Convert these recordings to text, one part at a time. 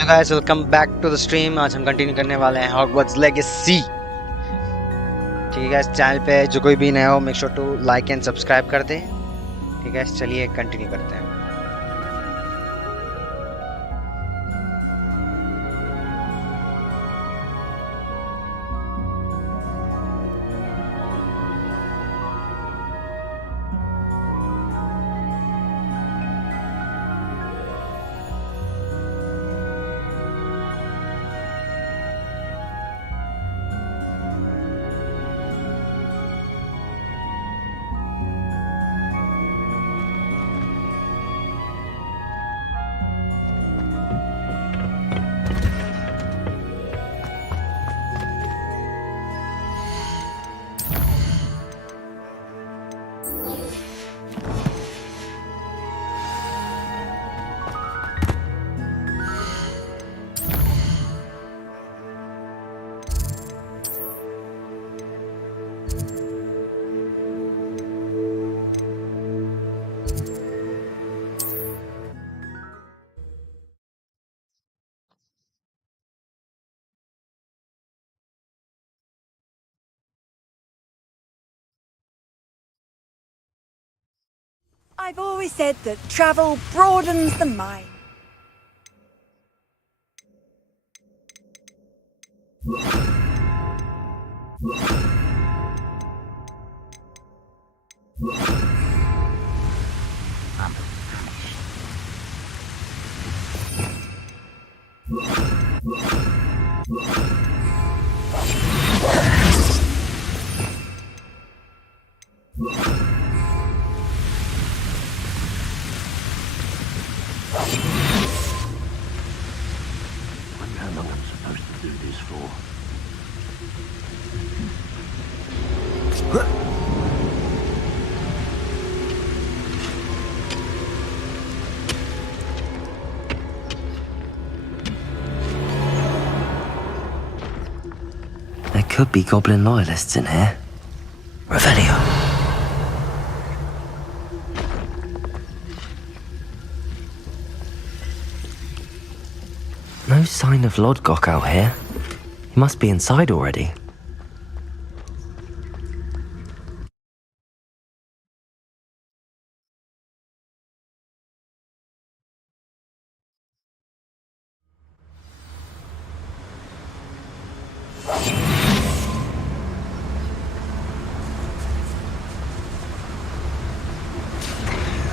Hello guys, welcome back to the stream. आज हम continue करने वाले हैं हॉगवर्ट्स लेगेसी। ठीक है गाइस, चैनल पे जो कोई भी नया हो make sure to like and subscribe कर दे। ठीक है, चलिए कंटिन्यू करते हैं। I've always said that travel broadens the mind. There could be goblin loyalists in here. Revelio. No sign of Lodgok out here. He must be inside already.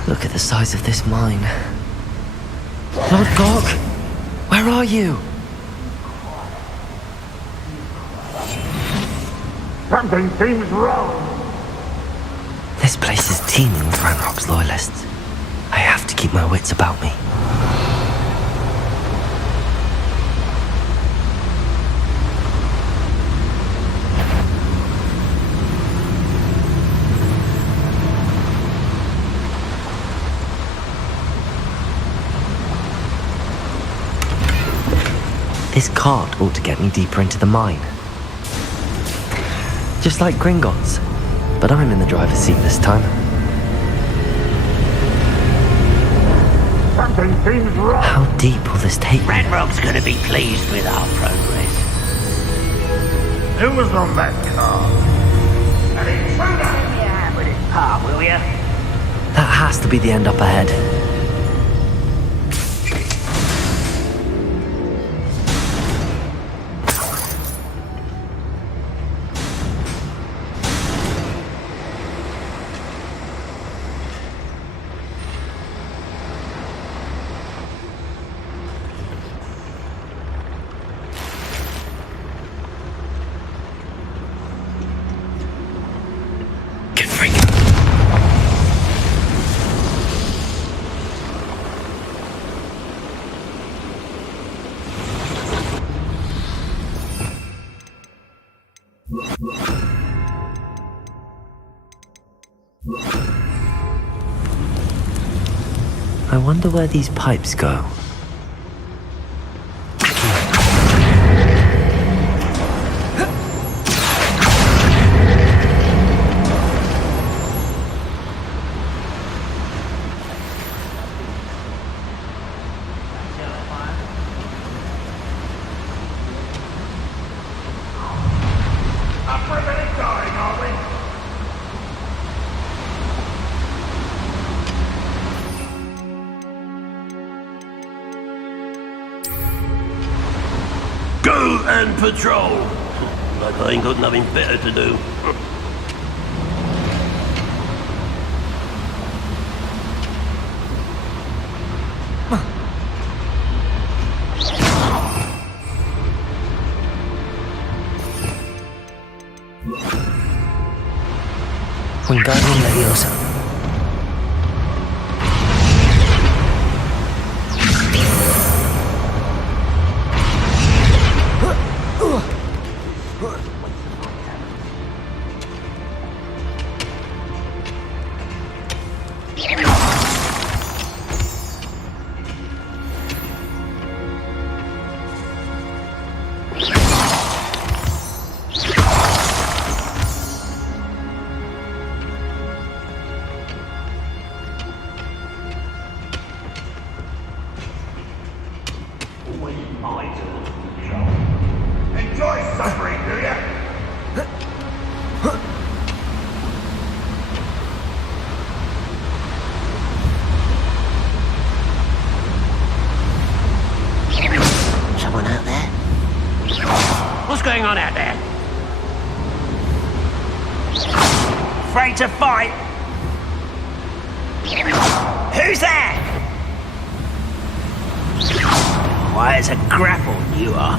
Look at the size of this mine. Lodgok! Where are you? Something seems wrong. This place is teeming with Ranrock's loyalists. I have to keep my wits about me. This cart ought to get me deeper into the mine. Just like Gringotts, but I'm in the driver's seat this time. Something seems wrong. How deep will this take me? Ranrock's gonna be pleased with our progress. Who was on that car? An intruder! Yeah, with his palm, will ya? That has to be the end up ahead. I wonder where these pipes go. Go and patrol. Like I ain't got nothing better to do. Wingardium Leviosa. Enjoy suffering, do ya? Someone out there? What's going on out there? Afraid to fight? Who's there? Why, it's a grapple, you are.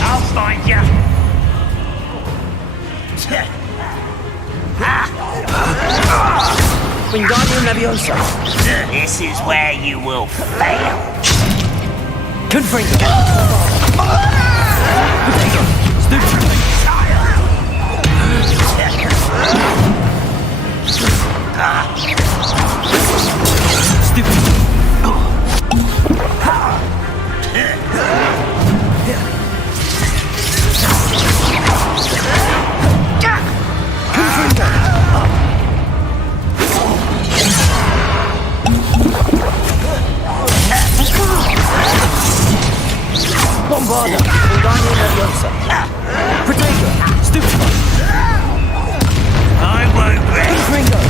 I'll find you. Wingardium Leviosa. This is where you will fail. Confringo. Stupid. Bombarda. Wingardium Leviosa. Protego. Stupid. I won't rest. Confringo.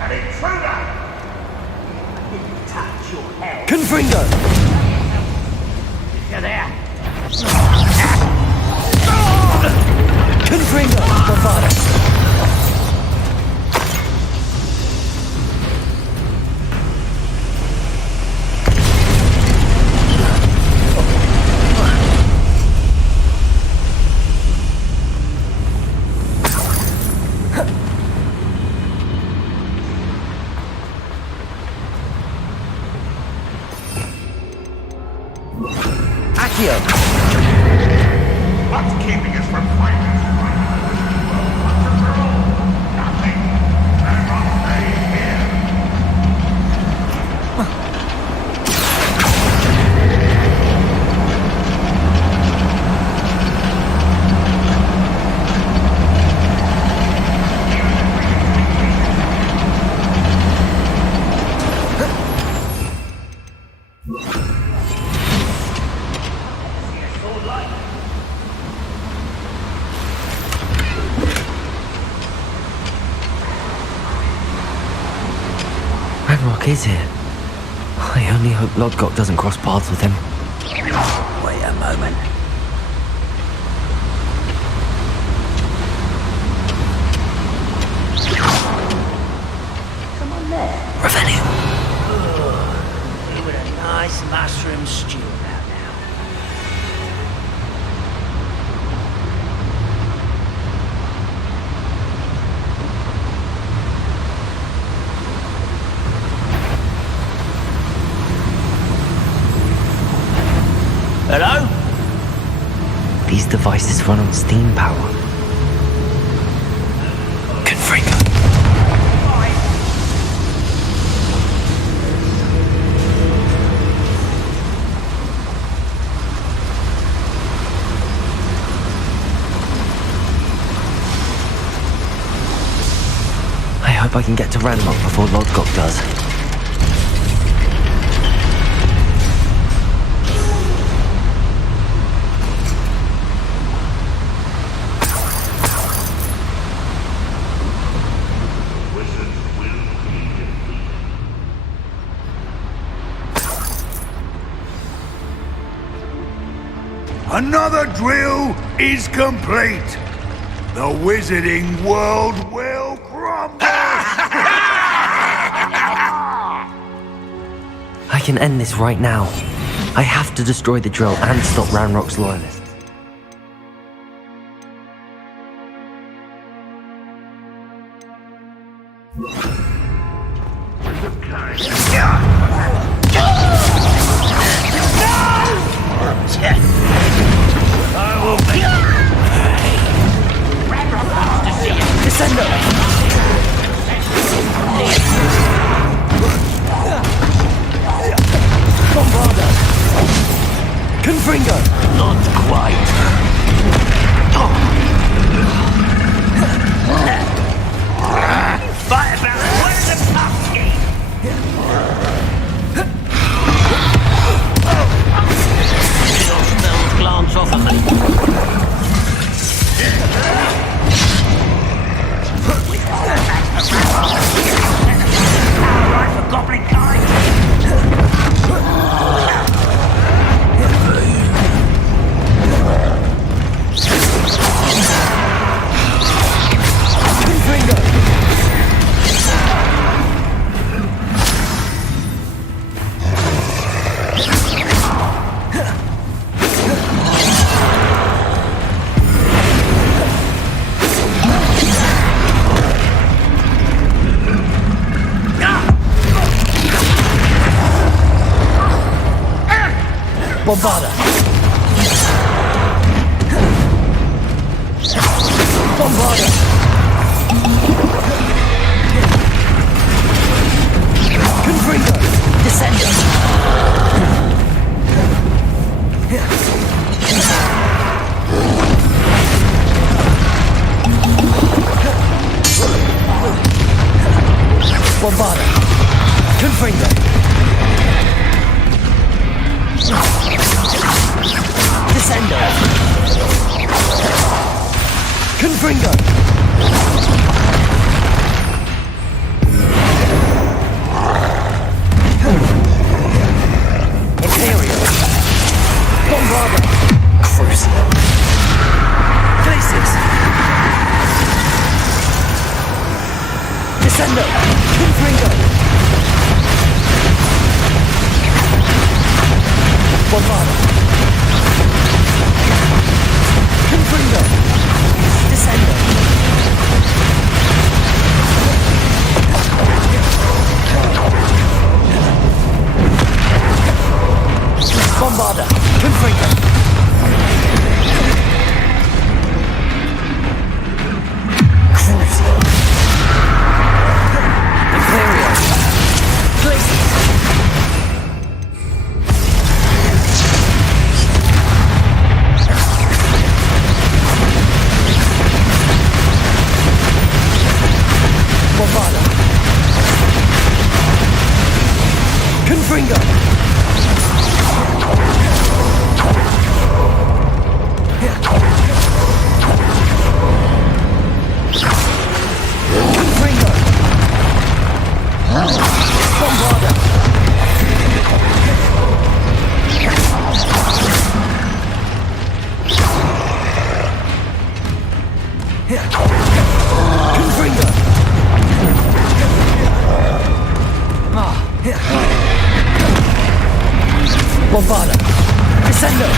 An intruder! Touch your head. Confringo. You're there. Confringo. Bravado. Accio. What's keeping us from fighting? Nothing. They're not staying here. Ranrock is here. I only hope Lodgok doesn't cross paths with him. Wait a moment. Come on there. Revelio. You with a nice mushroom stew about now. devices run on steam power. Confringo. I hope I can get to Ranlock before Lodgok does. Another drill is complete. The wizarding world will crumble. I can end this right now. I have to destroy the drill and stop Ranrock's loyalists. Bombarda! Bombarda! Confringo! Descender! Bombarda! Confringo! Descender! Confringo! Imperial! Bombarda! Crucial! Glacis! Descender! Confringo! Bombarda! Confringo! Descender! Bombarda! Confringo! Crucial! Imperial! Glacis! Bombarda! Confringo! Confringo! Bombarda! Confringo! Bombarda! Descender!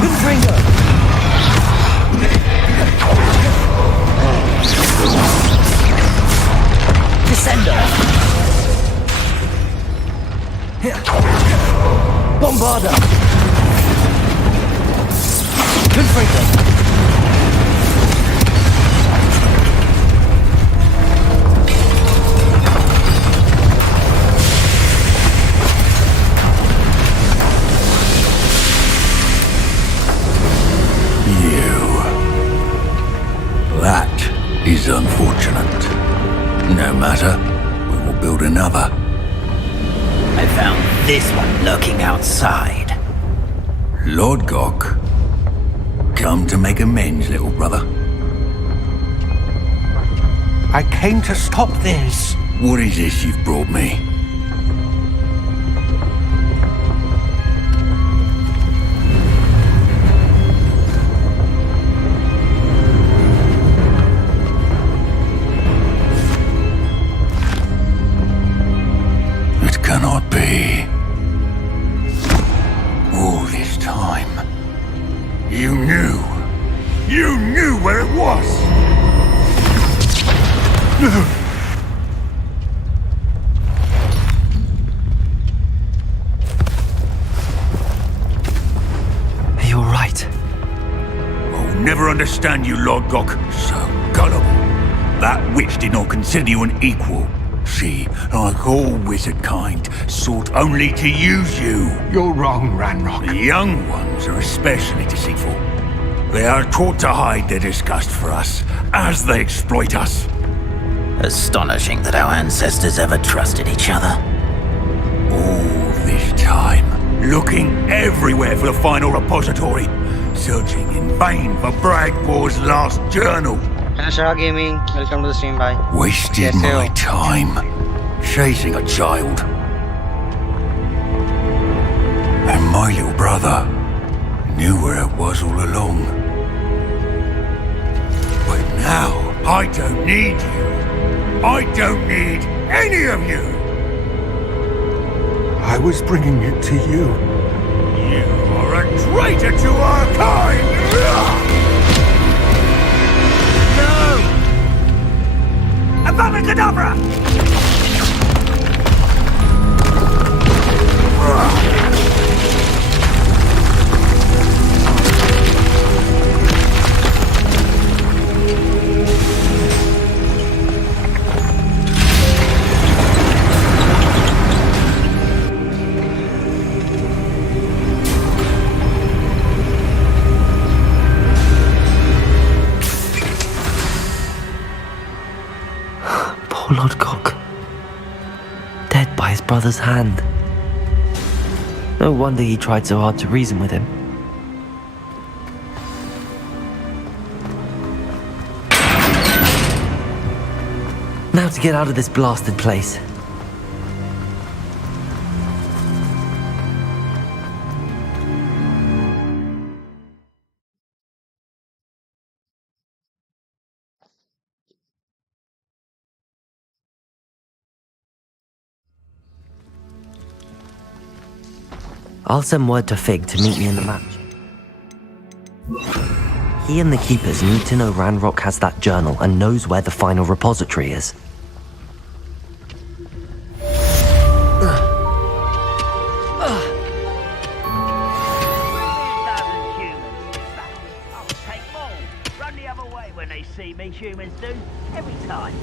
Confringo! Descender! Bombarda! everything. That is unfortunate. No matter, we will build another. I found this one lurking outside. Lord Gok, come to make amends, little brother. I came to stop this. What is this you've brought me? It cannot be. All this time, you knew where it was! Are you alright? I'll never understand you, Lord Gok. So gullible. That witch did not consider you an equal. She, like all wizard kind, sought only to use you. You're wrong, Ranrock. The young ones are especially deceitful. They are taught to hide their disgust for us, as they exploit us. Astonishing that our ancestors ever trusted each other. All this time, looking everywhere for the final repository, searching in vain for Bragpor's last journal. Hello Shah Gaming, welcome to the stream, bye. Wasted Kaise my ho? time, chasing a child. And my little brother knew where it was all along. But now, I don't need you. I don't need any of you. I was bringing it to you. You are a traitor to our kind! No! Abracadabra! Poor Lord Gok. Dead by his brother's hand. No wonder he tried so hard to reason with him. Now to get out of this blasted place. I'll send word to Fig to meet me in the match. He and the Keepers need to know Ranrock has that journal and knows where the final repository is. Run the other way when they see me, humans do. Every time.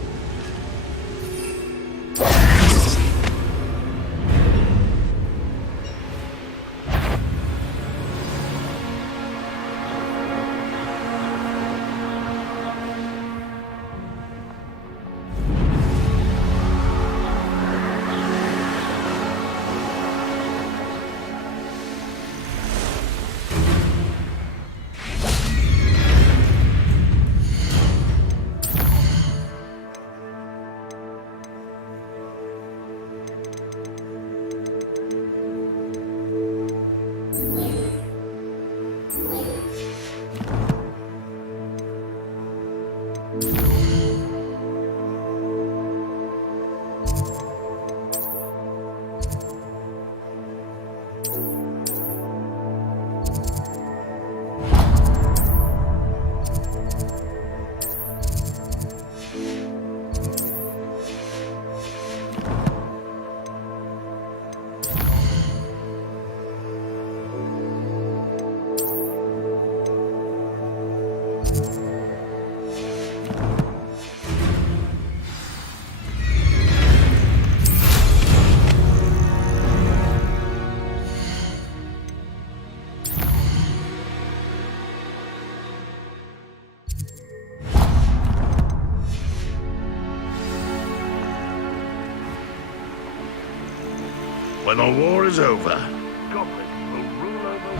when the war is over, goblins will rule over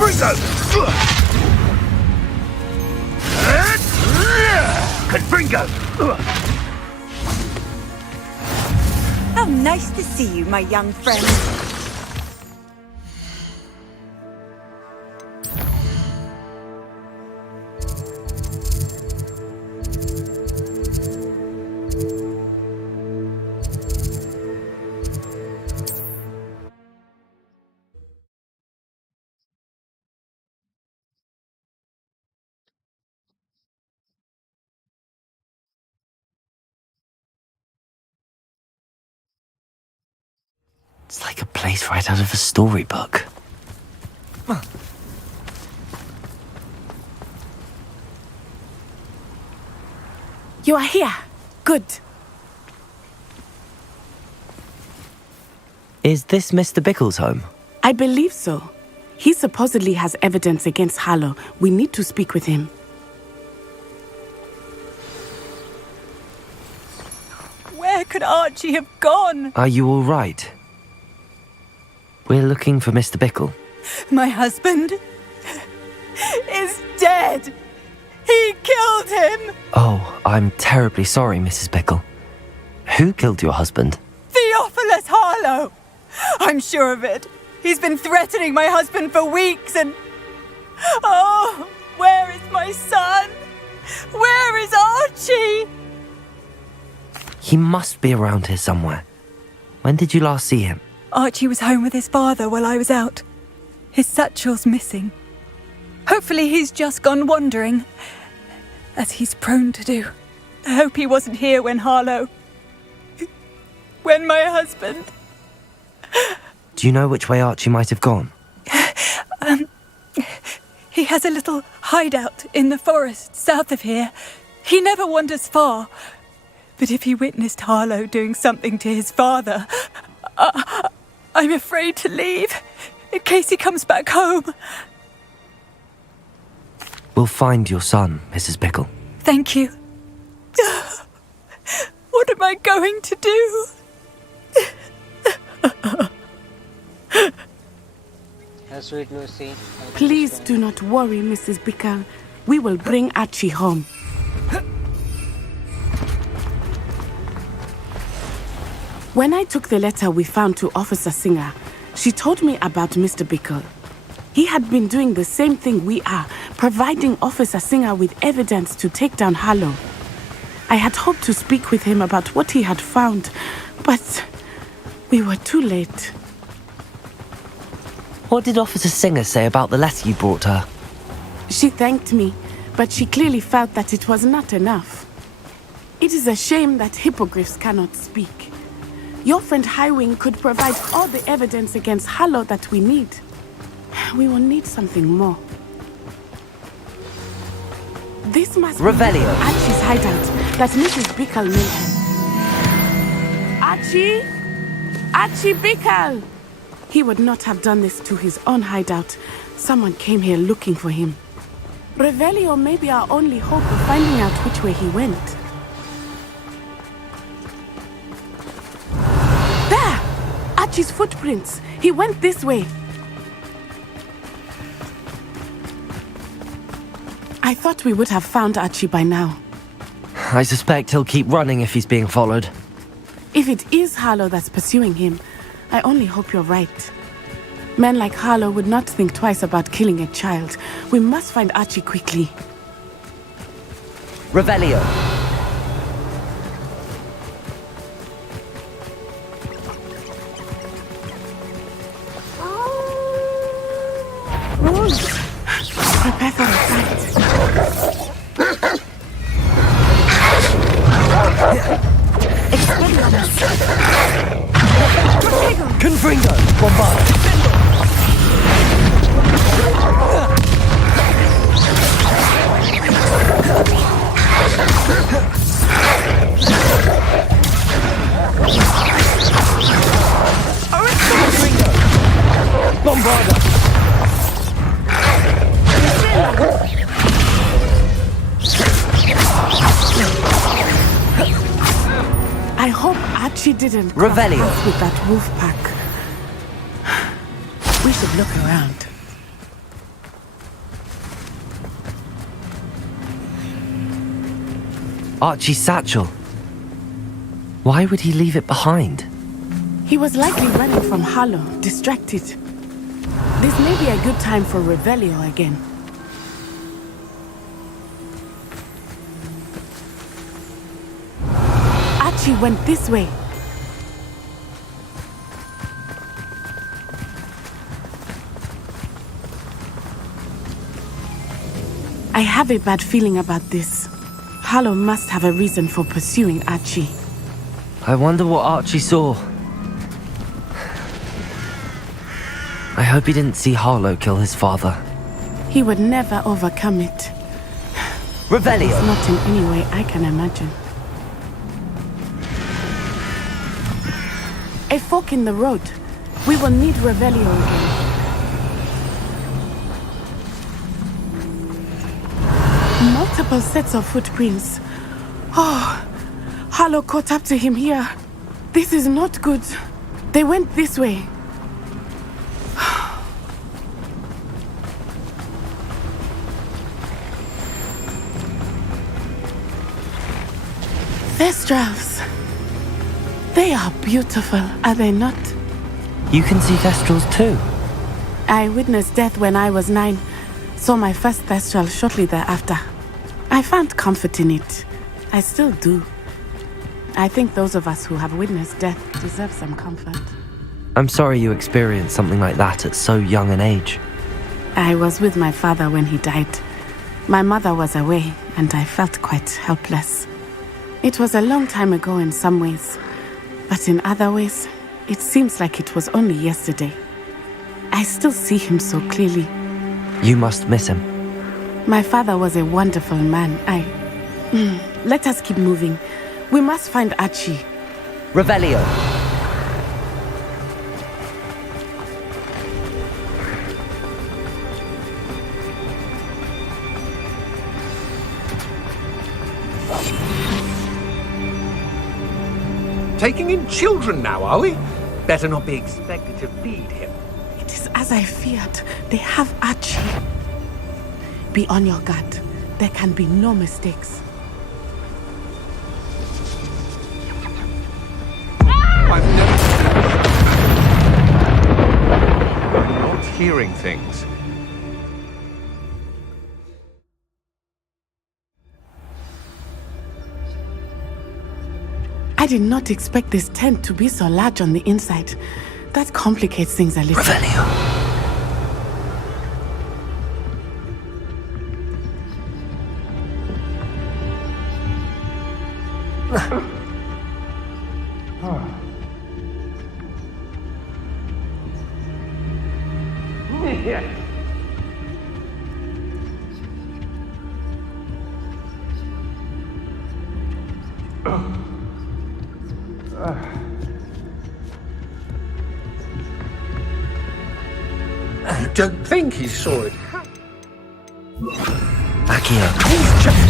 wizards. Confringo! How nice to see you, my young friend. It's like a place right out of a storybook. You are here. Good. Is this Mr. Bickle's home? I believe so. He supposedly has evidence against Harlow. We need to speak with him. Where could Archie have gone? Are you all right? We're looking for Mr. Bickle. My husband is dead. He killed him. Oh, I'm terribly sorry, Mrs. Bickle. Who killed your husband? Theophilus Harlow. I'm sure of it. He's been threatening my husband for weeks and... Oh, where is my son? Where is Archie? He must be around here somewhere. When did you last see him? Archie was home with his father while I was out. His satchel's missing. Hopefully he's just gone wandering, as he's prone to do. I hope he wasn't here when Harlow... when my husband... Do you know which way Archie might have gone? He has a little hideout in the forest south of here. He never wanders far. But if he witnessed Harlow doing something to his father, I'm afraid to leave, in case he comes back home. We'll find your son, Mrs. Bickle. Thank you. What am I going to do? Sweet Lucy. Please do not worry, Mrs. Bickle. We will bring Archie home. When I took the letter we found to Officer Singer, she told me about Mr. Bickle. He had been doing the same thing we are, providing Officer Singer with evidence to take down Harlow. I had hoped to speak with him about what he had found, but we were too late. What did Officer Singer say about the letter you brought her? She thanked me, but she clearly felt that it was not enough. It is a shame that hippogriffs cannot speak. Your friend Highwing could provide all the evidence against Harlow that we need. We will need something more. This must Revelio. be Archie's hideout that Mrs. Bickle mentioned. Archie? Archie Bickle! He would not have done this to his own hideout. Someone came here looking for him. Revelio may be our only hope of finding out which way he went. There! Archie's footprints. He went this way. I thought we would have found Archie by now. I suspect he'll keep running if he's being followed. If it is Harlow that's pursuing him, I only hope you're right. Men like Harlow would not think twice about killing a child. We must find Archie quickly. Revelio. Prepare for a fight. Confringo! Bombard! didn't cross Revelio. paths with that wolf pack. We should look around. Archie's satchel. Why would he leave it behind? He was likely running from Harlow, distracted. This may be a good time for Revelio again. Archie went this way. I have a bad feeling about this. Harlow must have a reason for pursuing Archie. I wonder what Archie saw. I hope he didn't see Harlow kill his father. He would never overcome it. Revelio! Not in any way I can imagine. A fork in the road. We will need Revelio again. Multiple sets of footprints. Oh, Harlow caught up to him here. This is not good. They went this way. Thestrals. They are beautiful, are they not? You can see Thestrals too. I witnessed death when I was 9. Saw my first Thestral shortly thereafter. I found comfort in it. I still do. I think those of us who have witnessed death deserve some comfort. I'm sorry you experienced something like that at so young an age. I was with my father when he died. My mother was away, and I felt quite helpless. It was a long time ago in some ways, but in other ways, it seems like it was only yesterday. I still see him so clearly. You must miss him. My father was a wonderful man. Let us keep moving. We must find Archie. Revelio! Taking in children now, are we? Better not be expected to feed him. It is as I feared. They have Archie. Be on your guard. There can be no mistakes. I've never... I'm not hearing things. I did not expect this tent to be so large on the inside. That complicates things a little. Revelio! I don't think he saw it. Accio. He's just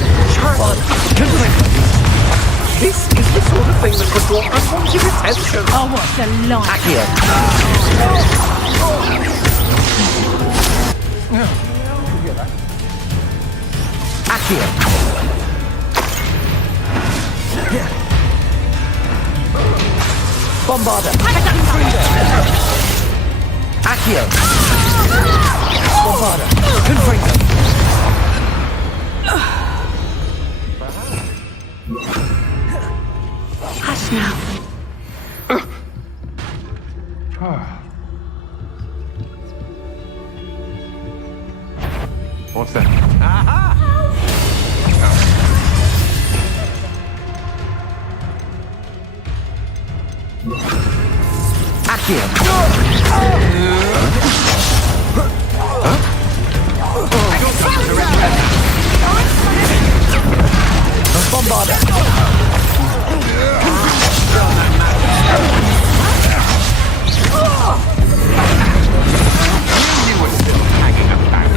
This is the sort of thing that could draw unwanted attention. Oh, what a lie. Accio. Accio. Bombarda. Accio. Bombarda. Confringo. Hush now. What's that? Aha! Accio. Bombarda. You were still hanging about.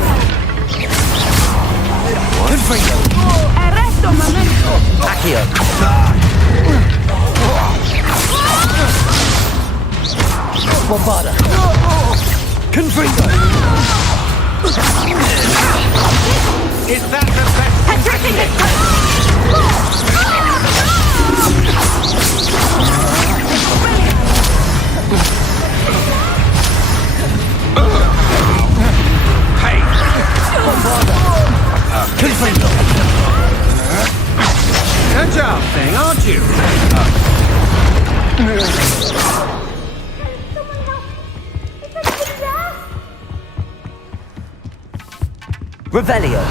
Confringo. Arresto momento. Accio. father! Confringo! Is that the best thing I can get? Hey! Confringo! Agile thing, aren't you? Revelio!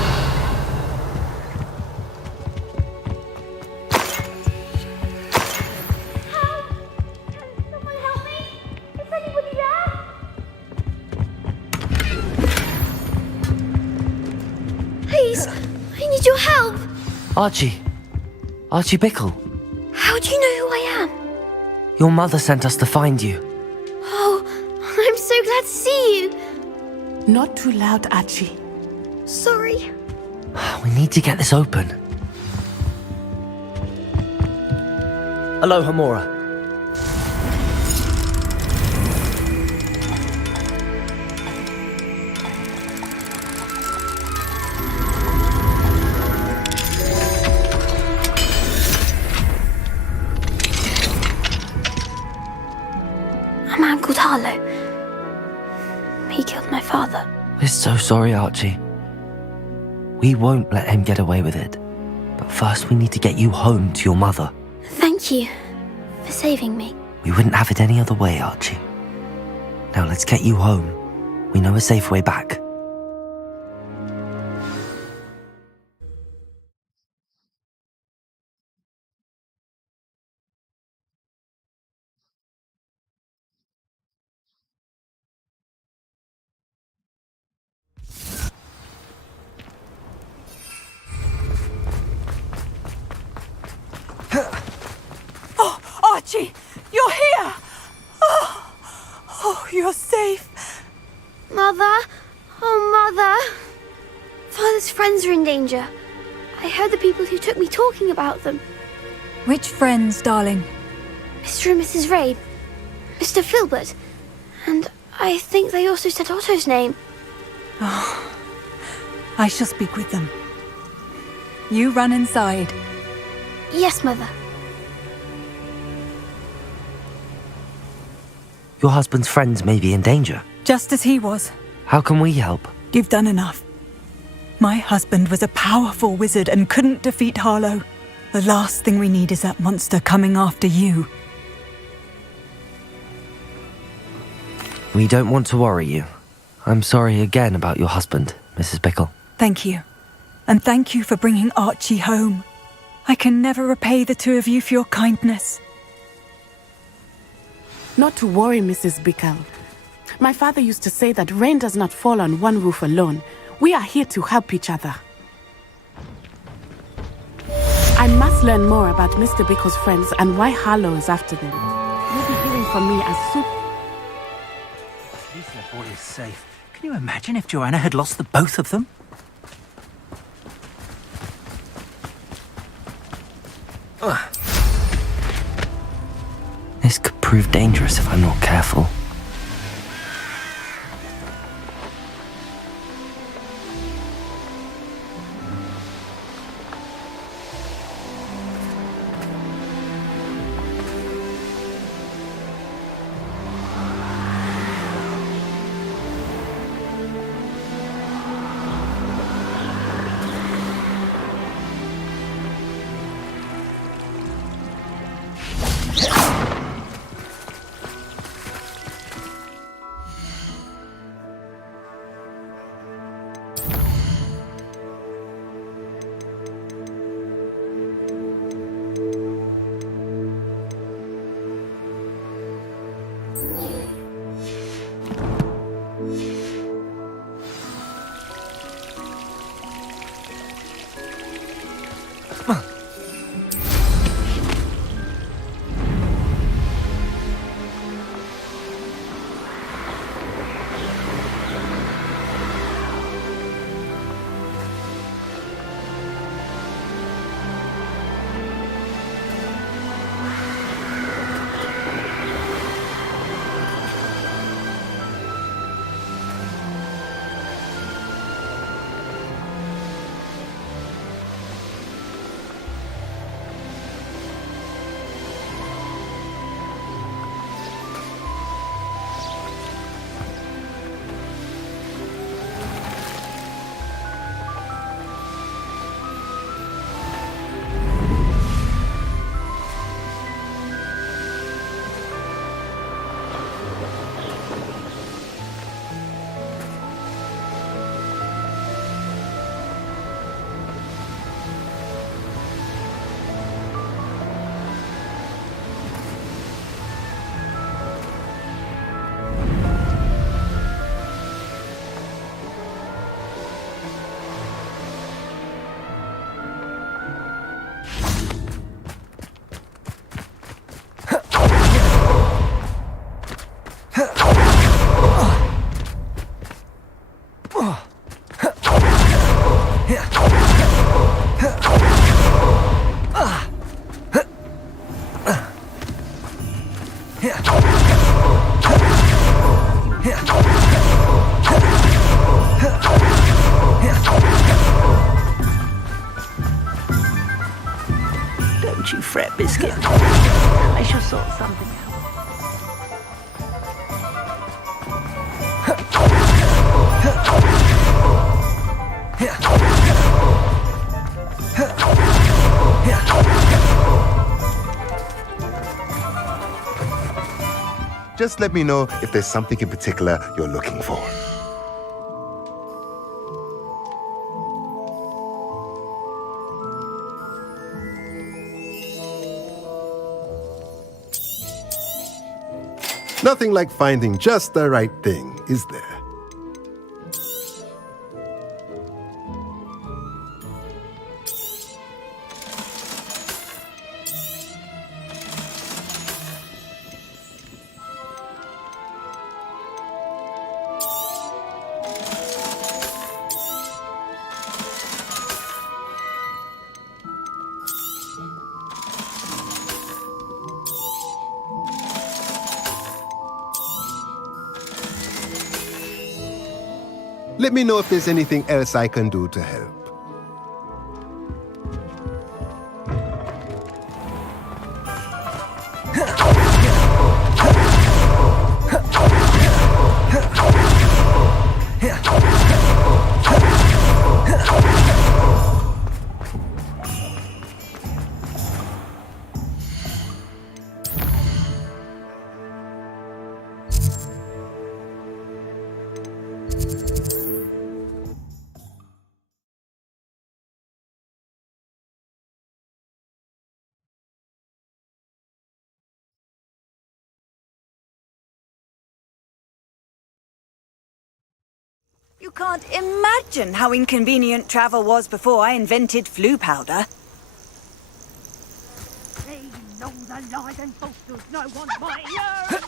Please, I need your help. Archie. Archie Bickle. How do you know who I am? Your mother sent us to find you. Oh, I'm so glad to see you. Not too loud, Archie. Sorry. We need to get this open. Hello, Hamura. A man called Harlow. He killed my father. We're so sorry, Archie. We won't let him get away with it. But first we need to get you home to your mother. Thank you for saving me. We wouldn't have it any other way, Archie. Now let's get you home. We know a safe way back. Oh, Archie, you're here! Oh, you're safe. Mother? Oh, Mother. Father's friends are in danger. I heard the people who took me talking about them. Which friends, darling? Mr. and Mrs. Ray. Mr. Filbert. And I think they also said Otto's name. Oh, I shall speak with them. You run inside. Yes, Mother. Your husband's friends may be in danger. Just as he was. How can we help? You've done enough. My husband was a powerful wizard and couldn't defeat Harlow. The last thing we need is that monster coming after you. We don't want to worry you. I'm sorry again about your husband, Mrs. Bickle. Thank you. And thank you for bringing Archie home. I can never repay the two of you for your kindness. Not to worry, Mrs. Bickle. My father used to say that rain does not fall on one roof alone. We are here to help each other. I must learn more about Mr. Bickle's friends and why Harlow is after them. You'll be hearing from me as soon. At least their boy is safe. Can you imagine if Joanna had lost the both of them? This could prove dangerous if I'm not careful. fret, Biscuit. I shall sort something out. Just let me know if there's something in particular you're looking for. Nothing like finding just the right thing, is there? Let me know if there's anything else I can do to help. You can't imagine how inconvenient travel was before I invented flu powder. They know the lies and falsehoods no one might hear.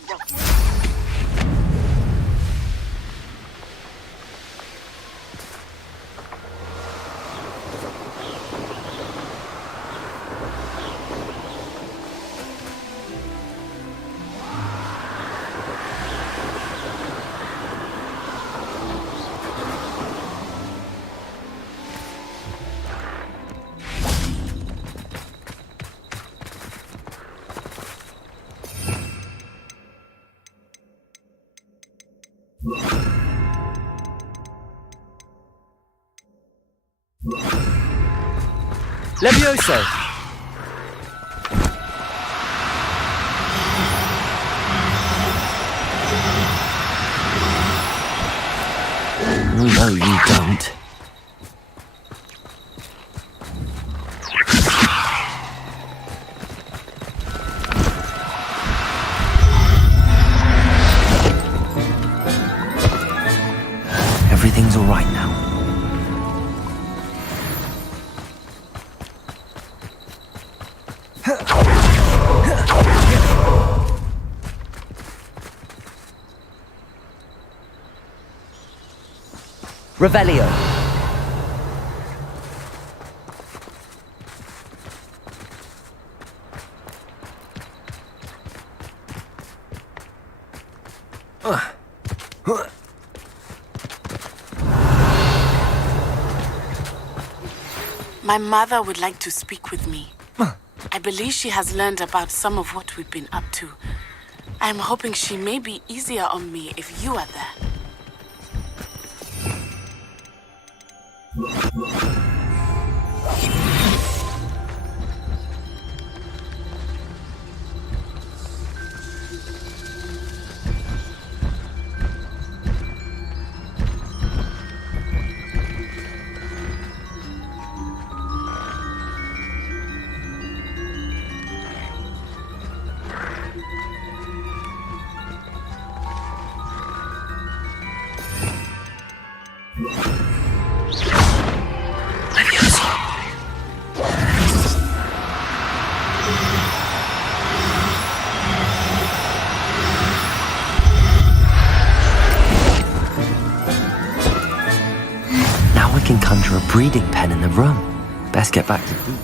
Levioso! No, you don't. Everything's all right now. Revelio. My mother would like to speak with me. I believe she has learned about some of what we've been up to. I'm hoping she may be easier on me if you are there. Can conjure a breeding pen in the room. Best get back to food.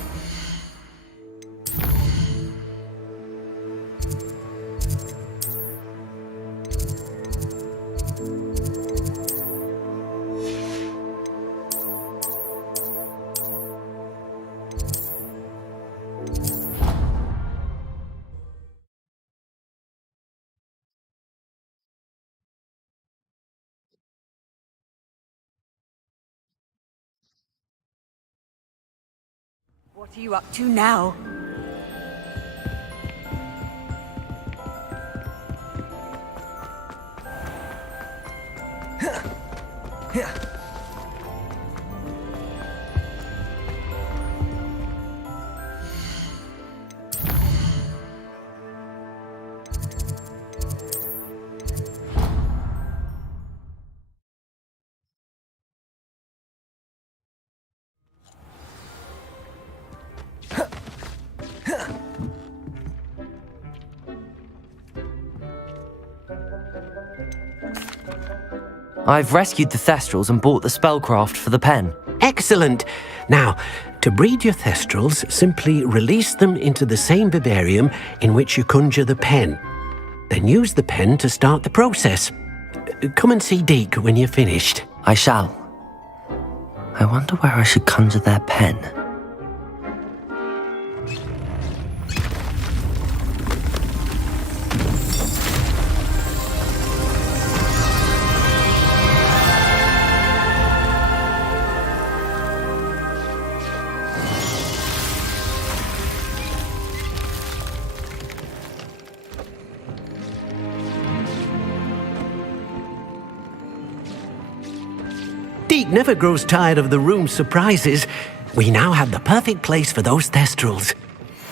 What are you up to now? I've rescued the Thestrals and bought the spellcraft for the pen. Excellent. Now, to breed your Thestrals, simply release them into the same vivarium in which you conjure the pen. Then use the pen to start the process. Come and see Deke when you're finished. I shall. I wonder where I should conjure their pen. Deke never grows tired of the room's surprises. We now have the perfect place for those Thestrals.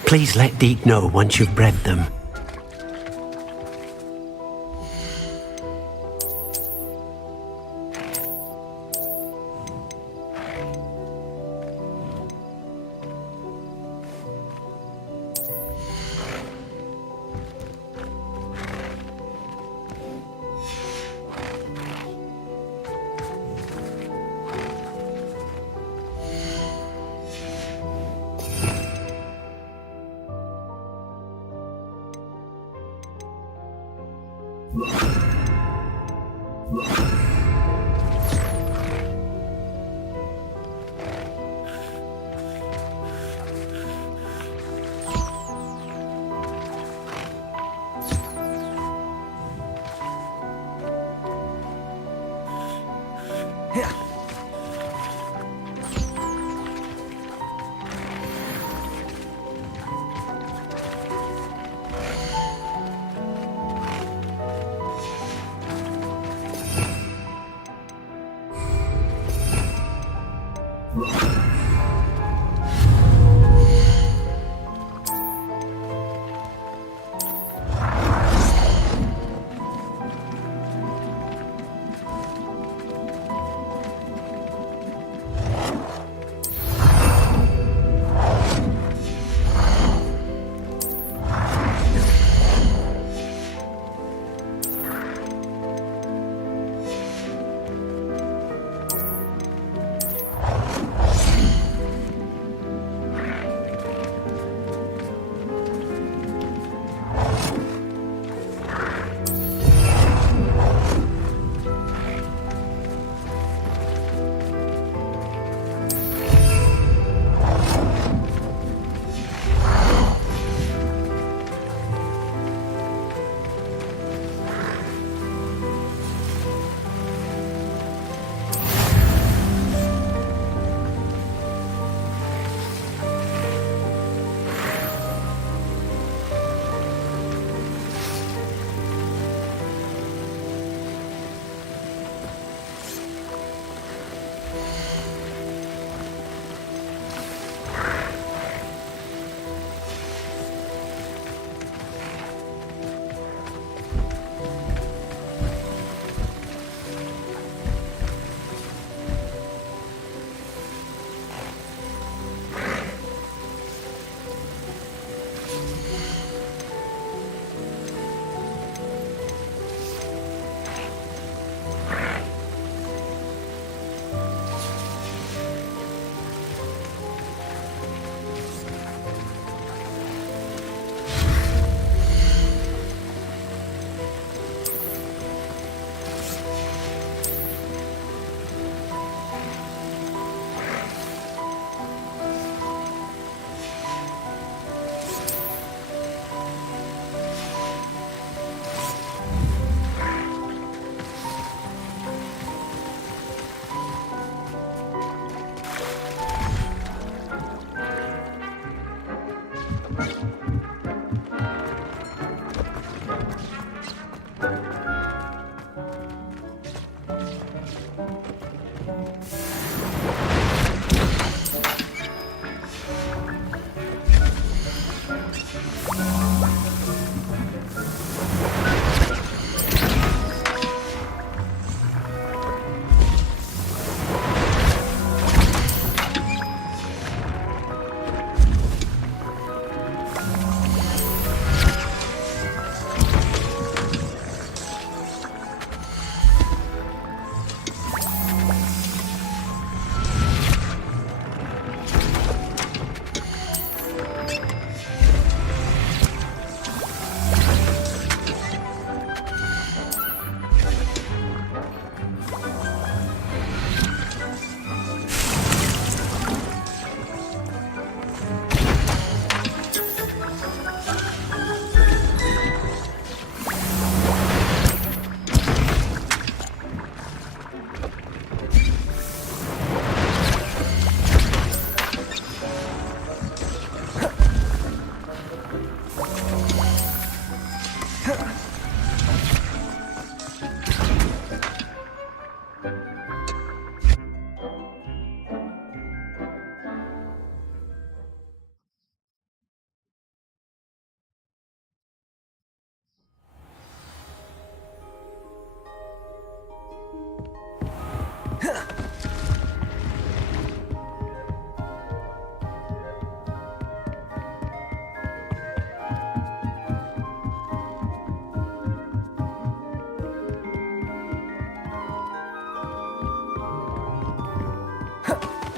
Please let Deke know once you've bred them.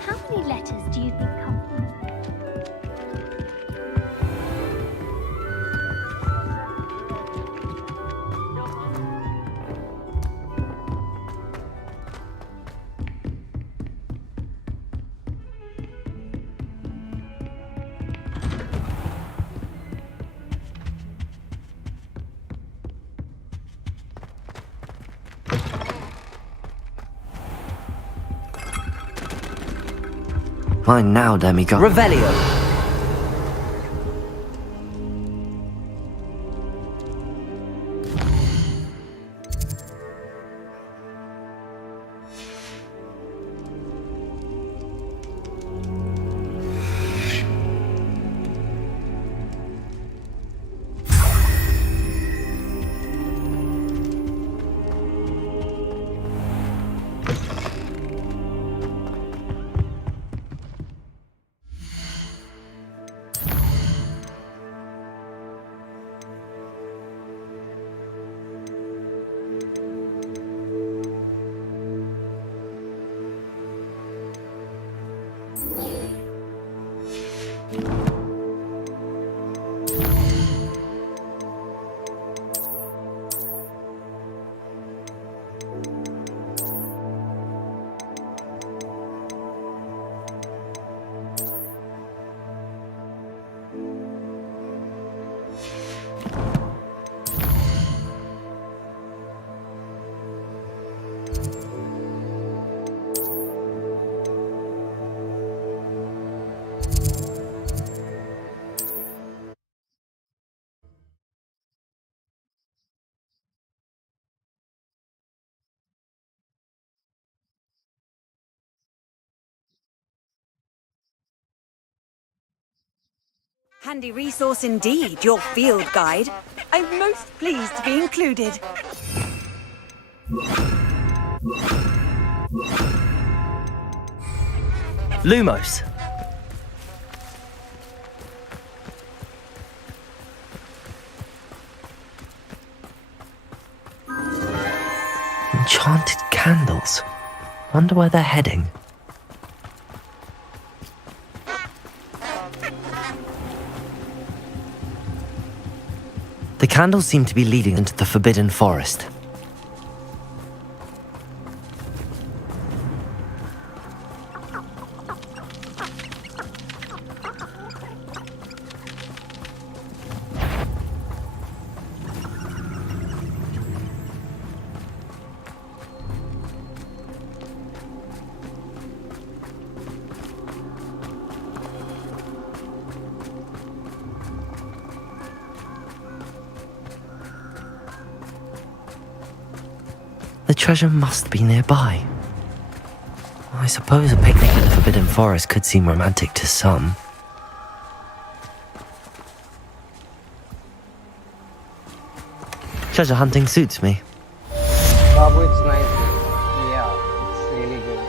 How many letters do you think come from Fine now, demigod. Revelio. Handy resource indeed, your field guide. I'm most pleased to be included. Lumos. Enchanted candles. Wonder where they're heading. The candles seem to be leading into the Forbidden Forest. The treasure must be nearby. I suppose a picnic in the Forbidden Forest could seem romantic to some. Treasure hunting suits me. Babu, it's nice. Yeah, it's really good.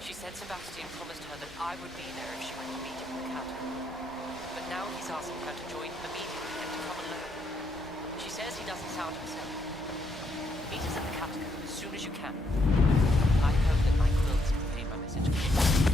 She said Sebastian promised her that I would be there if she went to meet him in the catacomb. But now he's asking her to join him immediately and to come alone. She says he doesn't sound himself. Meet us at the catacomb as soon as you can. I hope that my quills convey my message clearly.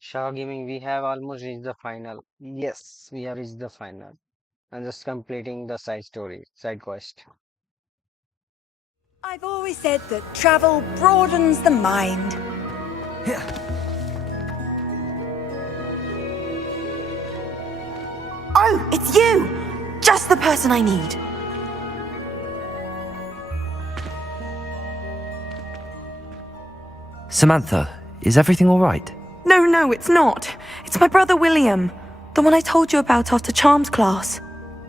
Shah Gaming, we have almost reached the final. Yes, we have reached the final. I'm just completing the side quest. I've always said that travel broadens the mind. Oh, it's you! Just the person I need. Samantha, is everything all right? No, it's not. It's my brother William, the one I told you about after Charms class.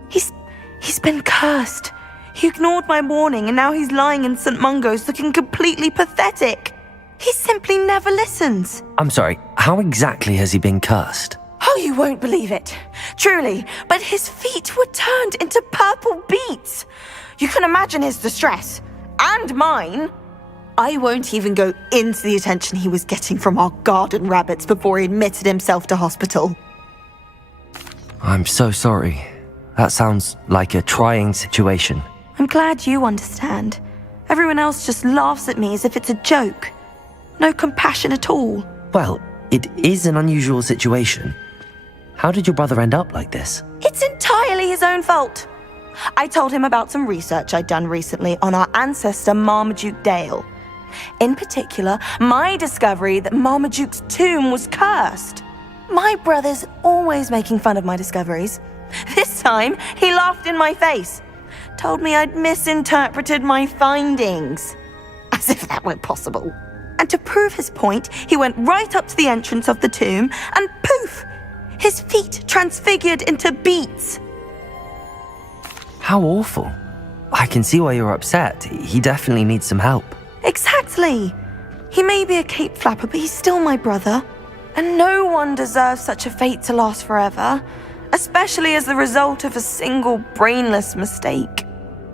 He's been cursed. He ignored my warning and now he's lying in St. Mungo's looking completely pathetic. He simply never listens. I'm sorry, how exactly has he been cursed? Oh, you won't believe it. Truly, but his feet were turned into purple beets. You can imagine his distress. And mine. I won't even go into the attention he was getting from our garden rabbits before he admitted himself to hospital. I'm so sorry. That sounds like a trying situation. I'm glad you understand. Everyone else just laughs at me as if it's a joke. No compassion at all. Well, it is an unusual situation. How did your brother end up like this? It's entirely his own fault. I told him about some research I'd done recently on our ancestor Marmaduke Dale. In particular, my discovery that Marmaduke's tomb was cursed. My brother's always making fun of my discoveries. This time, he laughed in my face. Told me I'd misinterpreted my findings. As if that weren't possible. And to prove his point, he went right up to the entrance of the tomb and poof! His feet transfigured into beets. How awful. I can see why you're upset. He definitely needs some help. Exactly. He may be a cape flapper, but he's still my brother. And no one deserves such a fate to last forever, especially as the result of a single brainless mistake.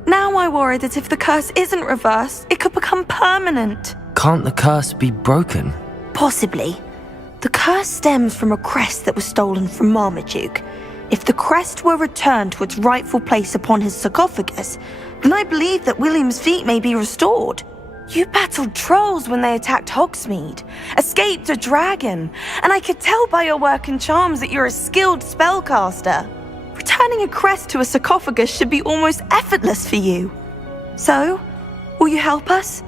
Now I worry that if the curse isn't reversed, it could become permanent. Can't the curse be broken? Possibly. The curse stems from a crest that was stolen from Marmaduke. If the crest were returned to its rightful place upon his sarcophagus, then I believe that William's feet may be restored. You battled trolls when they attacked Hogsmeade, escaped a dragon, and I could tell by your work and charms that you're a skilled spellcaster. Returning a crest to a sarcophagus should be almost effortless for you. So, will you help us?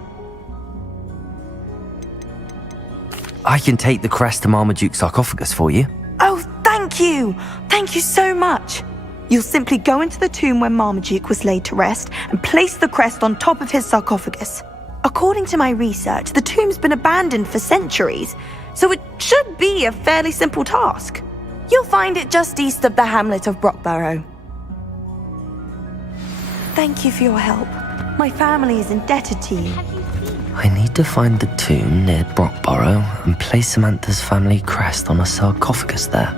I can take the crest to Marmaduke's sarcophagus for you. Oh, thank you! Thank you so much! You'll simply go into the tomb where Marmaduke was laid to rest and place the crest on top of his sarcophagus. According to my research, the tomb's been abandoned for centuries, so it should be a fairly simple task. You'll find it just east of the hamlet of Brockborough. Thank you for your help. My family is indebted to you. I need to find the tomb near Brockborough and place Samantha's family crest on a sarcophagus there.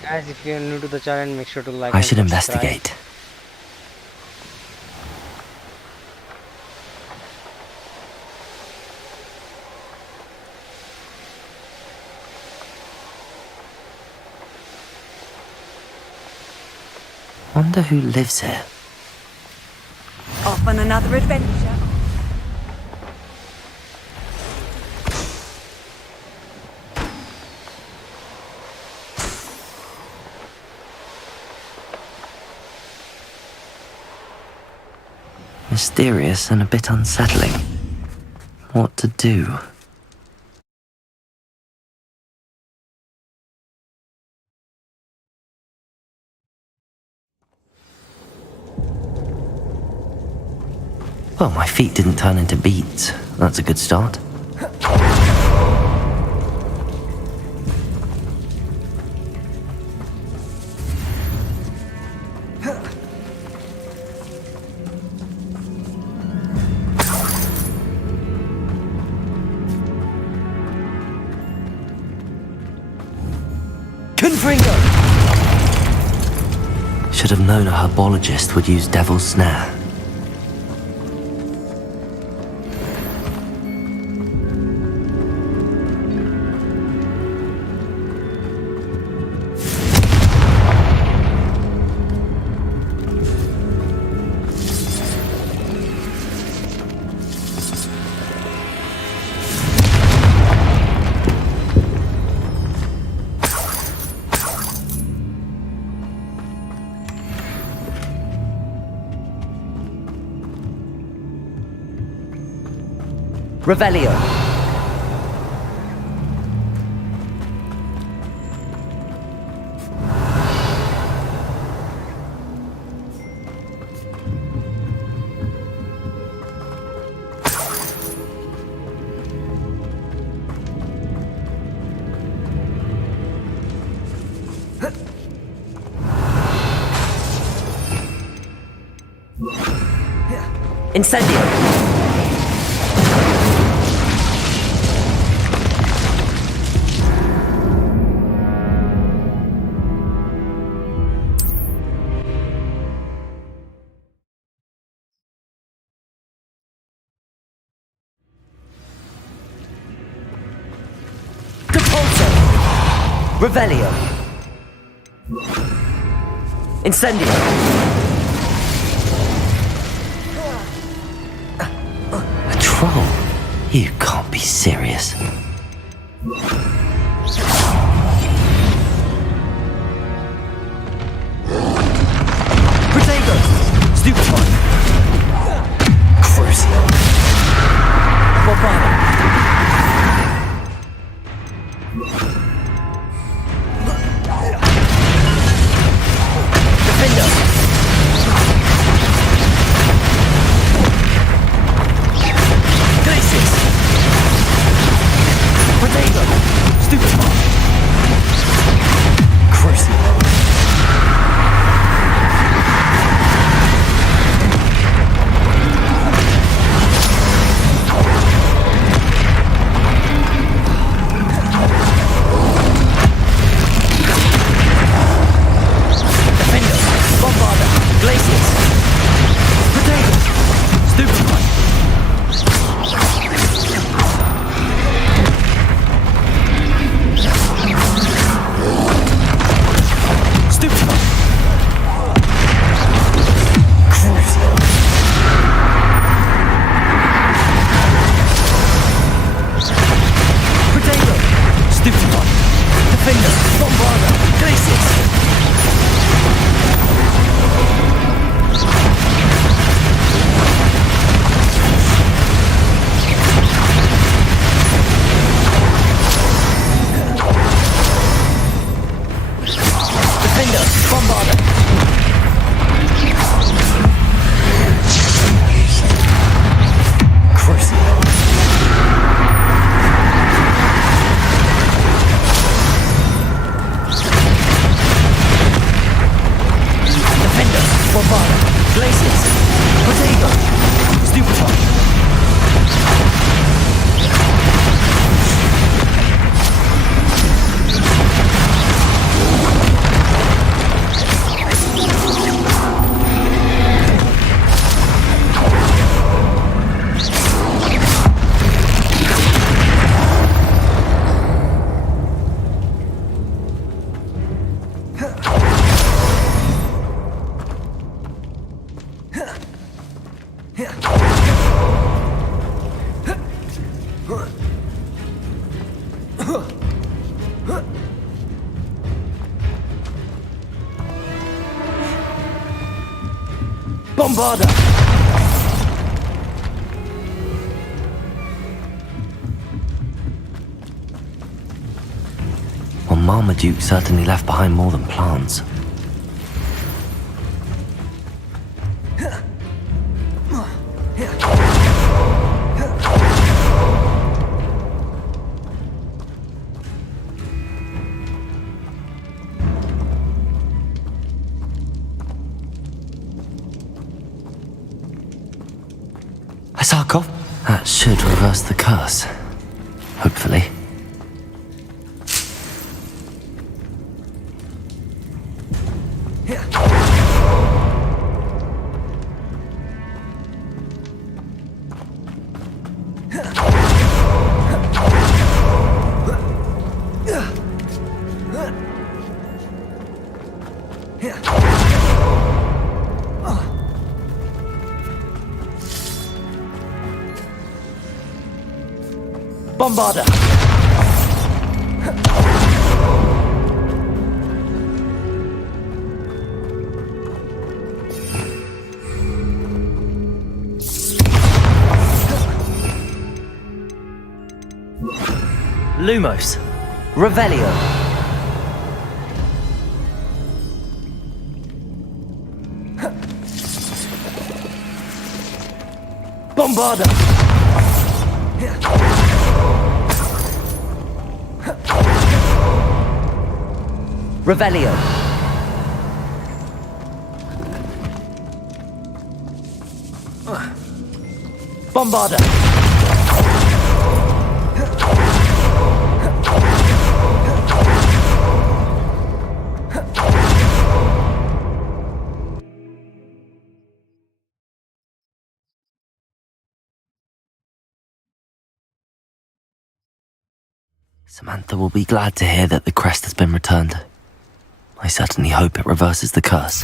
Guys, if you're new to the channel, make sure to like I and should subscribe. investigate. Wonder who lives here. Off on another adventure. Mysterious and a bit unsettling. What to do? Well, my feet didn't turn into beets. That's a good start. Should have known a herbologist would use Devil's Snare. Revelio. Incendio. Revelio. Incendio. A troll. You can't be serious. Protego! Stupefy! Crucio! Bombada! Defender! Glacius! Protego! Stupefy! Crucio! Bombarda! Well, Marmaduke certainly left behind more than plants. Sarkov? That should reverse the curse. Hopefully. Bombarda! Lumos. Revelio. Bombarda! Revelio. Bombarda. Samantha will be glad to hear that the crest has been returned. I certainly hope it reverses the curse.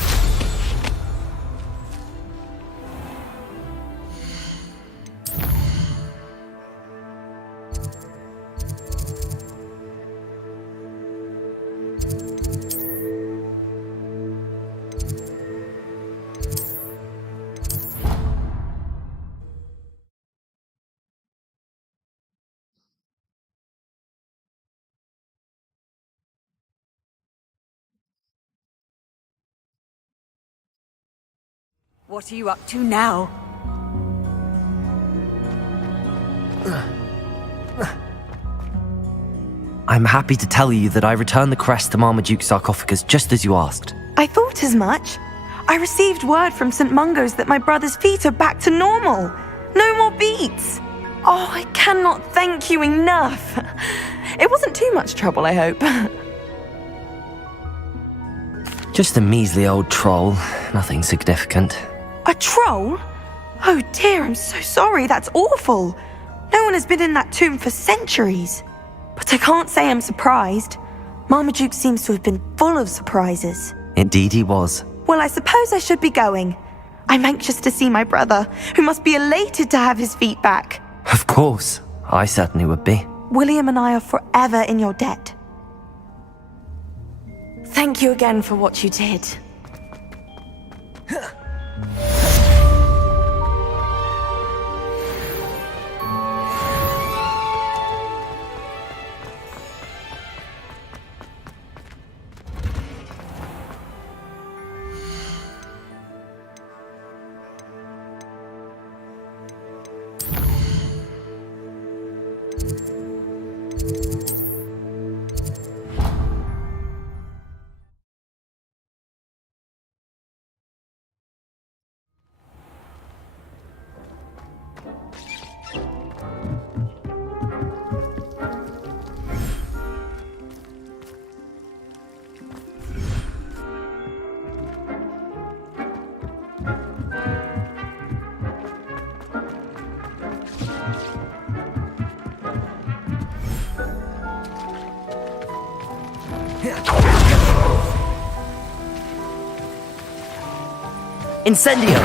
What are you up to now? I'm happy to tell you that I returned the crest to Marmaduke's sarcophagus just as you asked. I thought as much. I received word from St. Mungo's that my brother's feet are back to normal. No more beats. Oh, I cannot thank you enough. It wasn't too much trouble, I hope. Just a measly old troll, nothing significant. A troll? Oh dear, I'm so sorry, that's awful. No one has been in that tomb for centuries. But I can't say I'm surprised. Marmaduke seems to have been full of surprises. Indeed he was. Well, I suppose I should be going. I'm anxious to see my brother, who must be elated to have his feet back. Of course, I certainly would be. William and I are forever in your debt. Thank you again for what you did. Incendio!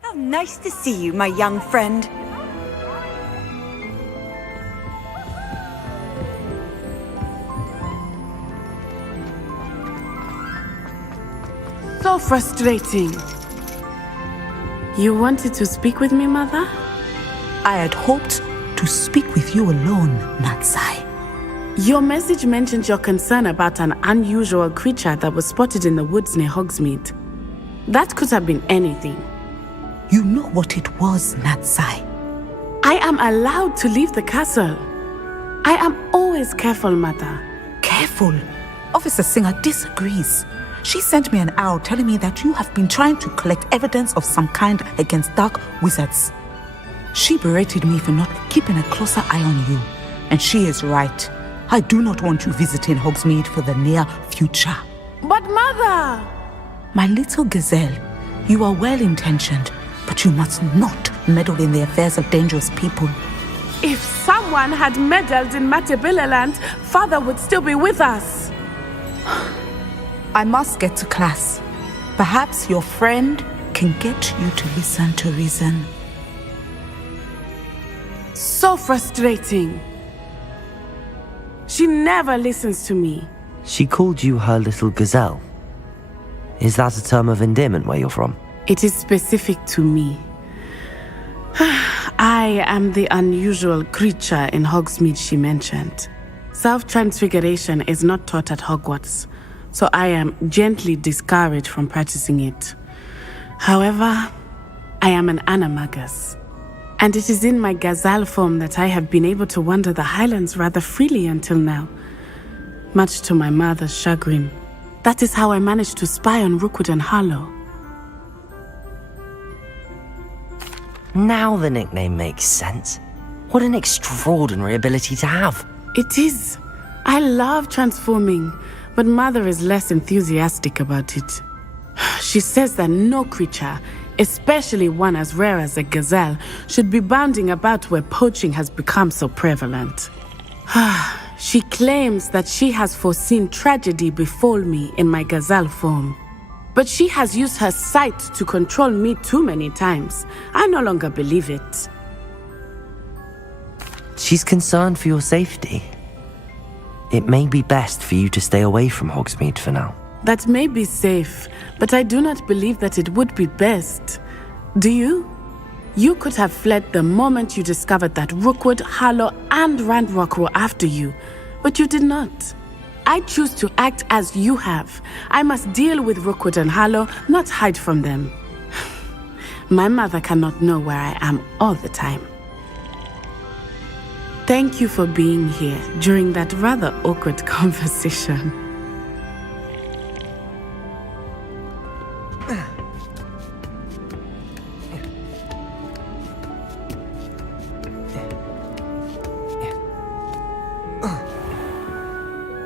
How nice to see you, my young friend. So frustrating. You wanted to speak with me, Mother? I had hoped to speak with you alone, Natsai. Your message mentioned your concern about an unusual creature that was spotted in the woods near Hogsmeade. That could have been anything. You know what it was, Natsai. I am allowed to leave the castle. I am always careful, Mother. Careful? Officer Singer disagrees. She sent me an owl telling me that you have been trying to collect evidence of some kind against dark wizards. She berated me for not keeping a closer eye on you. And she is right. I do not want you visiting Hogsmeade for the near future. But Mother! My little gazelle, you are well-intentioned, but you must not meddle in the affairs of dangerous people. If someone had meddled in Matabeleland, Father would still be with us. I must get to class. Perhaps your friend can get you to listen to reason. so frustrating. She never listens to me. She called you her little gazelle. Is that a term of endearment where you're from? It is specific to me. I am the unusual creature in Hogsmeade she mentioned. Self-transfiguration is not taught at Hogwarts, so I am gently discouraged from practicing it. However, I am an animagus, and it is in my gazelle form that I have been able to wander the Highlands rather freely until now, much to my mother's chagrin. That is how I managed to spy on Rookwood and Harlow. Now the nickname makes sense. What an extraordinary ability to have. It is. I love transforming, but Mother is less enthusiastic about it. She says that no creature, especially one as rare as a gazelle, should be bounding about where poaching has become so prevalent. She claims that she has foreseen tragedy befall me in my gazelle form. But she has used her sight to control me too many times. I no longer believe it. She's concerned for your safety. It may be best for you to stay away from Hogsmeade for now. That may be safe, but I do not believe that it would be best. Do you? You could have fled the moment you discovered that Rookwood, Harlow, and Randrock were after you, but you did not. I choose to act as you have. I must deal with Rookwood and Harlow, not hide from them. My mother cannot know where I am all the time. Thank you for being here during that rather awkward conversation.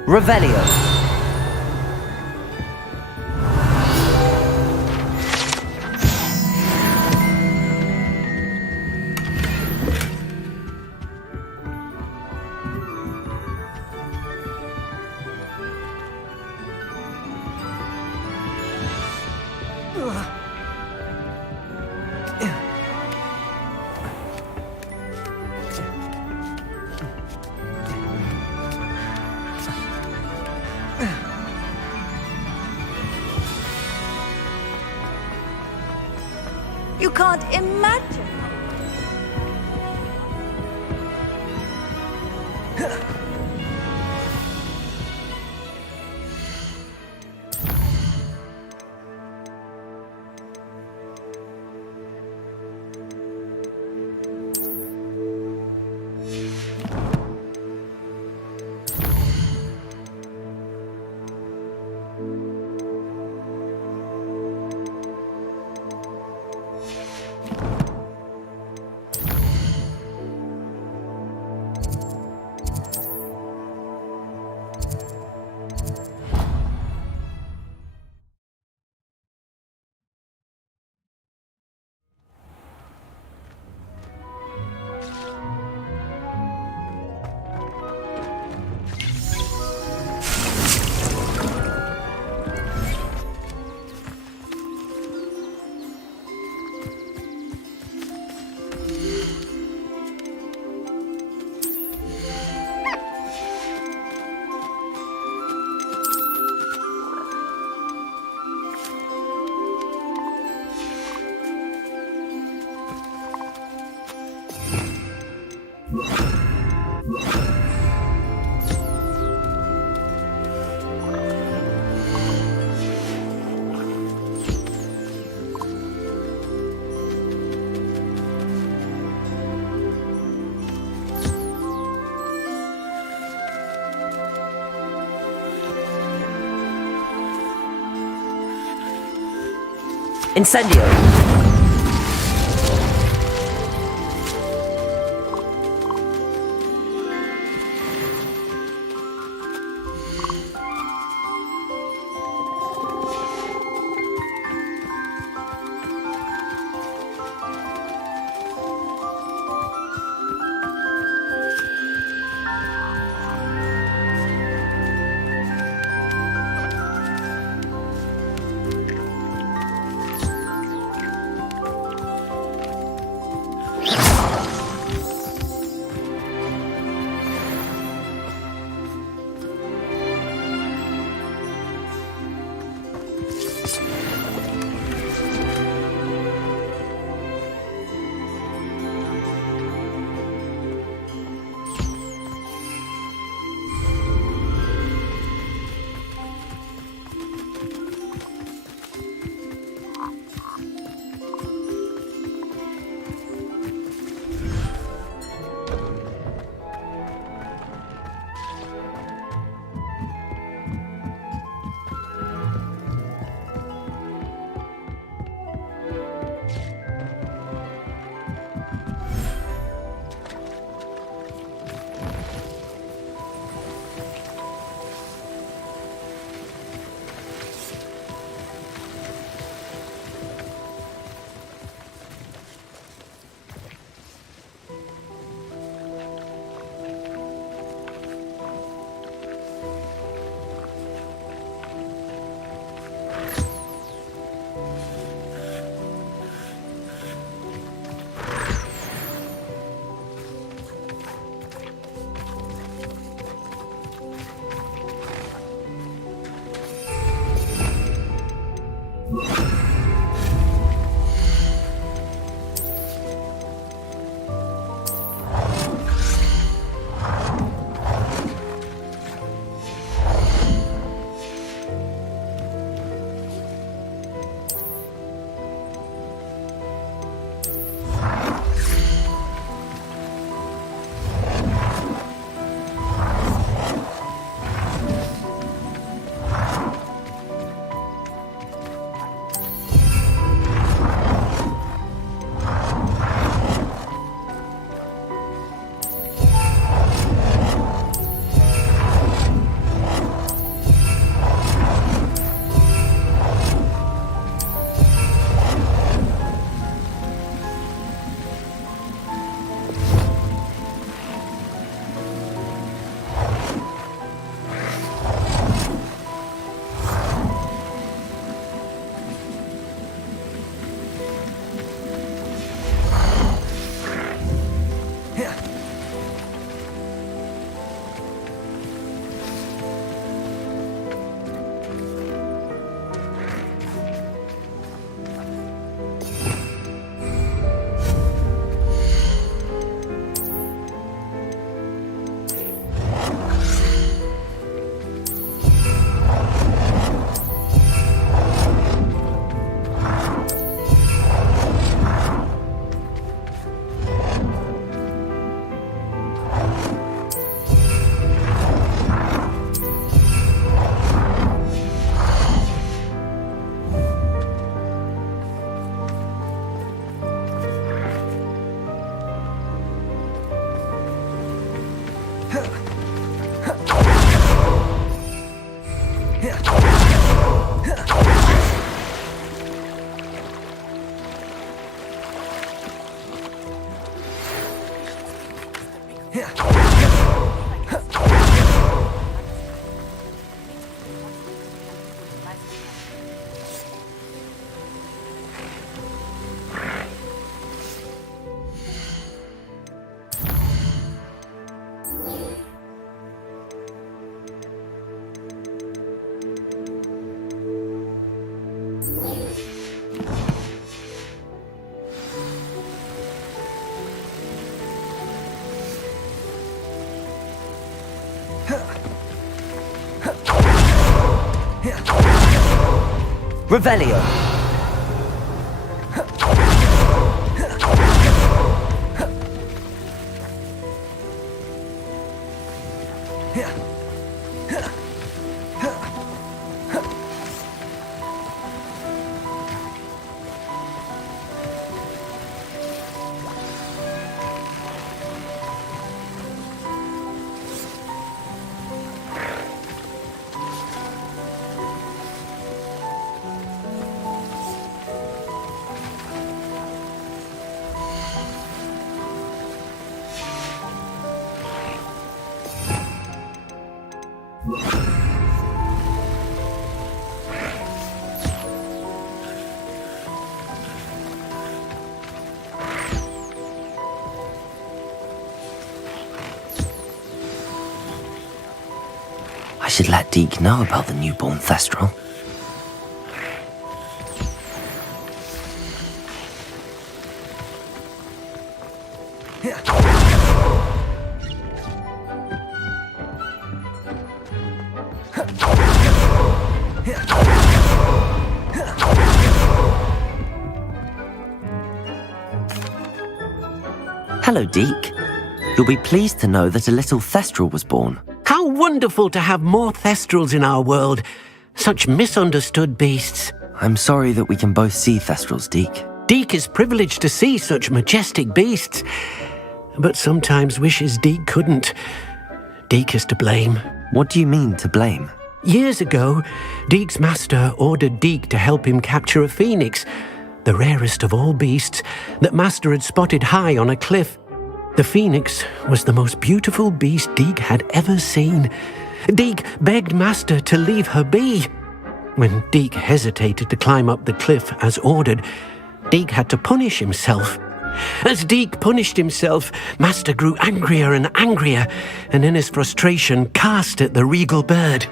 Revelio. You can't imagine. Incendio. Revelio. I should let Deke know about the newborn Thestral. Hello, Deke. You'll be pleased to know that a little Thestral was born. How wonderful to have more Thestrals in our world. Such misunderstood beasts. I'm sorry that we can both see Thestrals, Deke. Deke is privileged to see such majestic beasts, but sometimes wishes Deke couldn't. Deke is to blame. What do you mean, to blame? Years ago, Deke's master ordered Deke to help him capture a phoenix, the rarest of all beasts that master had spotted high on a cliff. The phoenix was the most beautiful beast Deke had ever seen. Deke begged master to leave her be. When Deke hesitated to climb up the cliff as ordered, Deke had to punish himself. As Deke punished himself, master grew angrier and angrier, and in his frustration cast at the regal bird.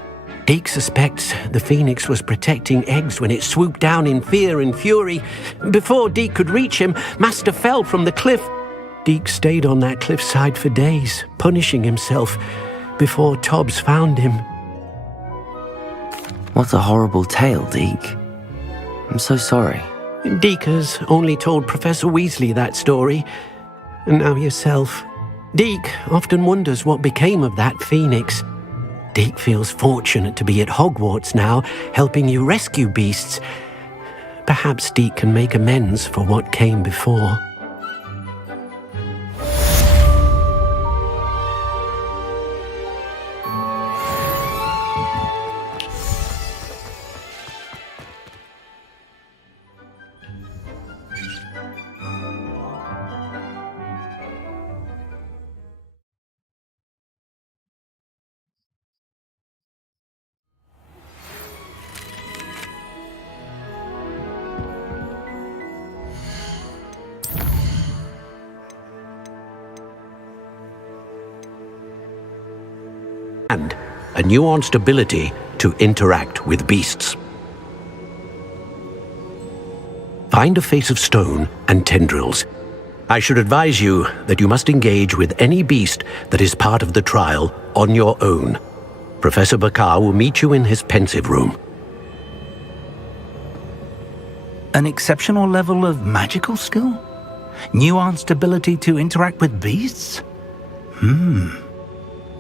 Deke suspects the phoenix was protecting eggs when it swooped down in fear and fury. Before Deke could reach him, master fell from the cliff. Deke stayed on that cliffside for days, punishing himself, before Tobbs found him. What a horrible tale, Deke. I'm so sorry. Deke has only told Professor Weasley that story, and now yourself. Deke often wonders what became of that phoenix. Deke feels fortunate to be at Hogwarts now, helping you rescue beasts. Perhaps Deke can make amends for what came before. And a nuanced ability to interact with beasts. Find a face of stone and tendrils. I should advise you that you must engage with any beast that is part of the trial on your own. Professor Bakar will meet you in his pensive room. An exceptional level of magical skill? Nuanced ability to interact with beasts?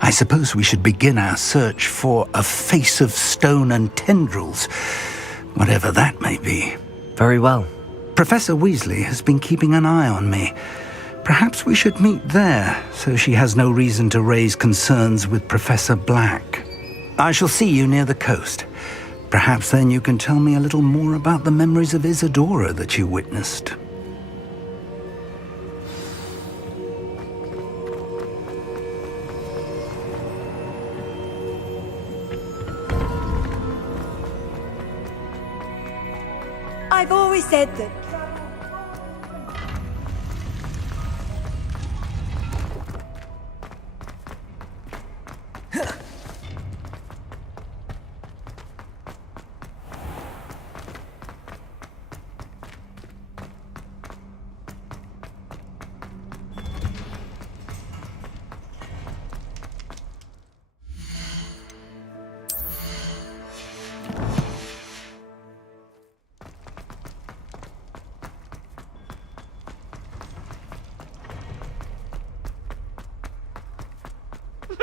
I suppose we should begin our search for a face of stone and tendrils, whatever that may be. Very well. Professor Weasley has been keeping an eye on me. Perhaps we should meet there, so she has no reason to raise concerns with Professor Black. I shall see you near the coast. Perhaps then you can tell me a little more about the memories of Isadora that you witnessed. I've always said that.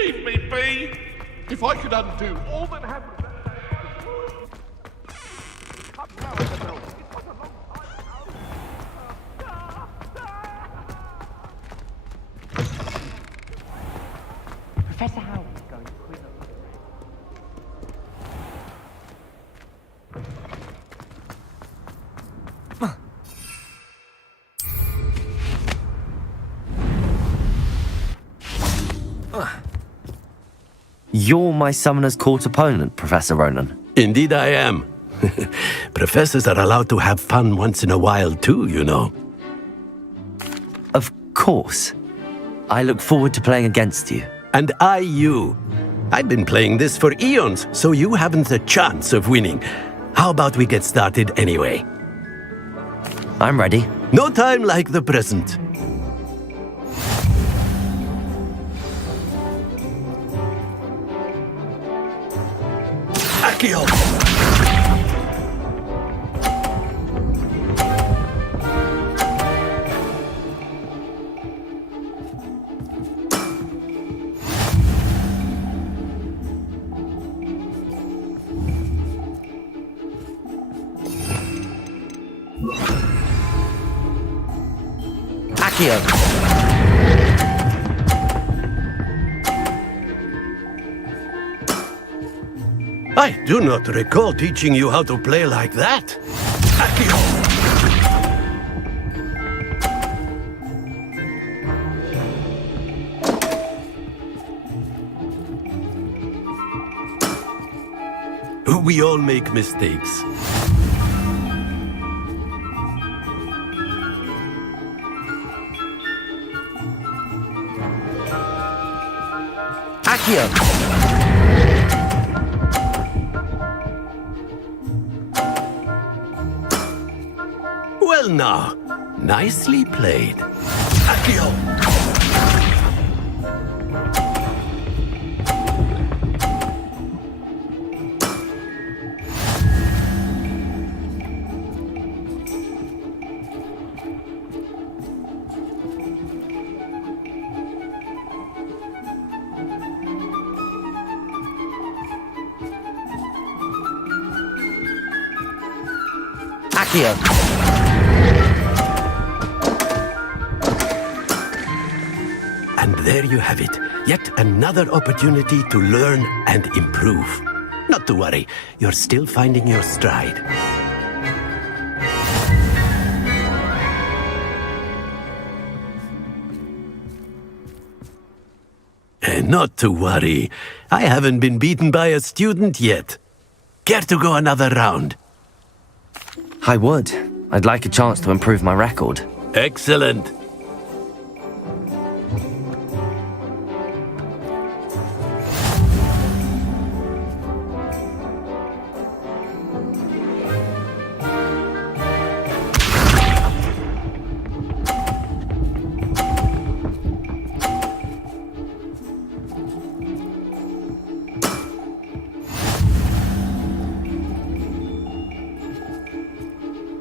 Leave me be! If I could undo all that happened... Professor Howard's going to quiz us. You're my Summoner's Court opponent, Professor Ronan. Indeed I am. Professors are allowed to have fun once in a while too, you know. Of course. I look forward to playing against you. And I you. I've been playing this for eons, so you haven't a chance of winning. How about we get started anyway? I'm ready. No time like the present. Accio! Accio! I do not recall teaching you how to play like that. Accio! We all make mistakes. Accio! Well now, nicely played. Accio! Accio! And there you have it. Yet another opportunity to learn and improve. Not to worry, you're still finding your stride. Not to worry. I haven't been beaten by a student yet. Care to go another round? I would. I'd like a chance to improve my record. Excellent.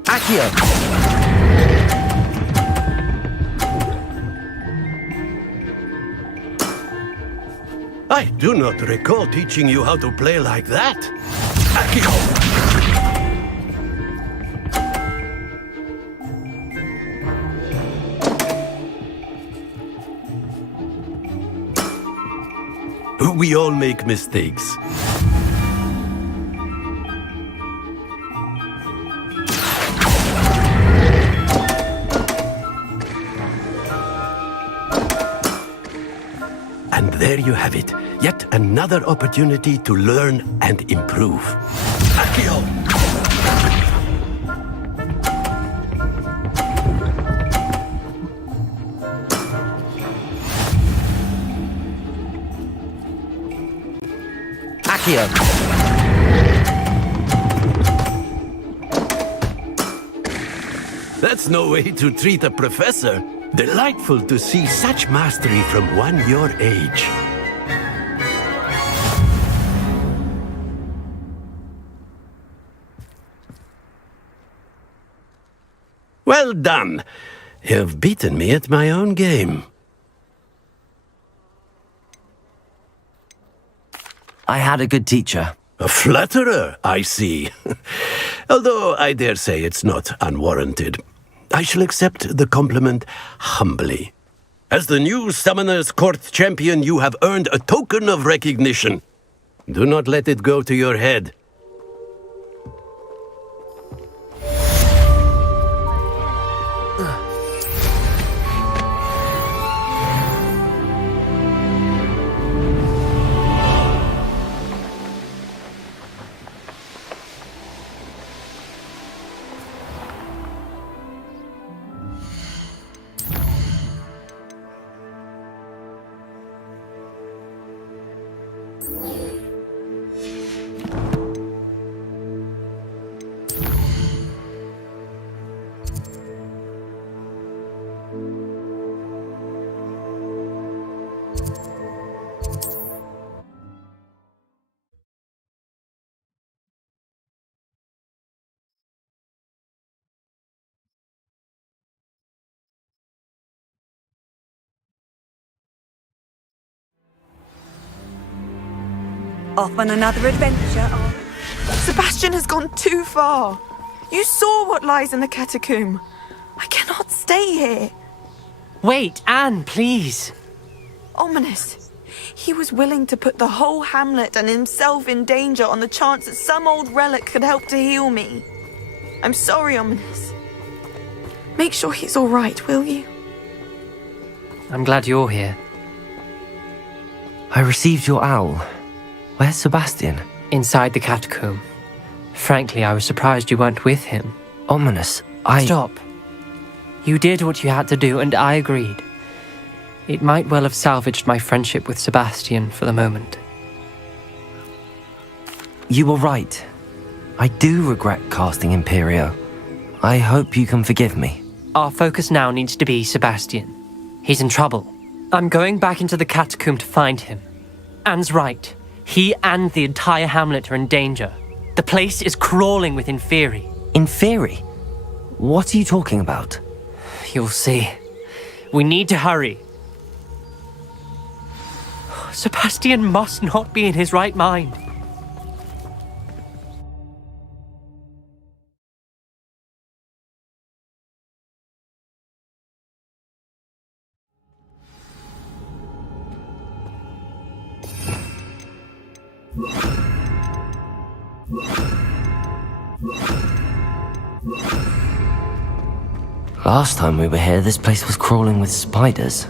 Accio! I do not recall teaching you how to play like that. Accio! We all make mistakes. And there you have it. Yet another opportunity to learn and improve. Accio! Accio! That's no way to treat a professor. Delightful to see such mastery from one your age. Well done. You've beaten me at my own game. I had a good teacher. A flatterer, I see. Although I dare say it's not unwarranted. I shall accept the compliment humbly. As the new Summoner's Court champion, you have earned a token of recognition. Do not let it go to your head. Off on another adventure. Sebastian has gone too far. You saw what lies in the catacomb. I cannot stay here. Wait, Anne, please. Ominous. He was willing to put the whole hamlet and himself in danger on the chance that some old relic could help to heal me. I'm sorry, Ominous. Make sure he's all right, will you? I'm glad you're here. I received your owl. Where's Sebastian? Inside the catacomb. Frankly, I was surprised you weren't with him. Ominous, Stop. You did what you had to do, and I agreed. It might well have salvaged my friendship with Sebastian for the moment. You were right. I do regret casting Imperio. I hope you can forgive me. Our focus now needs to be Sebastian. He's in trouble. I'm going back into the catacomb to find him. Anne's right. He and the entire hamlet are in danger. The place is crawling with Inferi. Inferi? What are you talking about? You'll see. We need to hurry. Sebastian must not be in his right mind. Last time we were here, this place was crawling with spiders.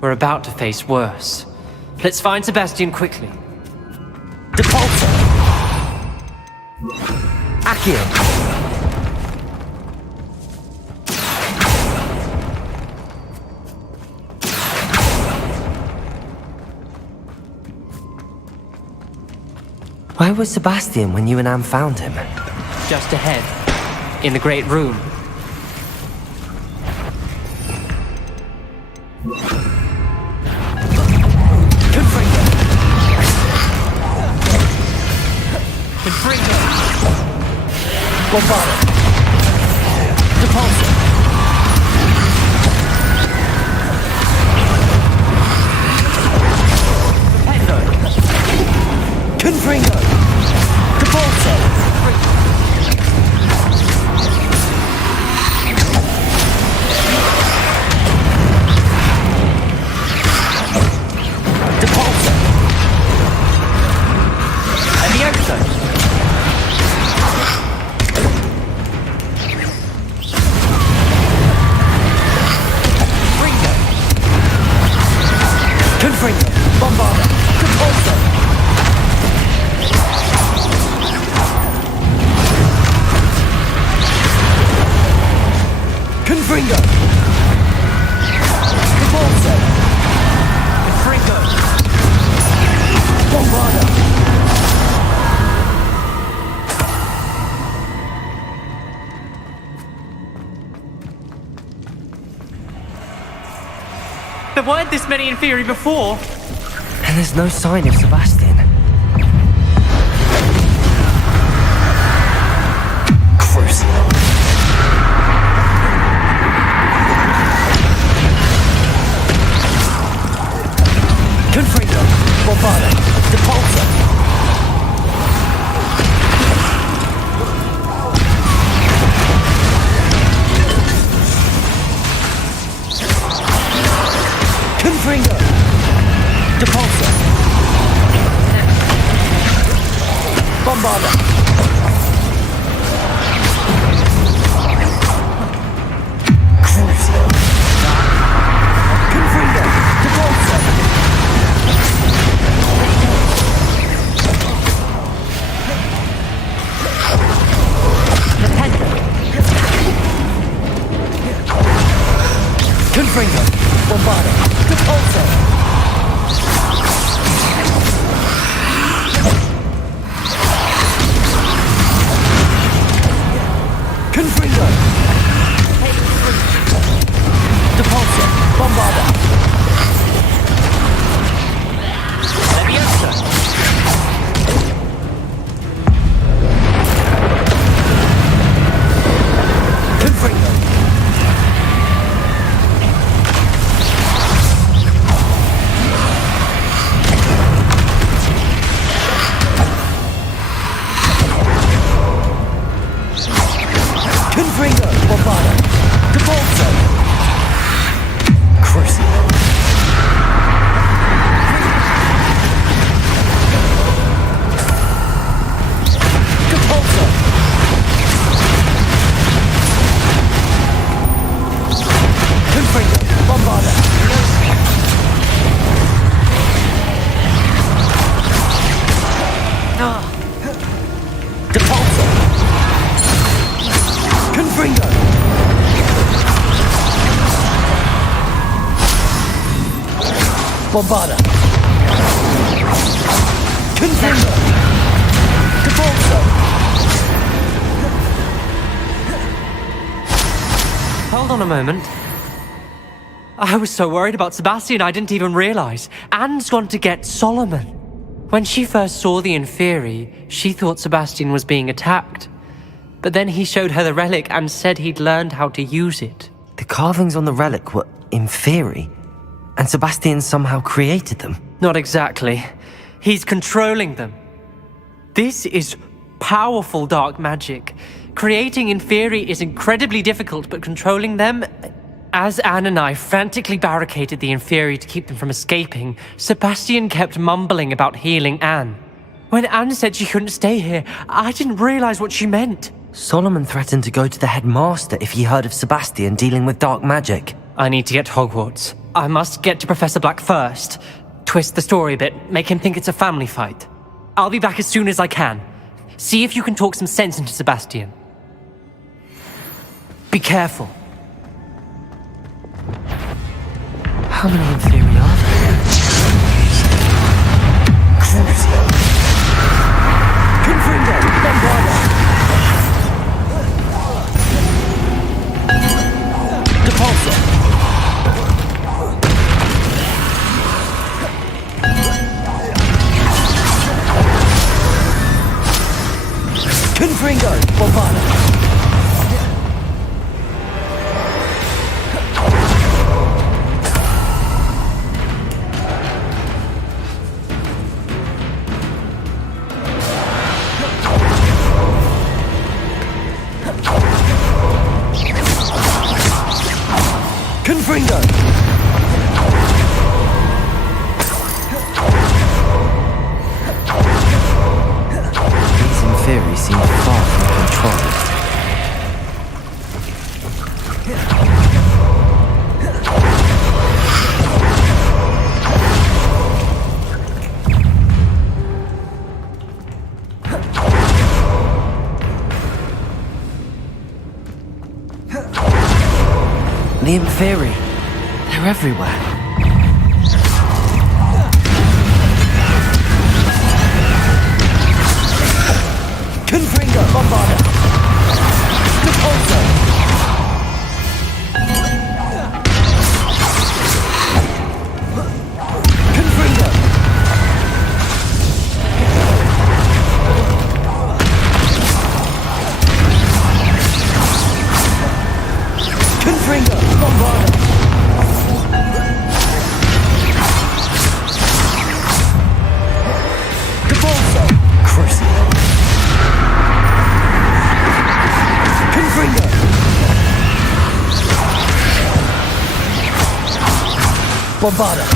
We're about to face worse. Let's find Sebastian quickly. Depulsor! Accio! Where was Sebastian when you and Anne found him? Just ahead, in the Great Room. There weren't this many Inferi before. And there's no sign of Sebastian. Crucible. Confringo. Bombarda. Depulsor. Bombarda! Confringo! Bombarda! Repulso! Confringo! Repulso! Bombarda! Leviosa! Confringo! Confringo! Bombarda! Repulso! Crucible! Repulso! Confringo! Bombarda! Repulso! Confringo! Bombarda! Confringo! Repulso! Hold on a moment. I was so worried about Sebastian I didn't even realize. Anne's gone to get Solomon. When she first saw the Inferi, she thought Sebastian was being attacked. But then he showed her the relic and said he'd learned how to use it. The carvings on the relic were Inferi, and Sebastian somehow created them. Not exactly. He's controlling them. This is powerful dark magic. Creating Inferi is incredibly difficult, but controlling them... As Anne and I frantically barricaded the Inferi to keep them from escaping, Sebastian kept mumbling about healing Anne. When Anne said she couldn't stay here, I didn't realize what she meant. Solomon threatened to go to the headmaster if he heard of Sebastian dealing with dark magic. I need to get to Hogwarts. I must get to Professor Black first. Twist the story a bit, make him think it's a family fight. I'll be back as soon as I can. See if you can talk some sense into Sebastian. Be careful. How many Inferi are there? Crucible! Confringo! Bombarda! Repulso! Confringo! Bombarda! Confringo! These Inferi seem far from controlled. The Inferi, they're everywhere. Confringo! Bombarda! Repulso! Confringo! Confringo! Bombarda! Repulso! Crucible! Confringo! Bombarda!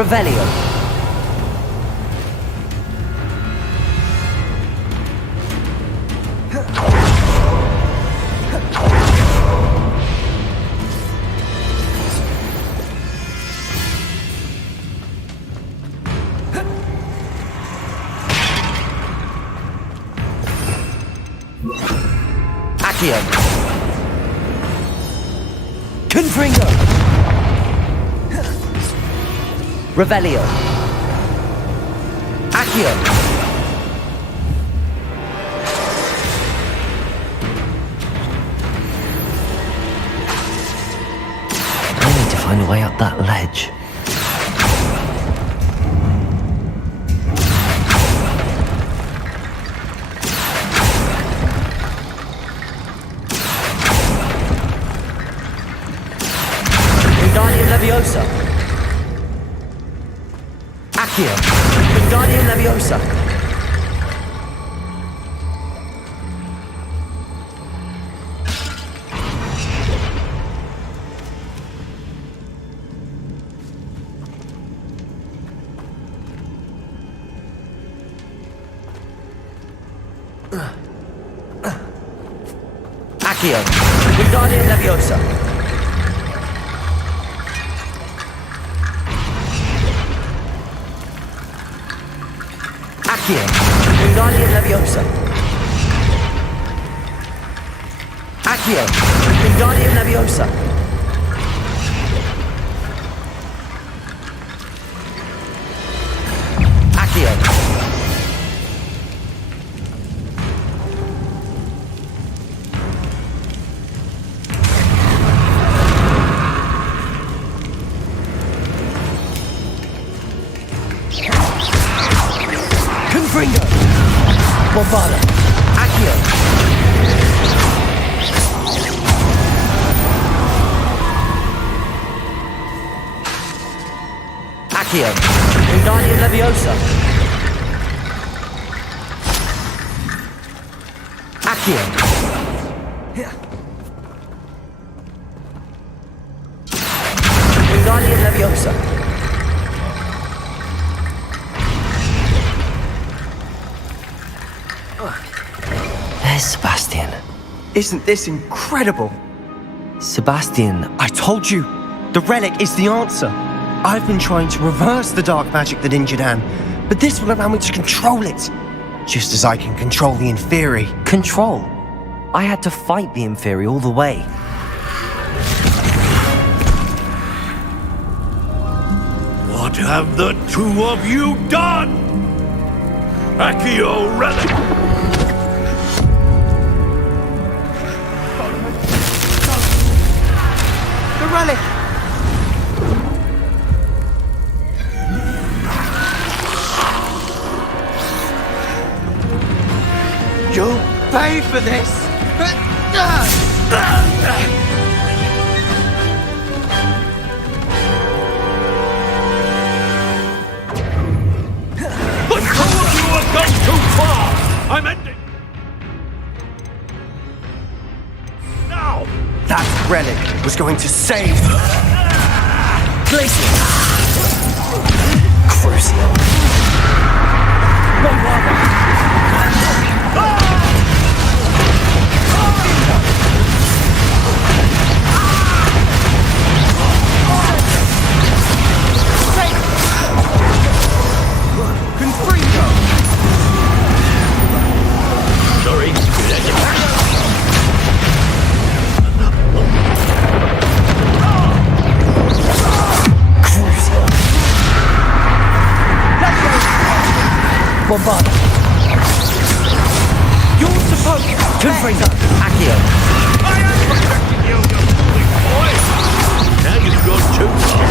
Revelio. Accio. Confringo. Revelio. Accio. I need to find a way up that ledge. Leviosa. Accio. Wingardium Leviosa. Accio. Wingardium Leviosa. Accio. Wingardium Leviosa. Accio. Wingardium Leviosa. Accio. Confringo. Bombada. Accio. Accio. Wingardium Leviosa. Accio. Wingardium Leviosa. There's Sebastian. Isn't this incredible? Sebastian, I told you, the relic is the answer. I've been trying to reverse the dark magic that injured Anne, but this will allow me to control it. Just as I can control the Inferi. Control? I had to fight the Inferi all the way. What have the two of you done? Accio relic! The relic! You'll pay for this! But two of you have gone too far! I'm ending! Now! That relic was going to save... Glacier! Crucio! Confringo! Sorry, Bombada! You're supposed to... Confringo! Accio! I am protecting you, you bully boy! Now you've gone too far.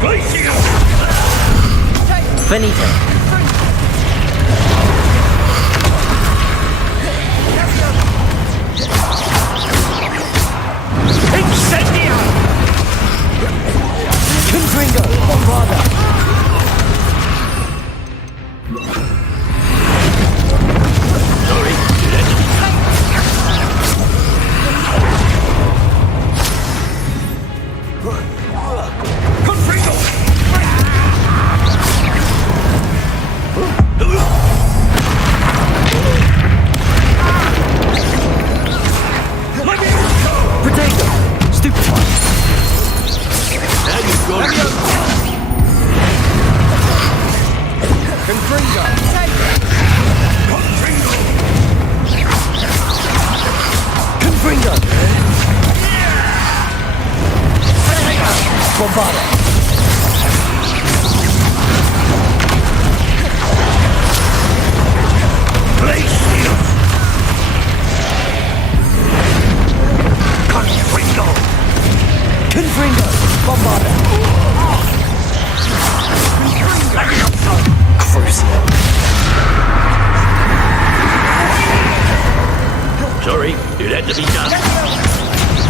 Glacier! Finito! Incendio! Confringo! Bombada! Bombarda! Confringo! Bombarda! Crucio! Sorry, it had to be done.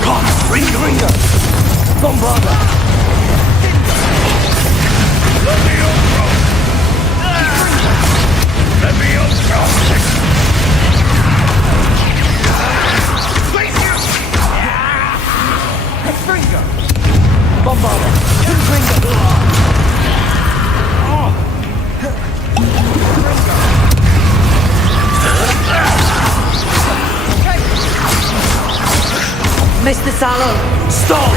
Confringo! Bombarda! Confringo! Bombarda! Confringo! Mr. Sallow! Stop!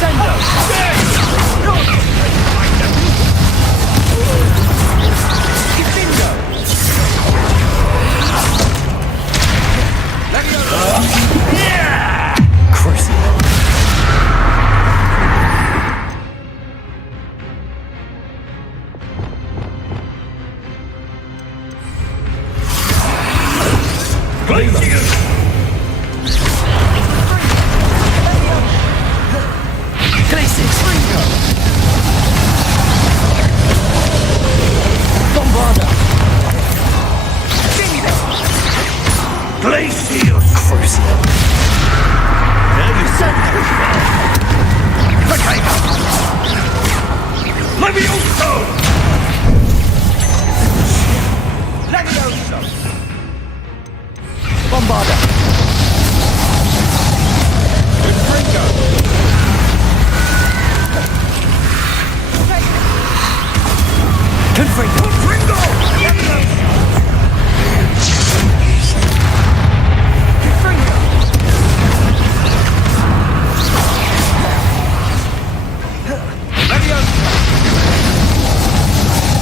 Sendo! Crucio! Bombarda! Glacius! Crucio! Now you said Potato! Levioso! Levioso! Bombarda! Confringo! Confringo! Confringo!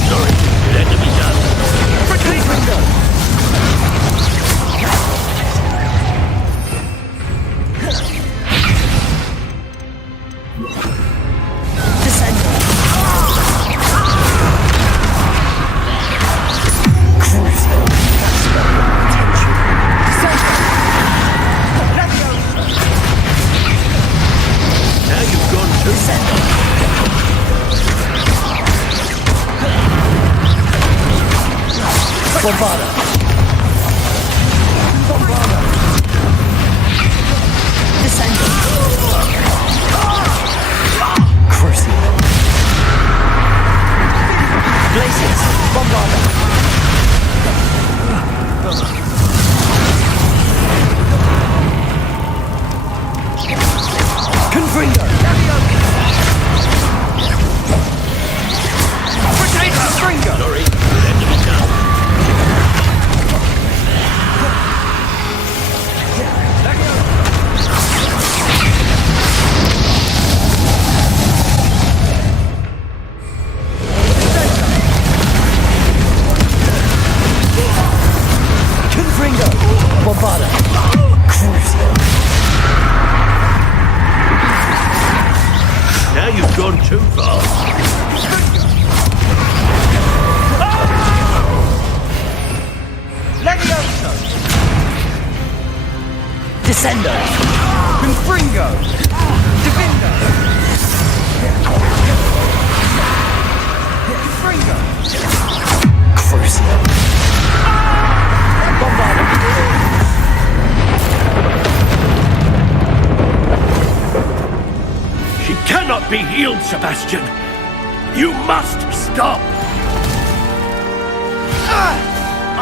Sorry, it had to be done. Now you've gone too Bombarda! Bombarda! Descendo! Crucio! Glacius! Bombarda! Confringo! Potato! Confringo! Sorry, it had to be done. Confringo! Bombarda! Crucio! Now you've gone too far. Levioso! Descendo! Confringo! Divindo! Confringo! Crucio! Bombarda! She cannot be healed, Sebastian. You must stop.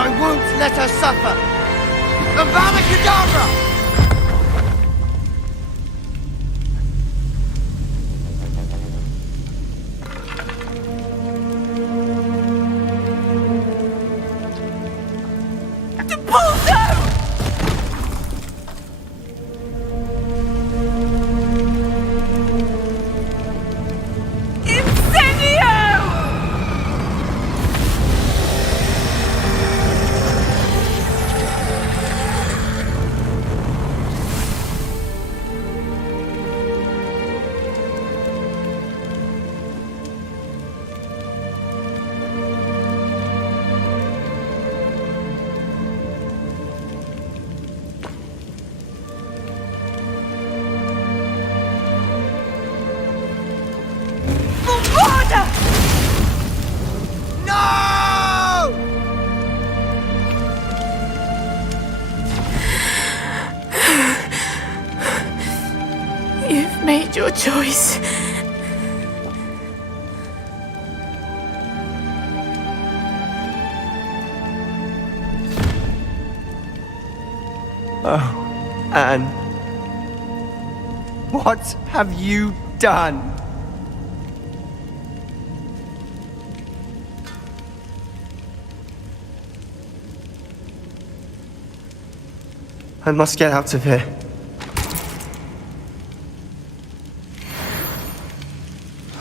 I won't let her suffer! Avada Kedavra! You've made your choice. Oh, Anne. What have you done? I must get out of here.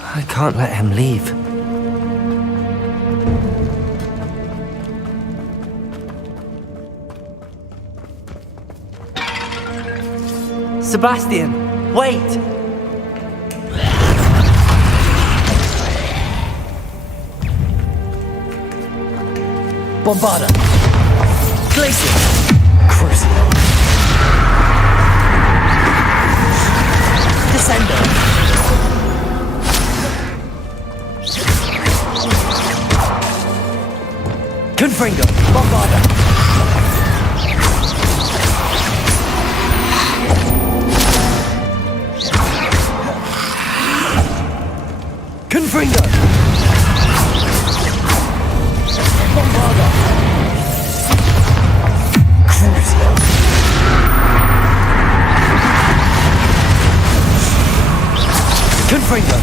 I can't let him leave. Sebastian, wait! Bombarda! Glacier! Crucible! Descender! Confringo! Bombarda! Confringo! Bombarda! Crucible! Confringo!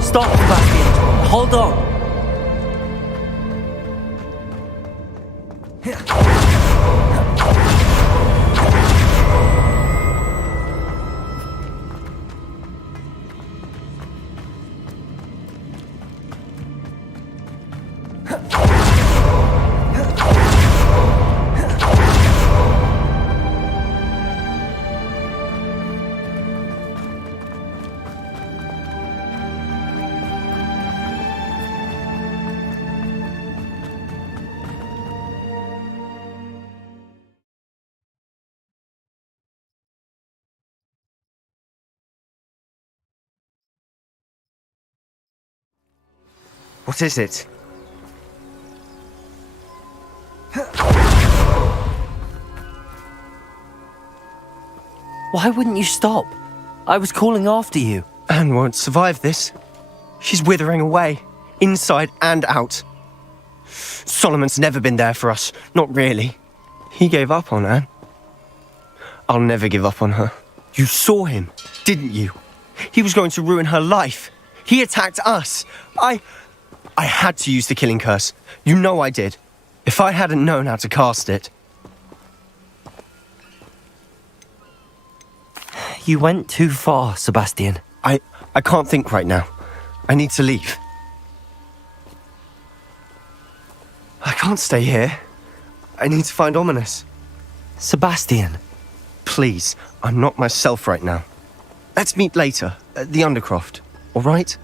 Stop, Sebastian! Hold on! What is it? Why wouldn't you stop? I was calling after you. Anne won't survive this. She's withering away, inside and out. Solomon's never been there for us, not really. He gave up on Anne. I'll never give up on her. You saw him, didn't you? He was going to ruin her life. He attacked us. I had to use the killing curse. You know I did. If I hadn't known how to cast it. You went too far, Sebastian. I can't think right now. I need to leave. I can't stay here. I need to find Ominous. Sebastian. Please, I'm not myself right now. Let's meet later at the Undercroft, all right?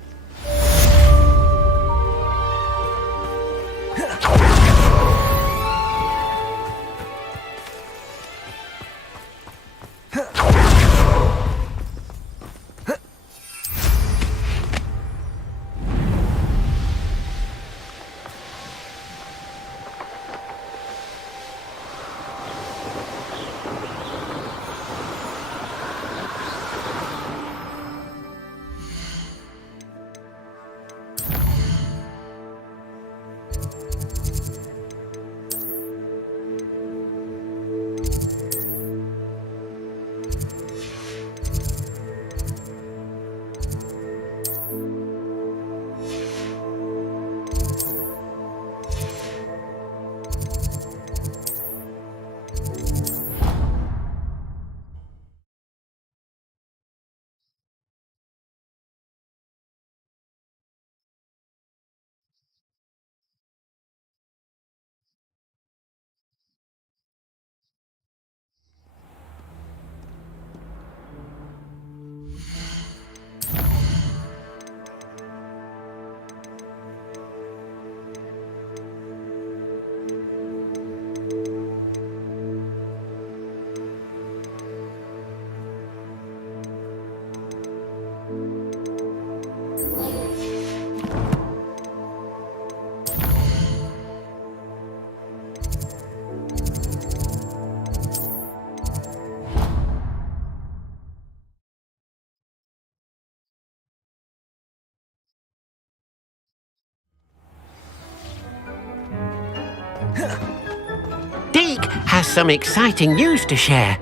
Deke has some exciting news to share.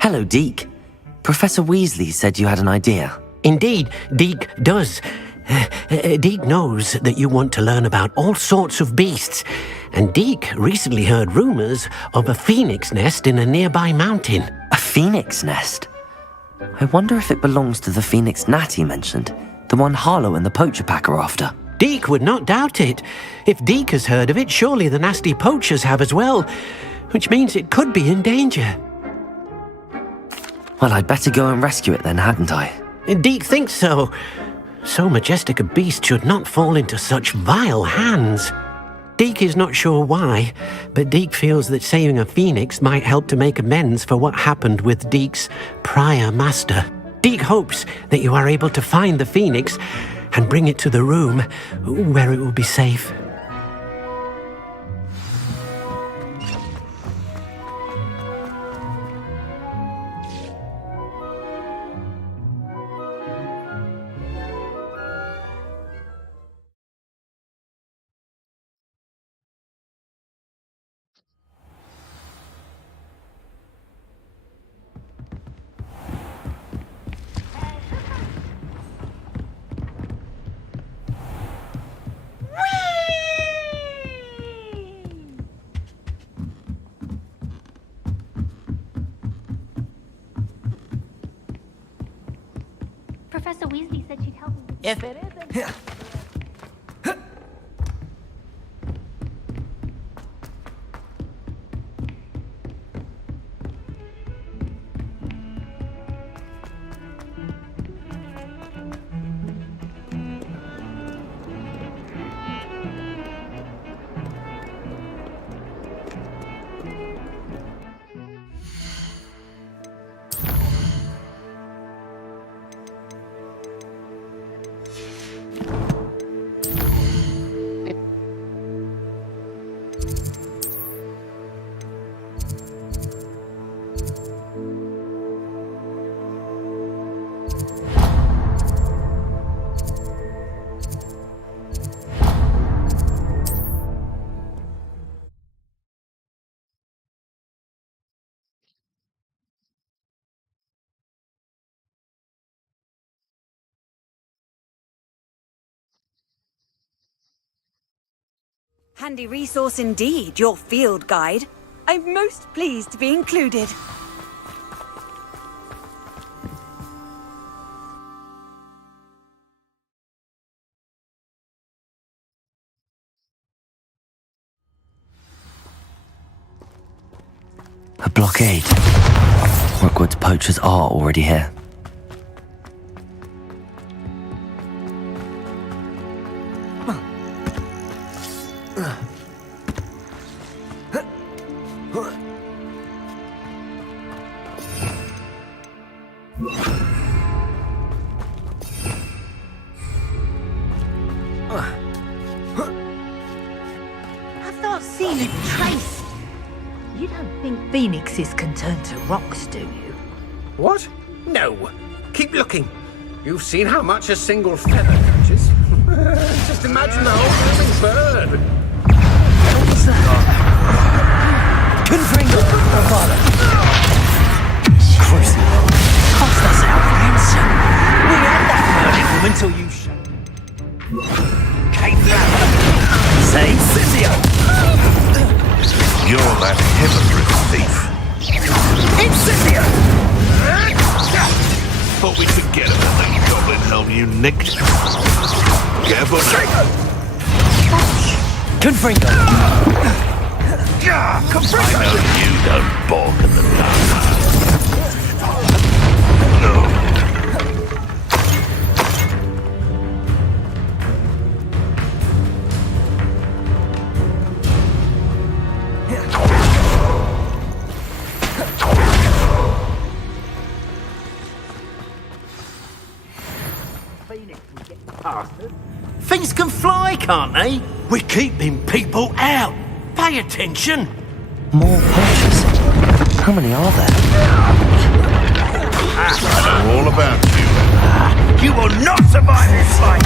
Hello, Deke. Professor Weasley said you had an idea. Indeed, Deke does. Deke knows that you want to learn about all sorts of beasts, and Deke recently heard rumors of a phoenix nest in a nearby mountain. A phoenix nest? I wonder if it belongs to the phoenix gnat he mentioned, the one Harlow and the poacher pack are after. Deke would not doubt it. If Deke has heard of it, surely the nasty poachers have as well, which means it could be in danger. Well, I'd better go and rescue it then, hadn't I? Deke thinks so. So majestic a beast should not fall into such vile hands. Deke is not sure why, but Deke feels that saving a phoenix might help to make amends for what happened with Deke's prior master. Deke hopes that you are able to find the phoenix and bring it to the room where it will be safe. Professor Weasley said she'd help me. If it isn't... Handy resource indeed, your field guide. I'm most pleased to be included. A blockade. Rookwood's poachers are already here. I've not seen a trace. You don't think phoenixes can turn to rocks, do you? What? No. Keep looking. You've seen how much a single feather catches. Just imagine the whole living bird. Confringo, father. Crucible. Cost us our ransom. We had that murdered woman till you came back. Say, Scythia. You're that hypocrite thief. Incendio! Thought we'd forget about that goblin helm you nicked. Careful, Confringo. I know you don't balk at the dark. No. Things can fly, can't they? We're keeping people out. Pay attention. More poachers. How many are there? I know all about you. You will not survive this fight.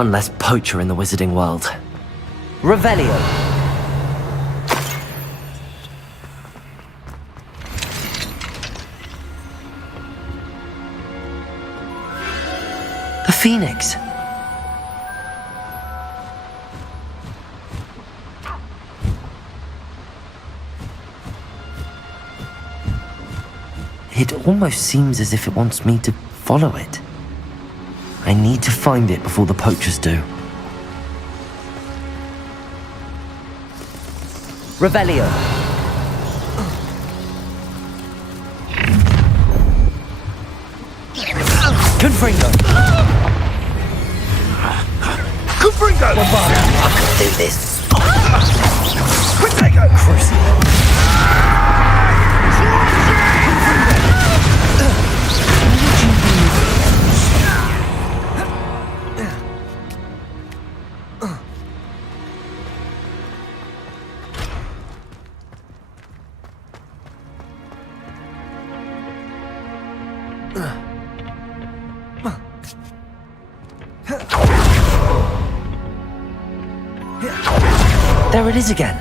One less poacher in the wizarding world. Revelio! The Phoenix! It almost seems as if it wants me to follow it. I need to find it before the poachers do. Revelio! Confringo! Confringo! I can do this! Protego! Crucible! There it is again.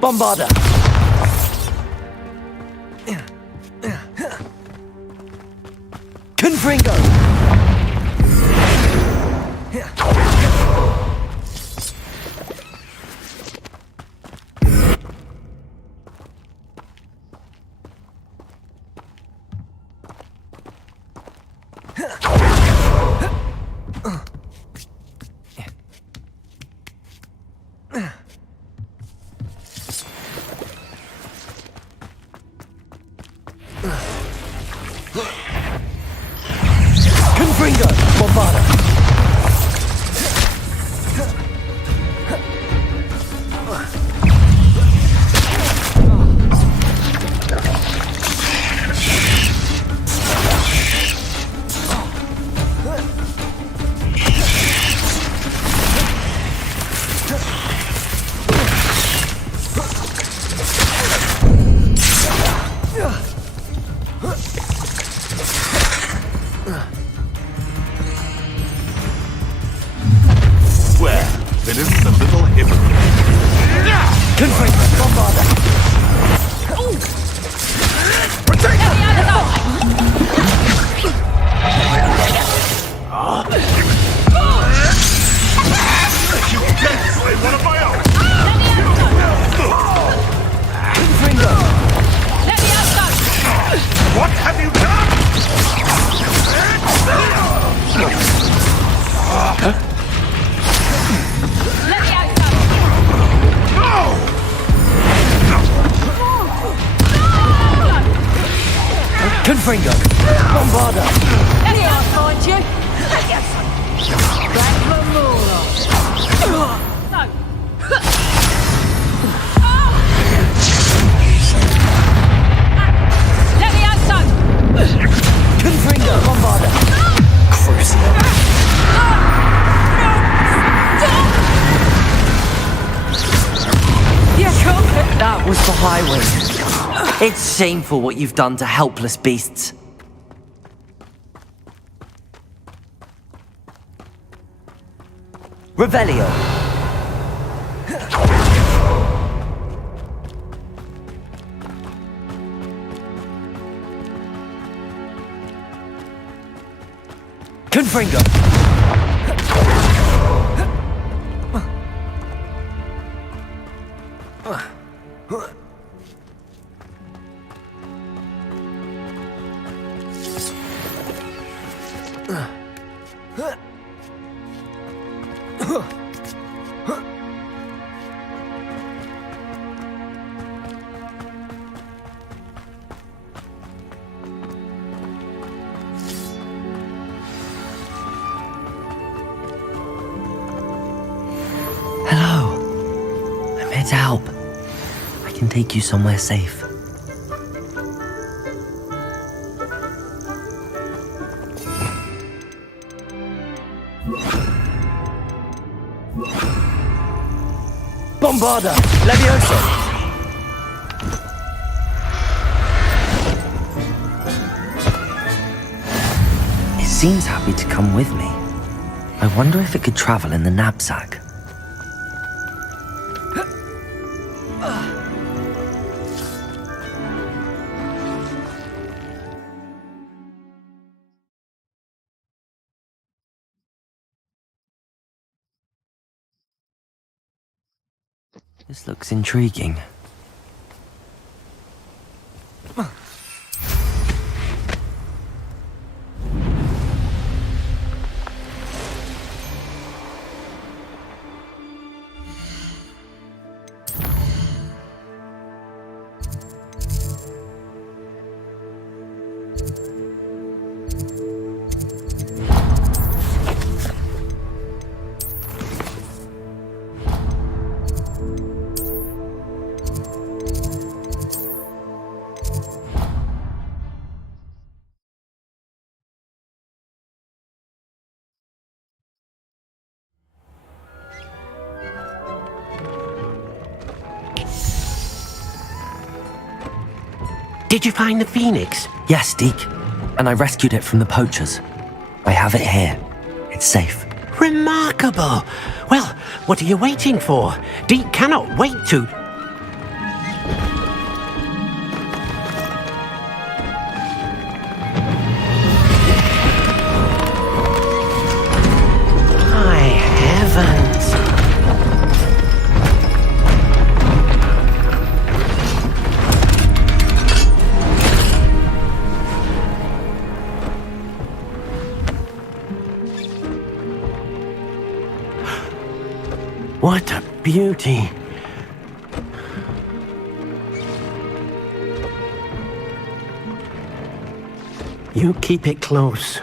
Bombarder. Confringo. Confringo. Bombarder. Confringo! Bombarder! Any I'll find you! Black Mamula! No! Let me out, son! Confringo! Bombarder! Crucible! That was the highway. It's shameful what you've done to helpless beasts. Revelio. Confringo. Hello. I'm here to help. I can take you somewhere safe. Bombarda! Levioso! It seems happy to come with me. I wonder if it could travel in the knapsack. This looks intriguing. Did you find the Phoenix? Yes, Deke. And I rescued it from the poachers. I have it here. It's safe. Remarkable! Well, what are you waiting for? Deke cannot wait to... My heavens! What a beauty! You keep it close.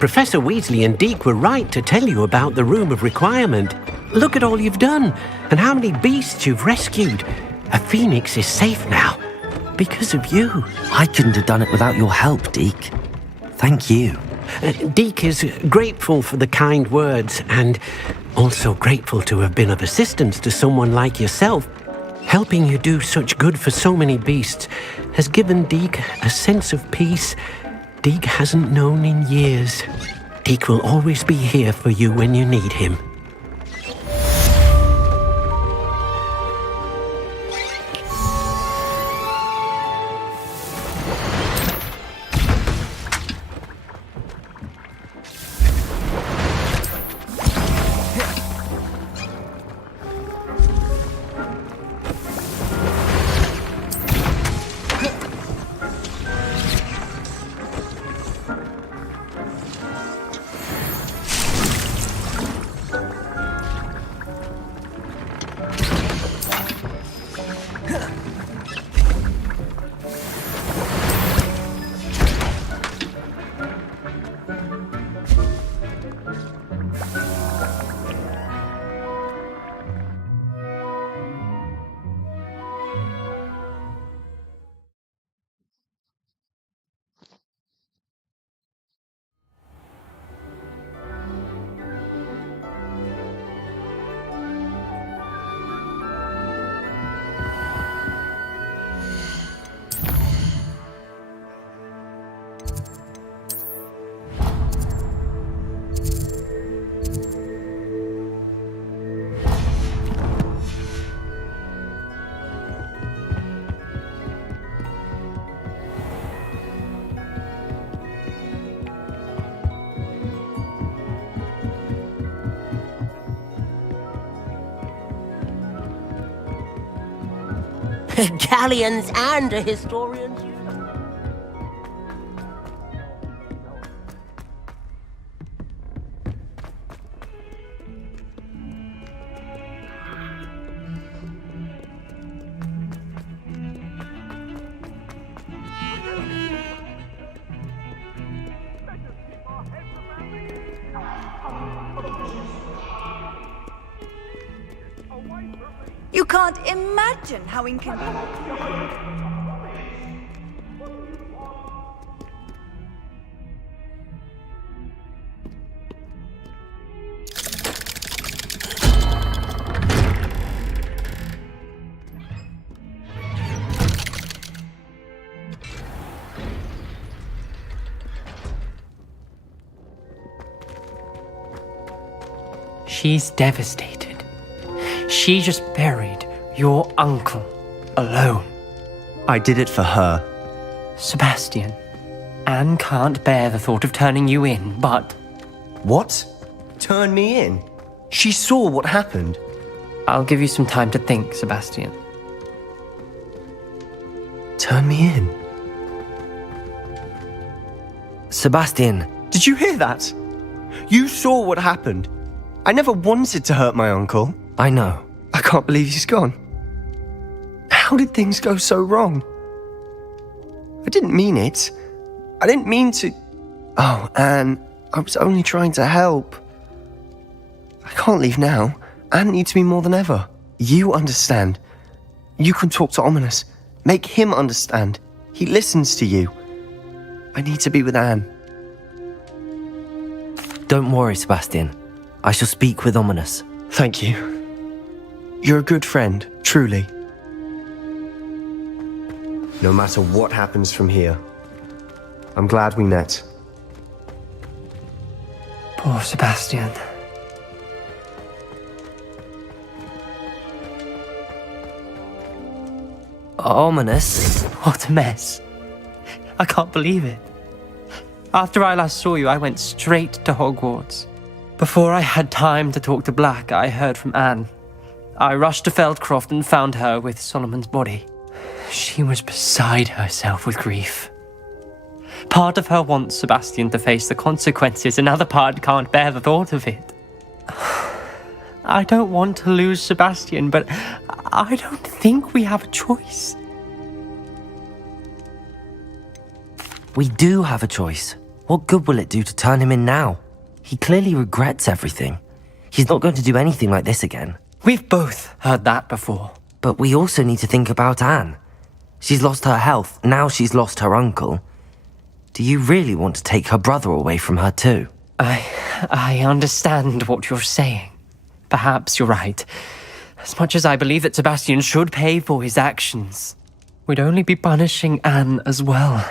Professor Weasley and Deke were right to tell you about the Room of Requirement. Look at all you've done, and how many beasts you've rescued. A phoenix is safe now, because of you. I couldn't have done it without your help, Deke. Thank you. Deke is grateful for the kind words, and also grateful to have been of assistance to someone like yourself. Helping you do such good for so many beasts has given Deke a sense of peace Deke hasn't known in years. Deke will always be here for you when you need him. Galleons and historians. Away from You can't imagine how inconvenient. She's devastated. She just buried your uncle alone. I did it for her. Sebastian, Anne can't bear the thought of turning you in, but... What? Turn me in? She saw what happened. I'll give you some time to think, Sebastian. Turn me in? Sebastian. Did you hear that? You saw what happened. I never wanted to hurt my uncle. I know. I can't believe he's gone. How did things go so wrong? I didn't mean it. I didn't mean to... Oh, Anne, I was only trying to help. I can't leave now. Anne needs me more than ever. You understand. You can talk to Ominous. Make him understand. He listens to you. I need to be with Anne. Don't worry, Sebastian. I shall speak with Ominous. Thank you. You're a good friend, truly. No matter what happens from here, I'm glad we met. Poor Sebastian. Ominous? What a mess. I can't believe it. After I last saw you, I went straight to Hogwarts. Before I had time to talk to Black, I heard from Anne. I rushed to Feldcroft and found her with Solomon's body. She was beside herself with grief. Part of her wants Sebastian to face the consequences, another part can't bear the thought of it. I don't want to lose Sebastian, but I don't think we have a choice. We do have a choice. What good will it do to turn him in now? He clearly regrets everything. He's not going to do anything like this again. We've both heard that before. But we also need to think about Anne. She's lost her health, now she's lost her uncle. Do you really want to take her brother away from her too? I understand what you're saying. Perhaps you're right. As much as I believe that Sebastian should pay for his actions, we'd only be punishing Anne as well.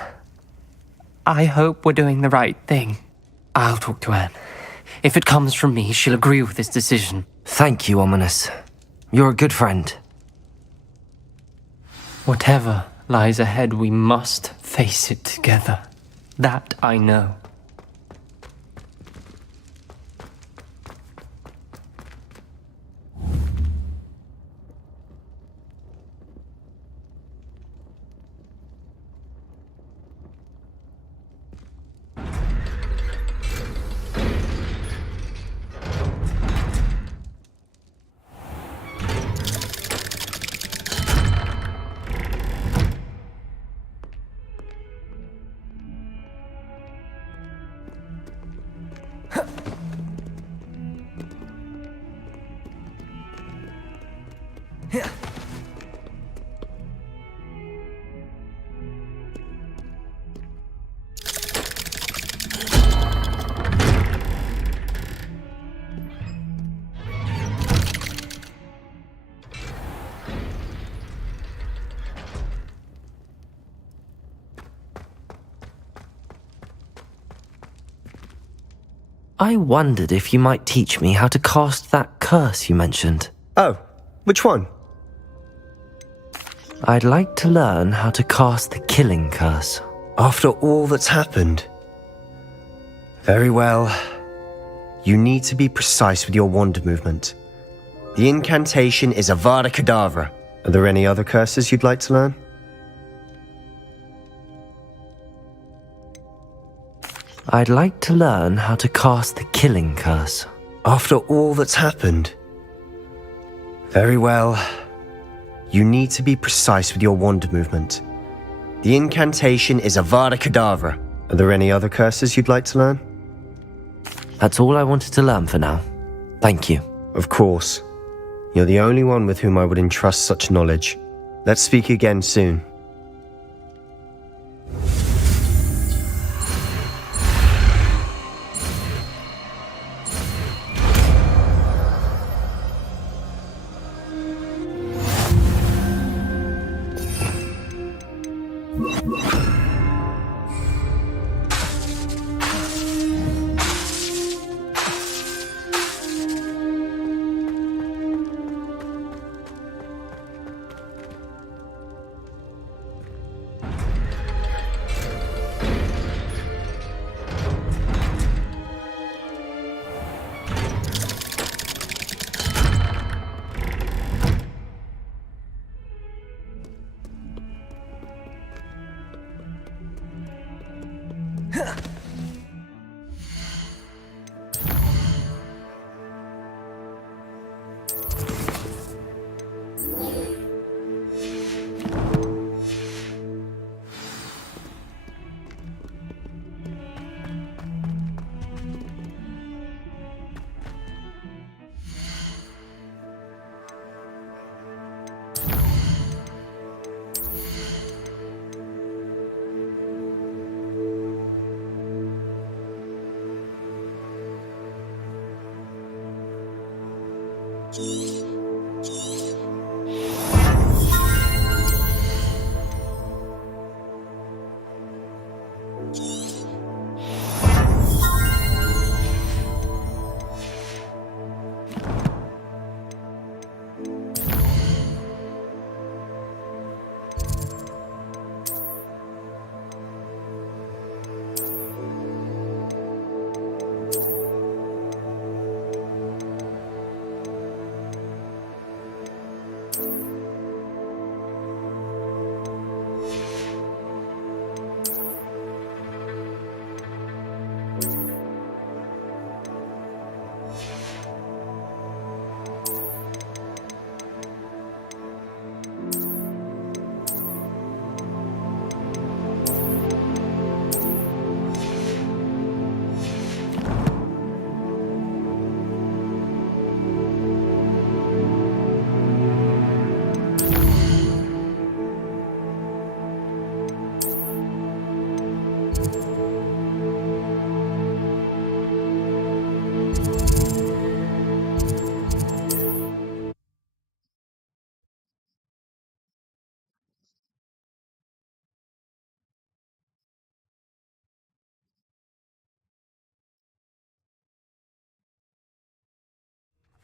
I hope we're doing the right thing. I'll talk to Anne. If it comes from me, she'll agree with this decision. Thank you, Ominous. You're a good friend. Whatever lies ahead, we must face it together. That I know. I wondered if you might teach me how to cast that curse you mentioned. Oh, which one? I'd like to learn how to cast the killing curse. After all that's happened? Very well. You need to be precise with your wand movement. The incantation is Avada Kedavra. Are there any other curses you'd like to learn? I'd like to learn how to cast the killing curse. After all that's happened? Very well. You need to be precise with your wand movement. The incantation is Avada Kedavra. Are there any other curses you'd like to learn? That's all I wanted to learn for now. Thank you. Of course. You're the only one with whom I would entrust such knowledge. Let's speak again soon.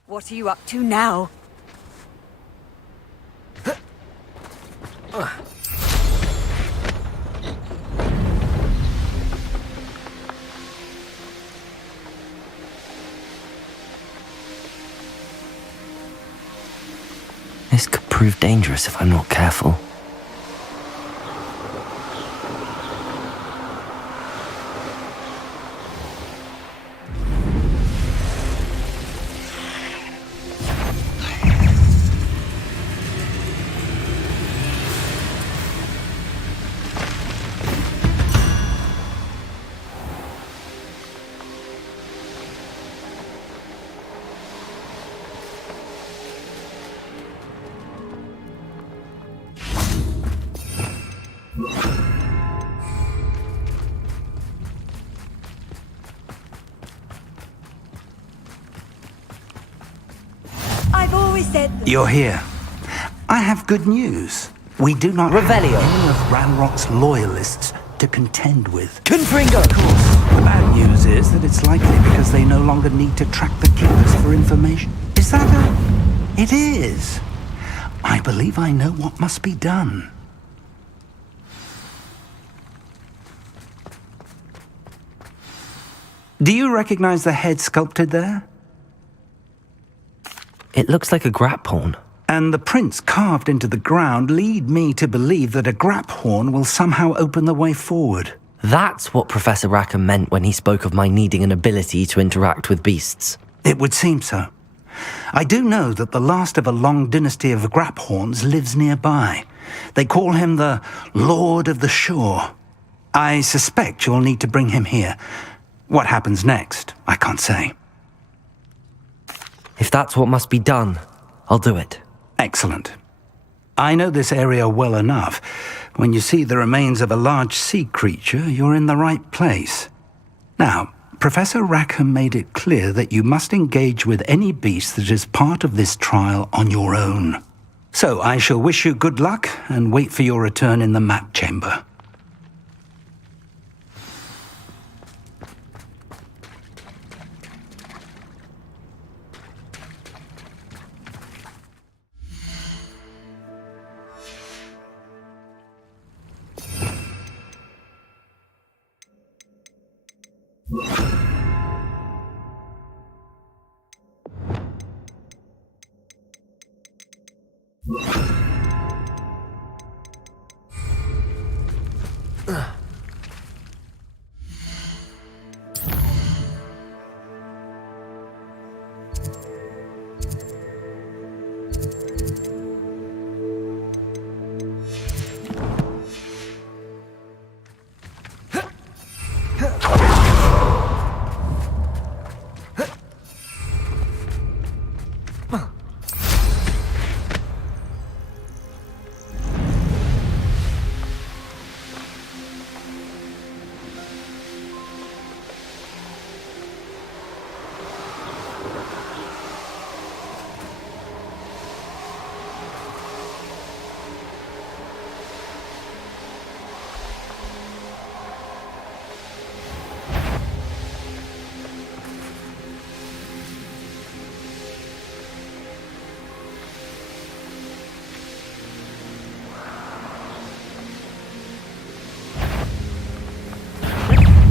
What are you up to now? This could prove dangerous if I'm not careful. I've always said that. You're here. I have good news. We do not have any of Ranrock's loyalists to contend with. Confringo! Of course, the bad news is that it's likely because they no longer need to track the killers for information. Is that a... It is. I believe I know what must be done. Do you recognize the head sculpted there? It looks like a grap horn. And the prints carved into the ground lead me to believe that a grap horn will somehow open the way forward. That's what Professor Rackham meant when he spoke of my needing an ability to interact with beasts. It would seem so. I do know that the last of a long dynasty of grap horns lives nearby. They call him the Lord of the Shore. I suspect you'll need to bring him here. What happens next, I can't say. If that's what must be done, I'll do it. Excellent. I know this area well enough. When you see the remains of a large sea creature, you're in the right place. Now, Professor Rackham made it clear that you must engage with any beast that is part of this trial on your own. So I shall wish you good luck and wait for your return in the map chamber.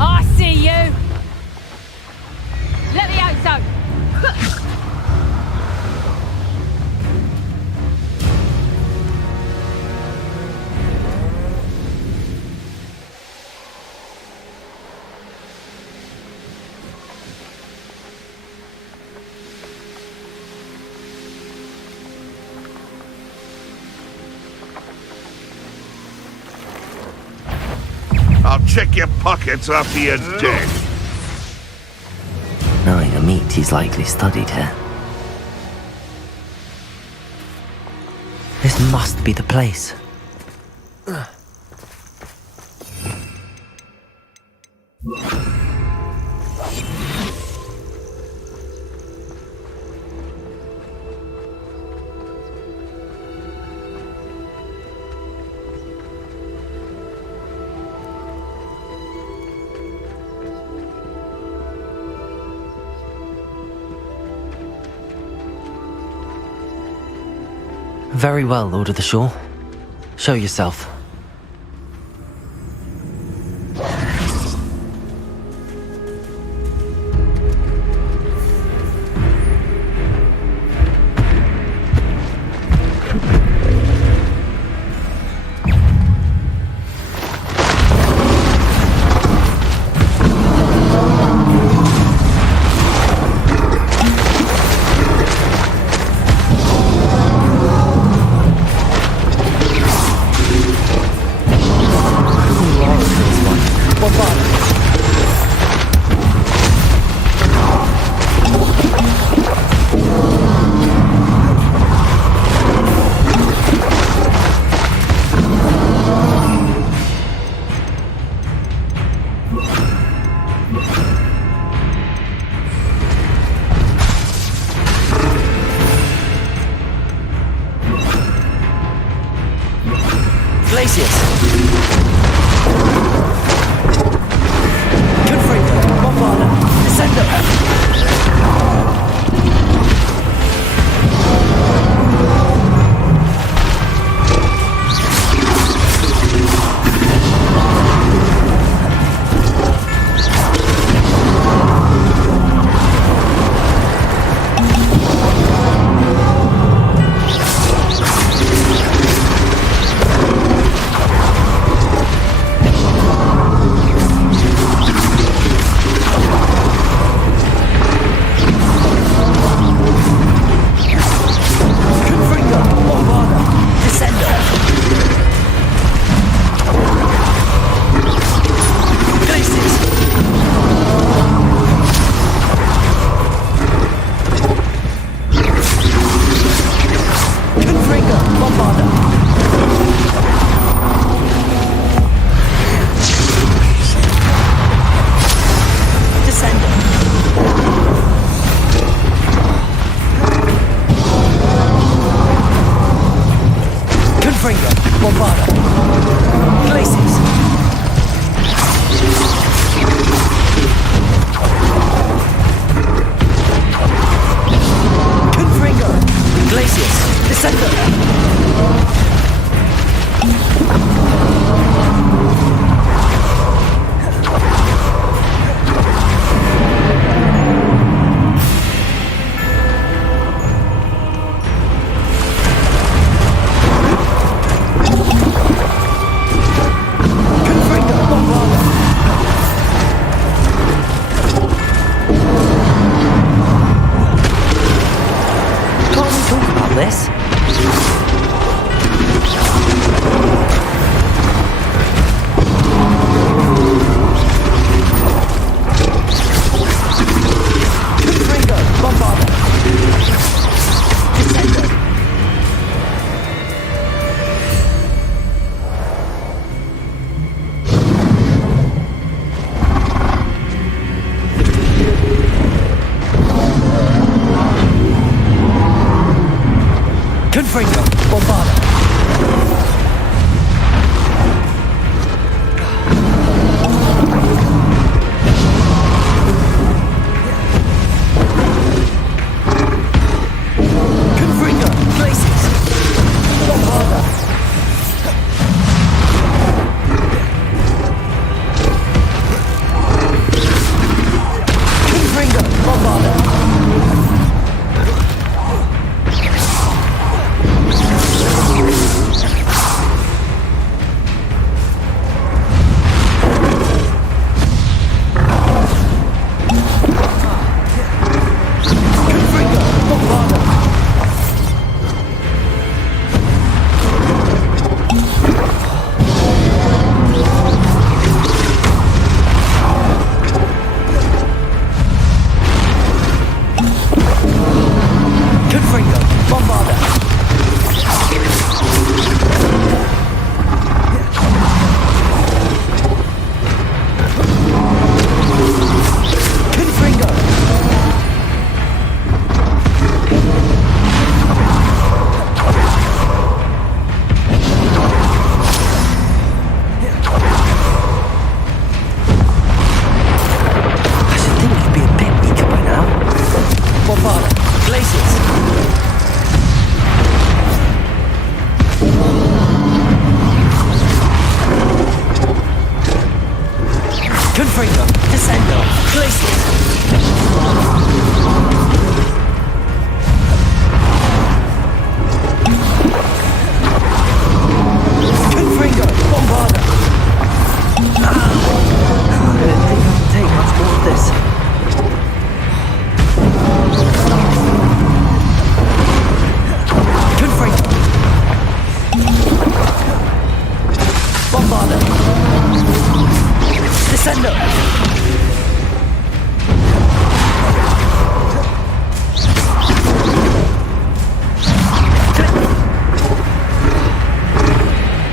I see you! Levioso! I'll check your pockets after you're dead. Knowing a meat he's likely studied here. This must be the place. Very well, Lord of the Shore. Show yourself. Bombarder! Descender! Confringo! Bombarder! Glacius! Confringo! Glacius! Descender! This? Confringo! Bombarder! Descender! Confringo! Bombarder! Confringo! Glacius! Bombarder! Confringo! Bombarder! Confringo! Bombarder! Confringo! I should think you'd be a bit weaker by now. Bombarder! Glacius! Confringo! Descender! Glacius! Confringo! Bombarder! I don't think I can take much more of this. Confringo! Bombarder! Descender!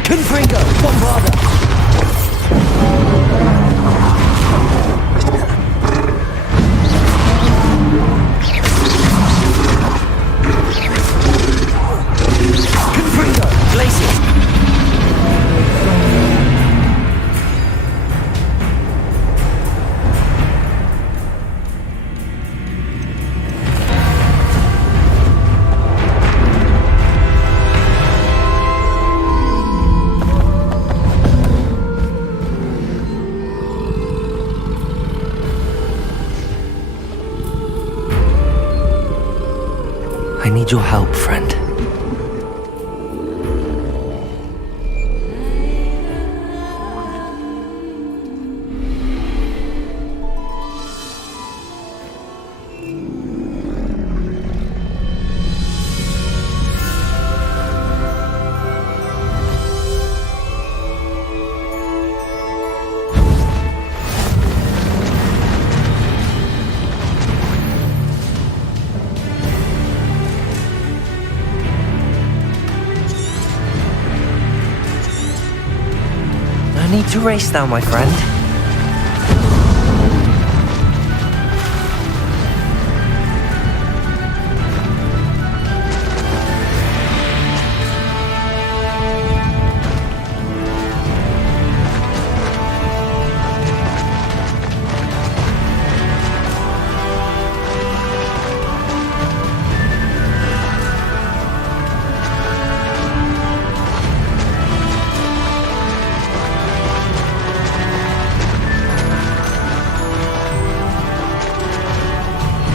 Confringo! Bombarder! Confringo! Glacius! I need your help, friend. need to race now, my friend.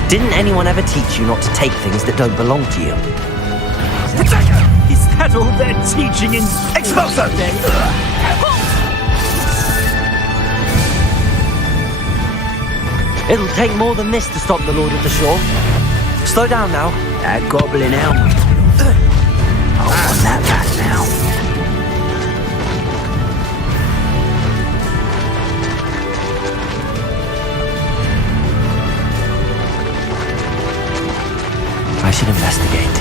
Didn't anyone ever teach you not to take things that don't belong to you? Is that all they're teaching in Expulso? It'll take more than this to stop the Lord of the Shore. Slow down now. That goblin helmet. I want that back now. I should investigate.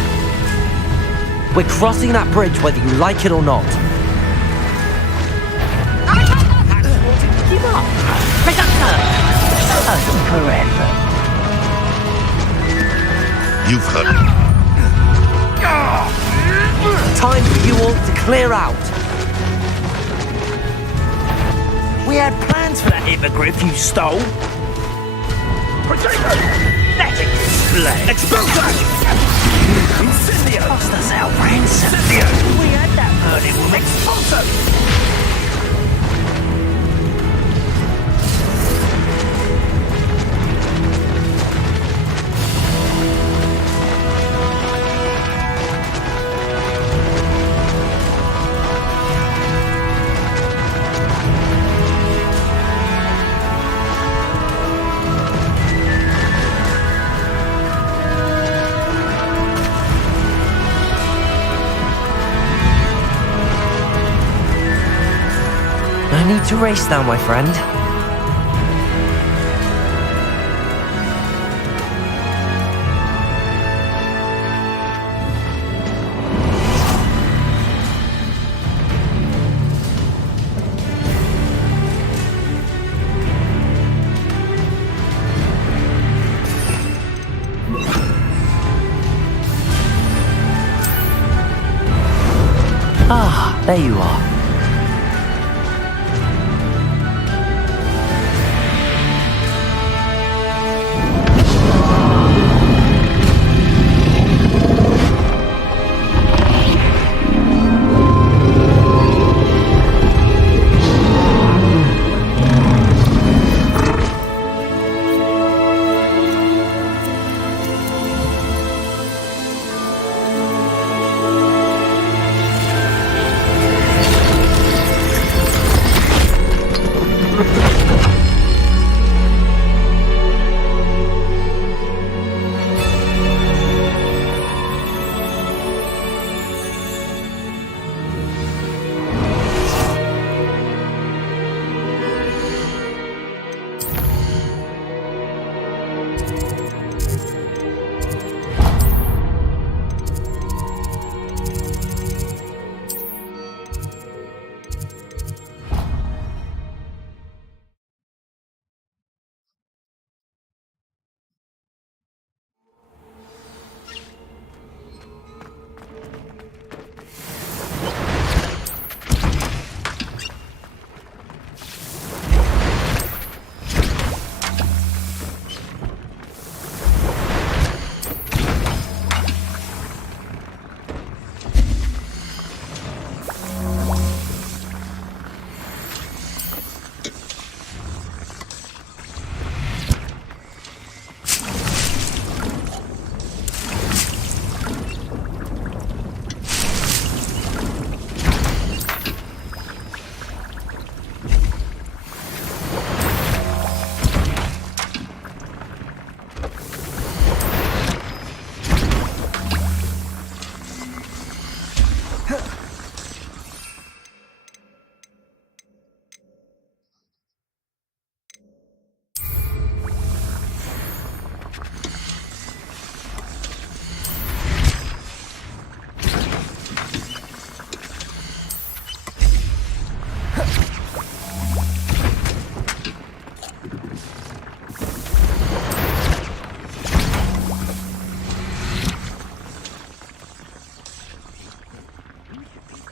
We're crossing that bridge whether you like it or not. Give up. Forever. You've heard. Time for you all to clear out. We had plans for that hippogriff you stole. Potato! Let it display! Expulso! Incendio! Cost us our ransom. Incendio! We had that burning woman. Expulso! I need to race now, my friend. Ah, there you are.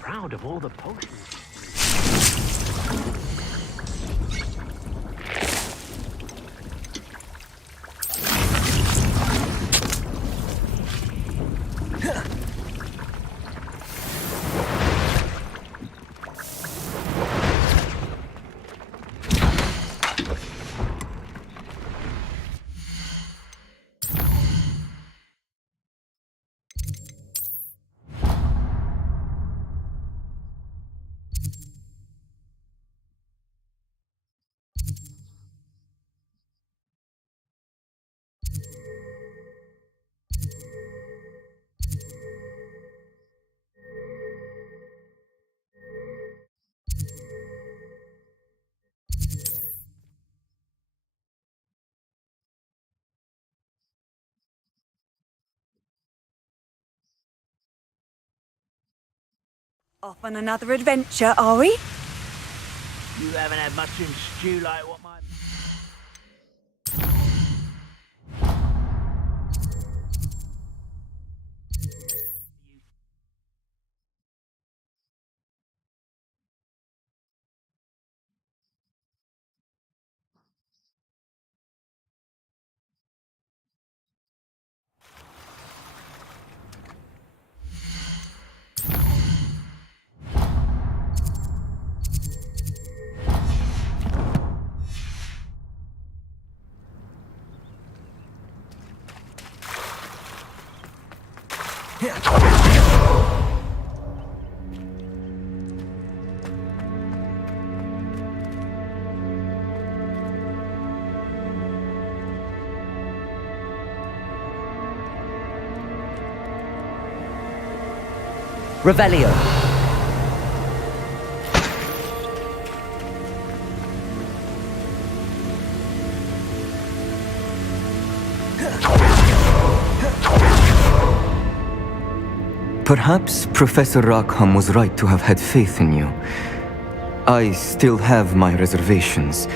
proud of all the potions. Off on another adventure, are we? You haven't had much in stew like what my... Revelio. Perhaps Professor Rackham was right to have had faith in you. I still have my reservations.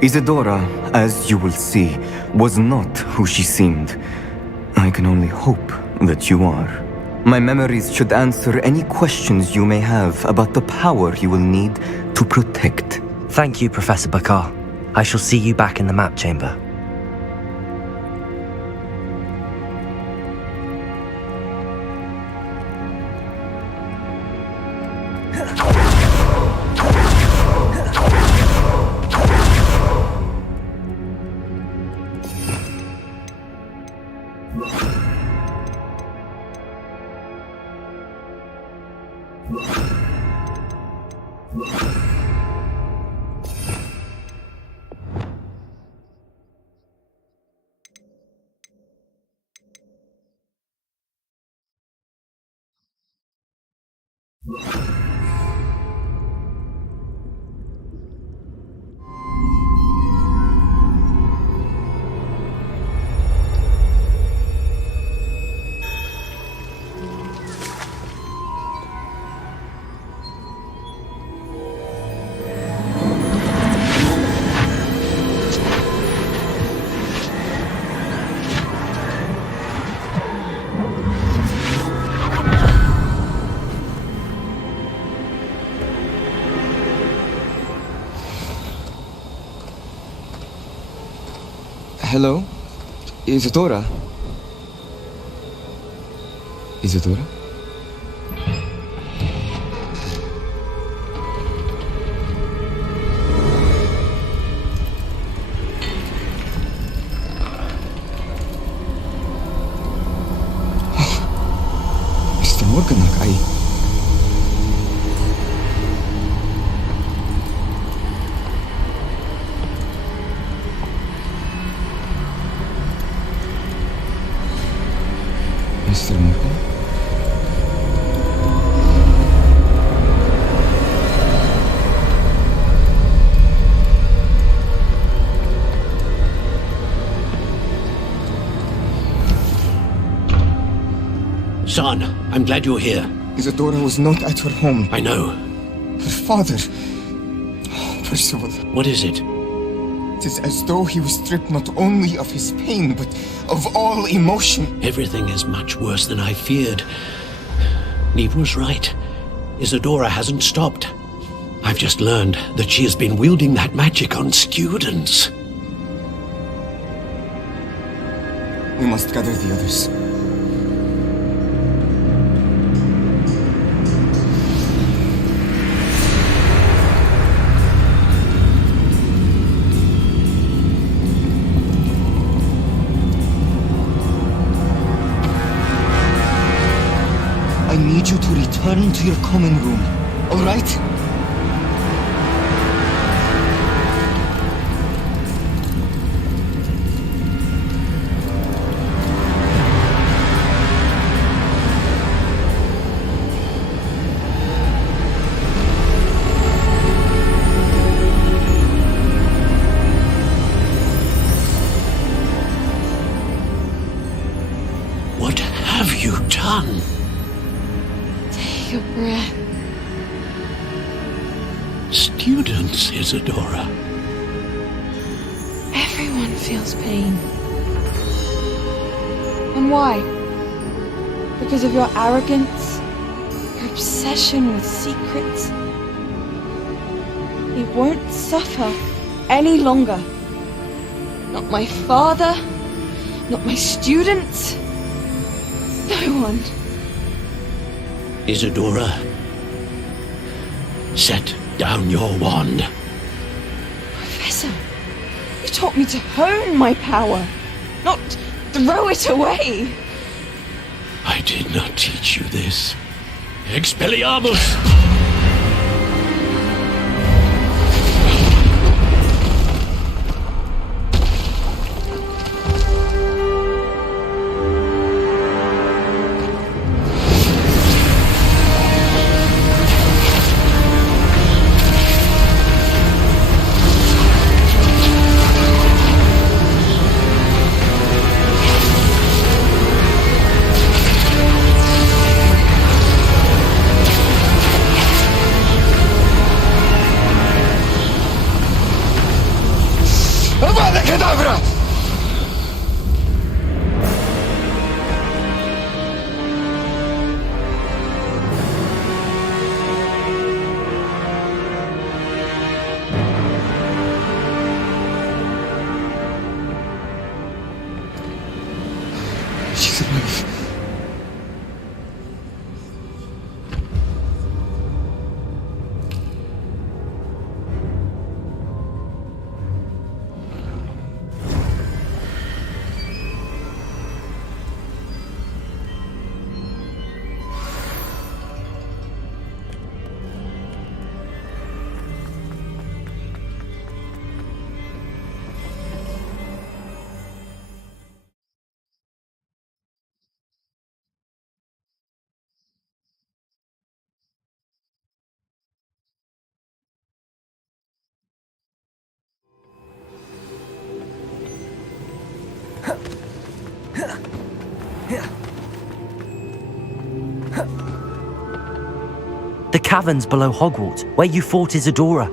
Isadora, as you will see, was not who she seemed. I can only hope that you are. My memories should answer any questions you may have about the power you will need to protect. Thank you, Professor Bakar. I shall see you back in the map chamber. Hello? Isadora? Isadora? Mr. Morganak, Mr. Morgan? Son, I'm glad you're here. Isadora was not at her home. I know. Her father. Oh, Percival. What is it? It is as though he was stripped not only of his pain, but of all emotion. Everything is much worse than I feared. Neve was right. Isadora hasn't stopped. I've just learned that she has been wielding that magic on students. We must gather the others. I need you to return to your common room, all right? What have you done? Take a breath. Students, Isadora. Everyone feels pain. And why? Because of your arrogance? Your obsession with secrets? He won't suffer any longer. Not my father, not my students, no one. Isadora, set down your wand. Professor, you taught me to hone my power, not throw it away. I did not teach you this. Expelliarmus! Avada Kedavra! She's alive. The caverns below Hogwarts, where you fought Isadora.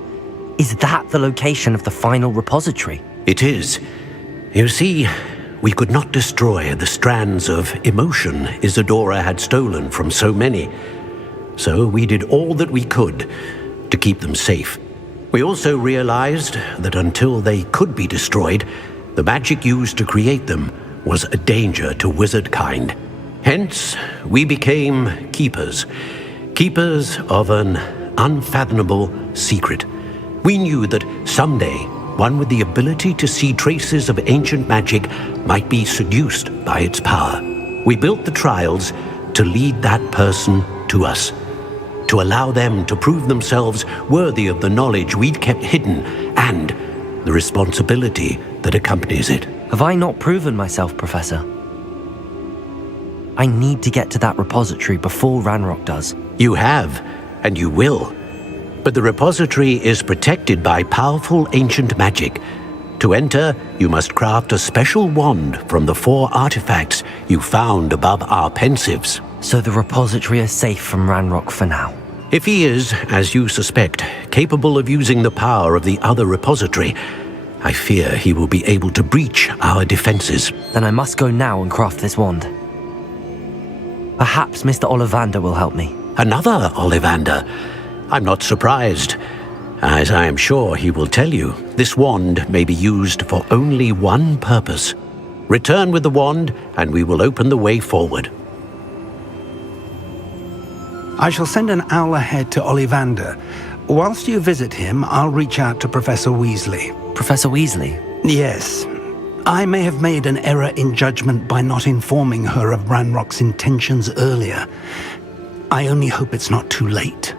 Is that the location of the final repository? It is. You see, we could not destroy the strands of emotion Isadora had stolen from so many. So we did all that we could to keep them safe. We also realized that until they could be destroyed, the magic used to create them was a danger to wizard kind. Hence, we became keepers. Keepers of an unfathomable secret. We knew that someday, one with the ability to see traces of ancient magic might be seduced by its power. We built the trials to lead that person to us, to allow them to prove themselves worthy of the knowledge we'd kept hidden and the responsibility that accompanies it. Have I not proven myself, Professor? I need to get to that repository before Ranrock does. You have, and you will. But the repository is protected by powerful ancient magic. To enter, you must craft a special wand from the 4 artifacts you found above our pensives. So the repository is safe from Ranrock for now? If he is, as you suspect, capable of using the power of the other repository, I fear he will be able to breach our defenses. Then I must go now and craft this wand. Perhaps Mr. Ollivander will help me. Another Ollivander. I'm not surprised. As I am sure he will tell you, this wand may be used for only one purpose. Return with the wand, and we will open the way forward. I shall send an owl ahead to Ollivander. Whilst you visit him, I'll reach out to Professor Weasley. Professor Weasley? Yes. I may have made an error in judgment by not informing her of Ranrock's intentions earlier. I only hope it's not too late.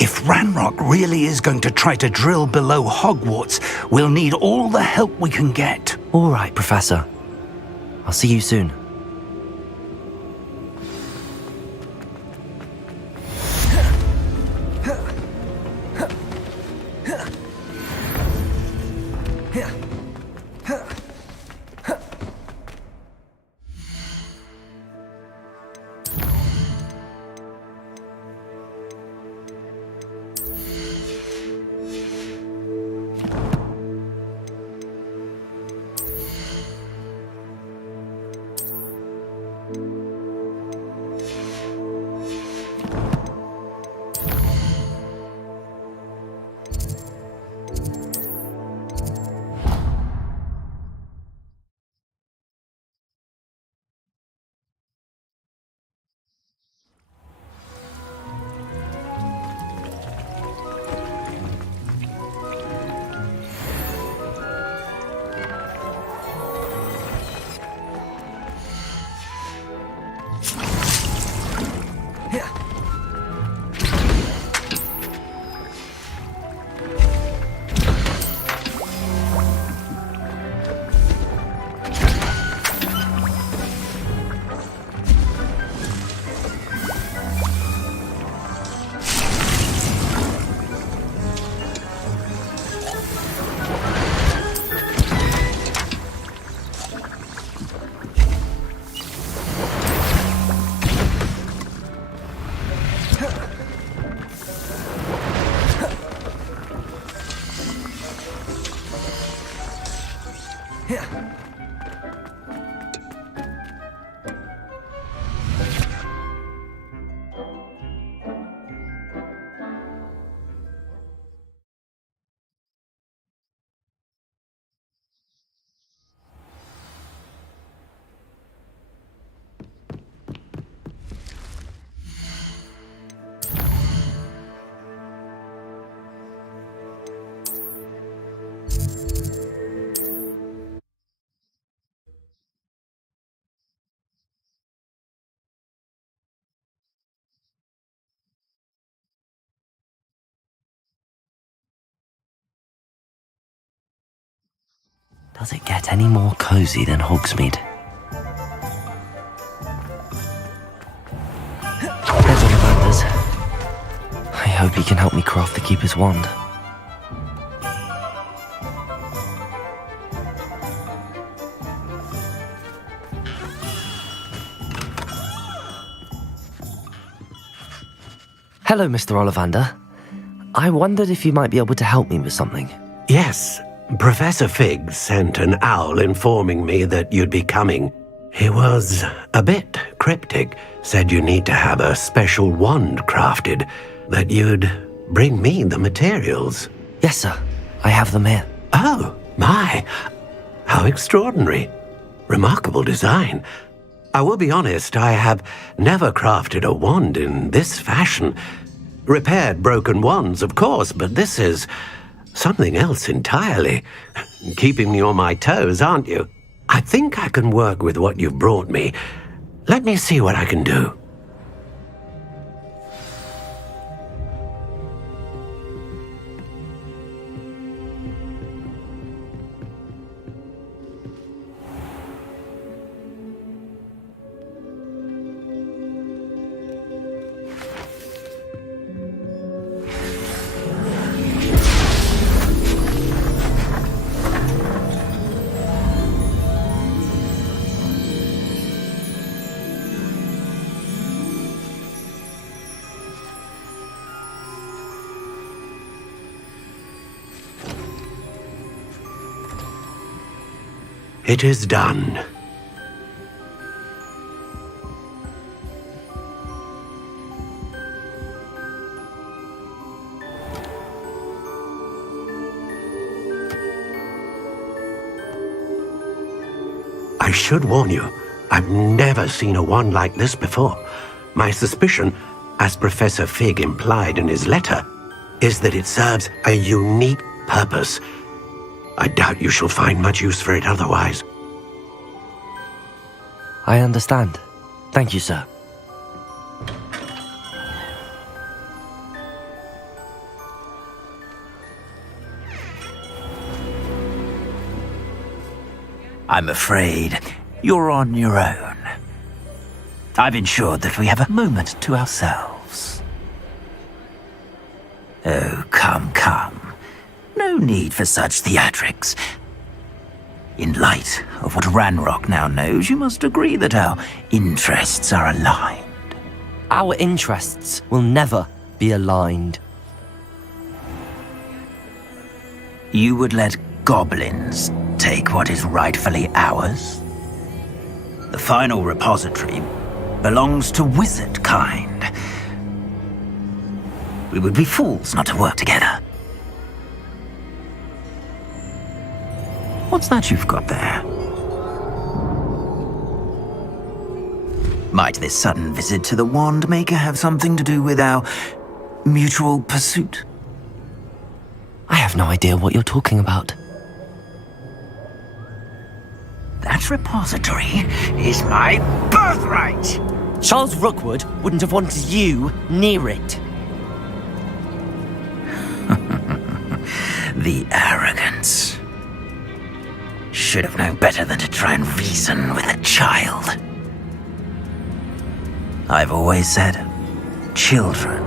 If Ranrock really is going to try to drill below Hogwarts, we'll need all the help we can get. All right, Professor. I'll see you soon. Does it get any more cozy than Hogsmeade? There's Ollivander's. I hope he can help me craft the Keeper's wand. Hello, Mr. Ollivander. I wondered if you might be able to help me with something. Yes, Professor Fig sent an owl informing me that you'd be coming. He was a bit cryptic, said you need to have a special wand crafted, that you'd bring me the materials. Yes, sir. I have them here. Oh, my. How extraordinary. Remarkable design. I will be honest, I have never crafted a wand in this fashion. Repaired broken wands, of course, but this is something else entirely. Keeping me on my toes, aren't you? I think I can work with what you've brought me. Let me see what I can do. It is done. I should warn you, I've never seen a wand like this before. My suspicion, as Professor Fig implied in his letter, is that it serves a unique purpose. I doubt you shall find much use for it otherwise. I understand. Thank you, sir. I'm afraid you're on your own. I've ensured that we have a moment to ourselves. Oh, come, come. No need for such theatrics. In light of what Ranrock now knows, you must agree that our interests are aligned. Our interests will never be aligned. You would let goblins take what is rightfully ours? The final repository belongs to wizard kind. We would be fools not to work together. What's that you've got there? Might this sudden visit to the Wand Maker have something to do with our mutual pursuit? I have no idea what you're talking about. That repository is my birthright! Charles Rookwood wouldn't have wanted you near it. The arrogance. Should have known better than to try and reason with a child. I've always said, children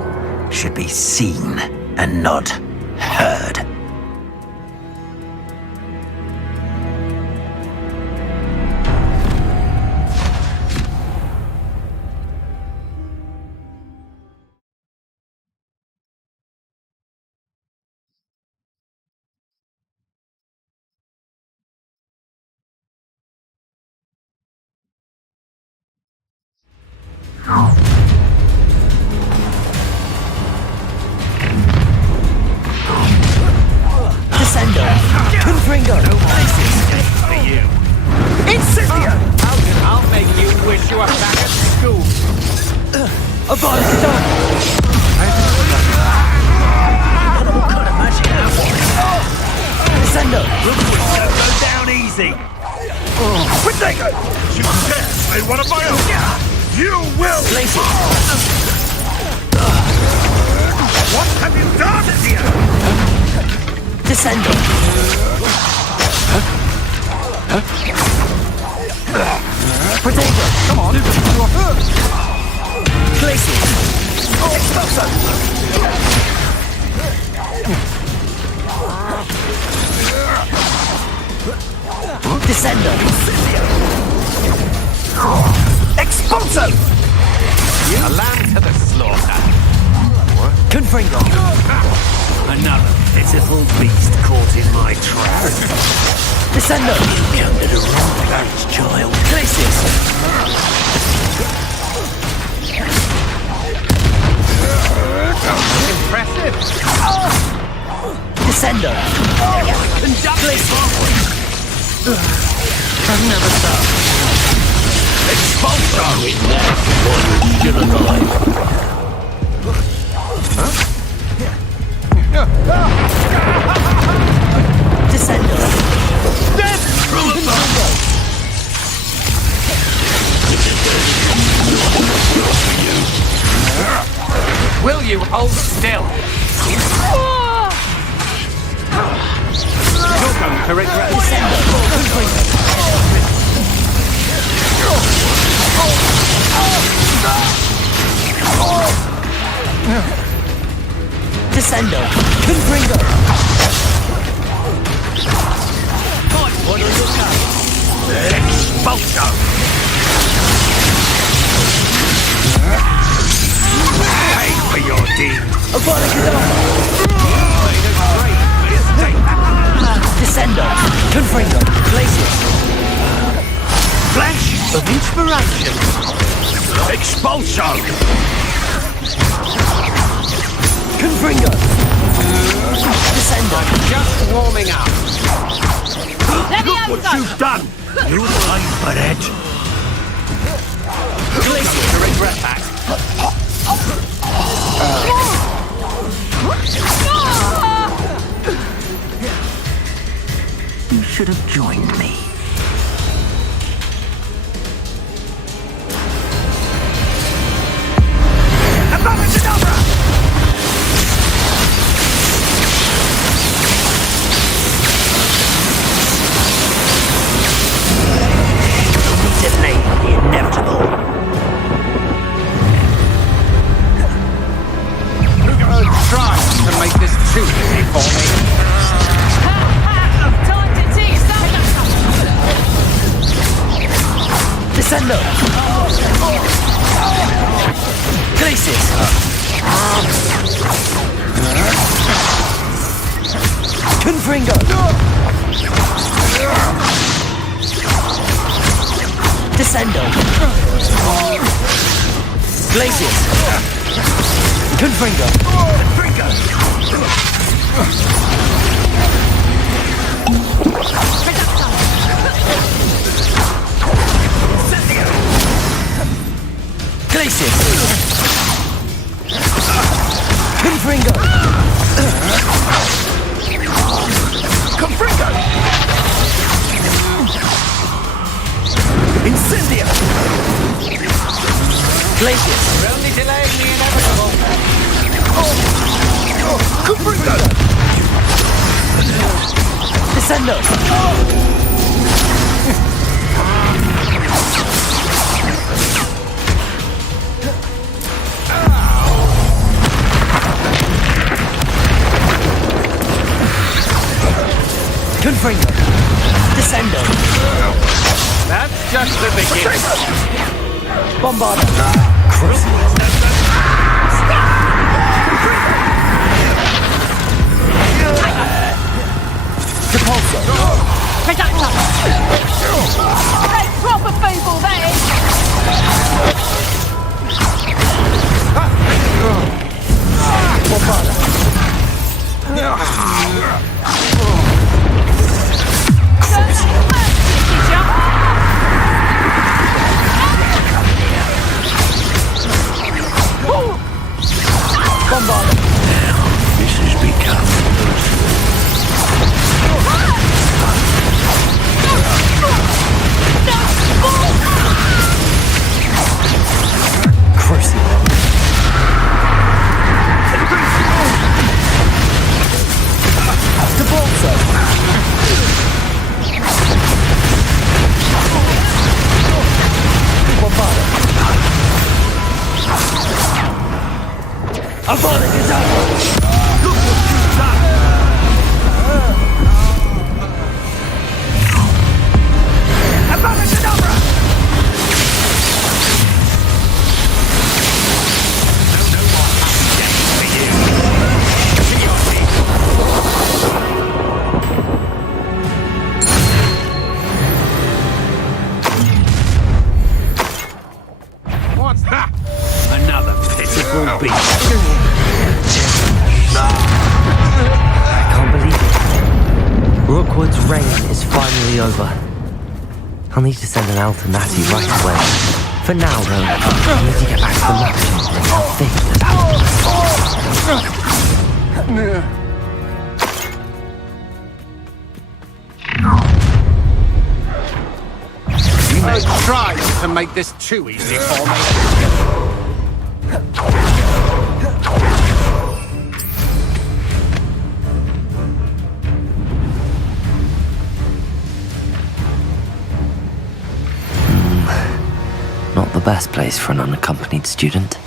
should be seen and not heard. I'll make you wish you were back at school. Descendo! Go down easy! Quick, you dare say one of my own! You will! What have you done here? Descendo! Potato! Come on! Place it! Expulso! Descendo! Expulso! A lamb to the slaughter. Confringo! Another pitiful beast caught in my trap. Descendo! You come to the wrong place, child. Places! Impressive. Descendo! Places! Never stop. Expulso! In there, while you're still alive. Descendo! From above! Will you hold still? You're going to regret Descendo! Confringo! What are you coming? Expulso! Pay for your deed! Descendo! Confringo! Places! Flash of inspiration! Expulso! Confringo! Descendo! Just warming up. Look what you've done! You paid for that. Glacier to regret that. You should have joined me. Detonate the inevitable. Who try to make this too easy for me? Time to teach that. Descendo! Glacius! Confringo! Descendo! Glacius! Confringo! Glacius! Confringo! Confringo! Incendia! Glacius! We're only delaying the inevitable. Confringo! Descendo! Confringo! Descendo! That's just the beginning. Bombarda! Depulso! Reductor! That's proper feeble, that is! Bombarda! Bombarda! This has become Crucible! Depulso! Bombarda! Avada Kedavra! Look what you've done! Avada Kedavra! What's that? another pitiful beast. I can't believe it. Rookwood's reign is finally over. I'll need to send an alternati right away. For now, though, I need to get back to the map chamber and tell Vic that You may try to make this too easy for me. not the best place for an unaccompanied student.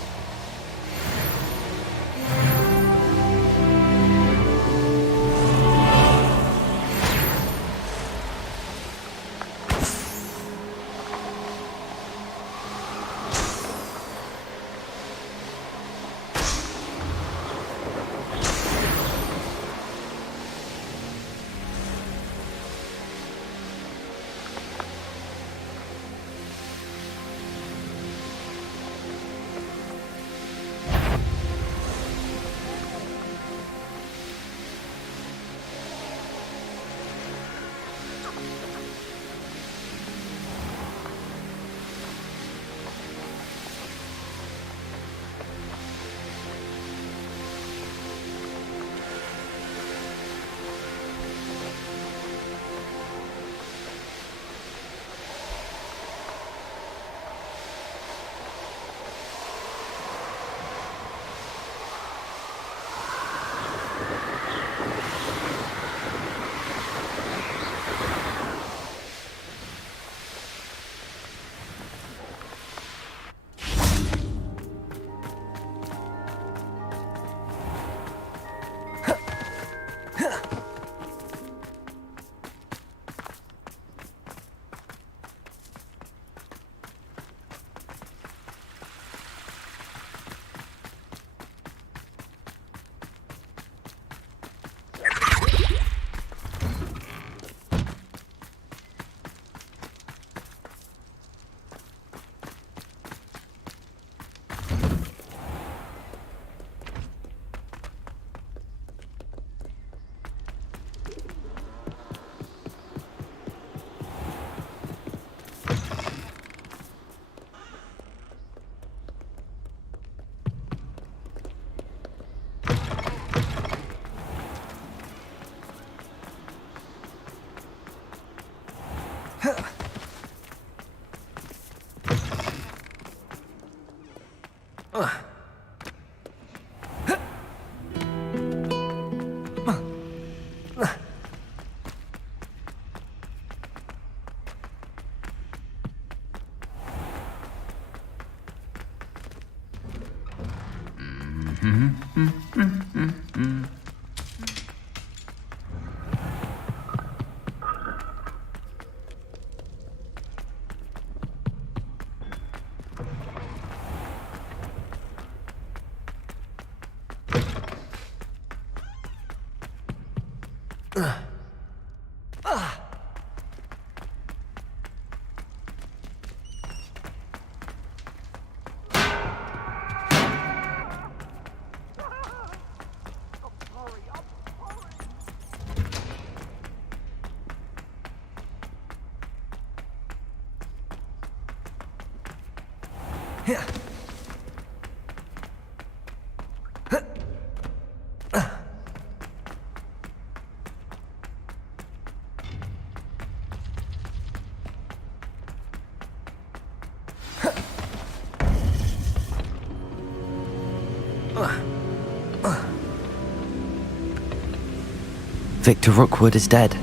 Victor Rookwood is dead.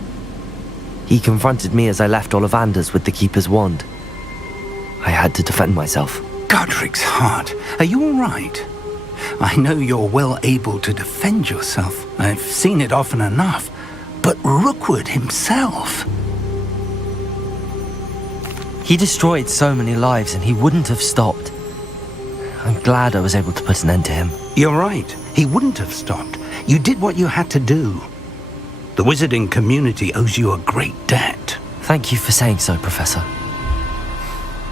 He confronted me as I left Ollivander's with the Keeper's wand. I had to defend myself. Godric's heart, are you all right? I know you're well able to defend yourself. I've seen it often enough. But Rookwood himself... He destroyed so many lives and he wouldn't have stopped. I'm glad I was able to put an end to him. You're right. He wouldn't have stopped. You did what you had to do. The wizarding community owes you a great debt. Thank you for saying so, Professor.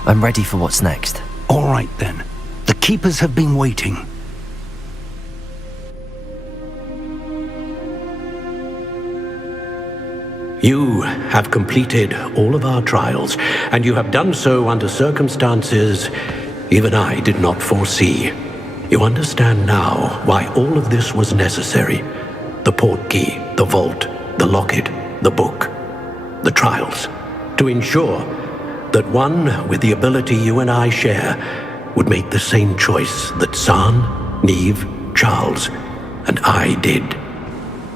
I'm ready for what's next. All right, then. The Keepers have been waiting. You have completed all of our trials, and you have done so under circumstances even I did not foresee. You understand now why all of this was necessary. The portkey, the vault, the locket, the book, the trials. To ensure that one with the ability you and I share would make the same choice that San, Neve, Charles, and I did.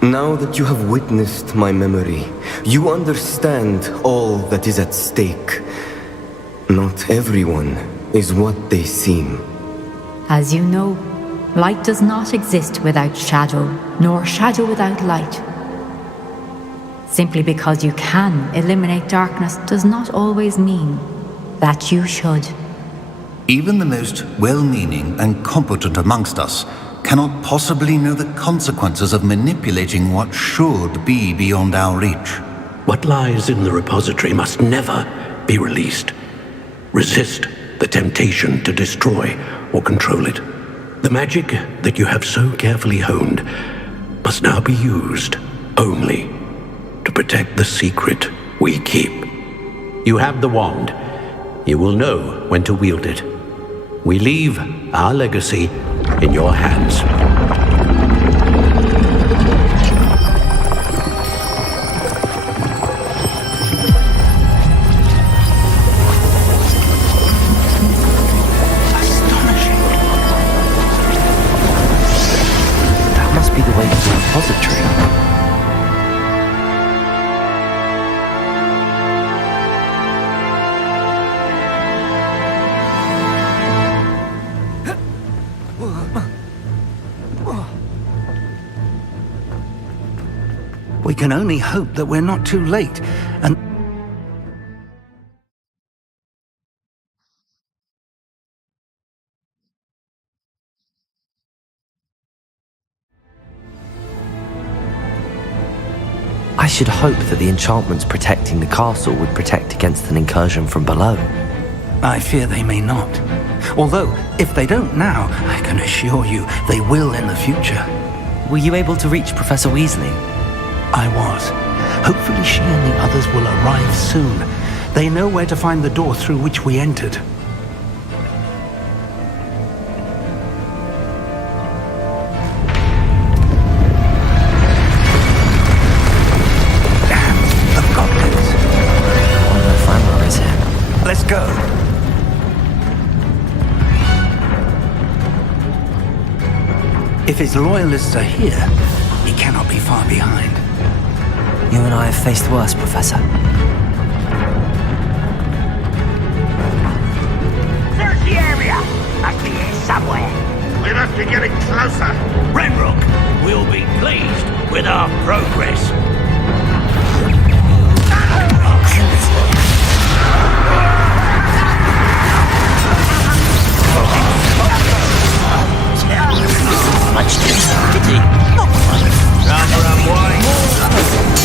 Now that you have witnessed my memory, you understand all that is at stake. Not everyone is what they seem. As you know, light does not exist without shadow, nor shadow without light. Simply because you can eliminate darkness does not always mean that you should. Even the most well-meaning and competent amongst us cannot possibly know the consequences of manipulating what should be beyond our reach. What lies in the repository must never be released. Resist the temptation to destroy or control it. The magic that you have so carefully honed must now be used only to protect the secret we keep. You have the wand. You will know when to wield it. We leave our legacy in your hands. That must be the way to the repository. We can only hope that we're not too late, and... I should hope that the enchantments protecting the castle would protect against an incursion from below. I fear they may not. Although, if they don't now, I can assure you they will in the future. Were you able to reach Professor Weasley? I was. Hopefully she and the others will arrive soon. They know where to find the door through which we entered. Damn, the goblins. Oh no, Franmar is here. Let's go. If his loyalists are here, he cannot be far behind. You and I have faced worse, Professor. Search the area! Must be here somewhere. We must be getting closer. Ranrock will be pleased with our progress. Much too pity. Run, why?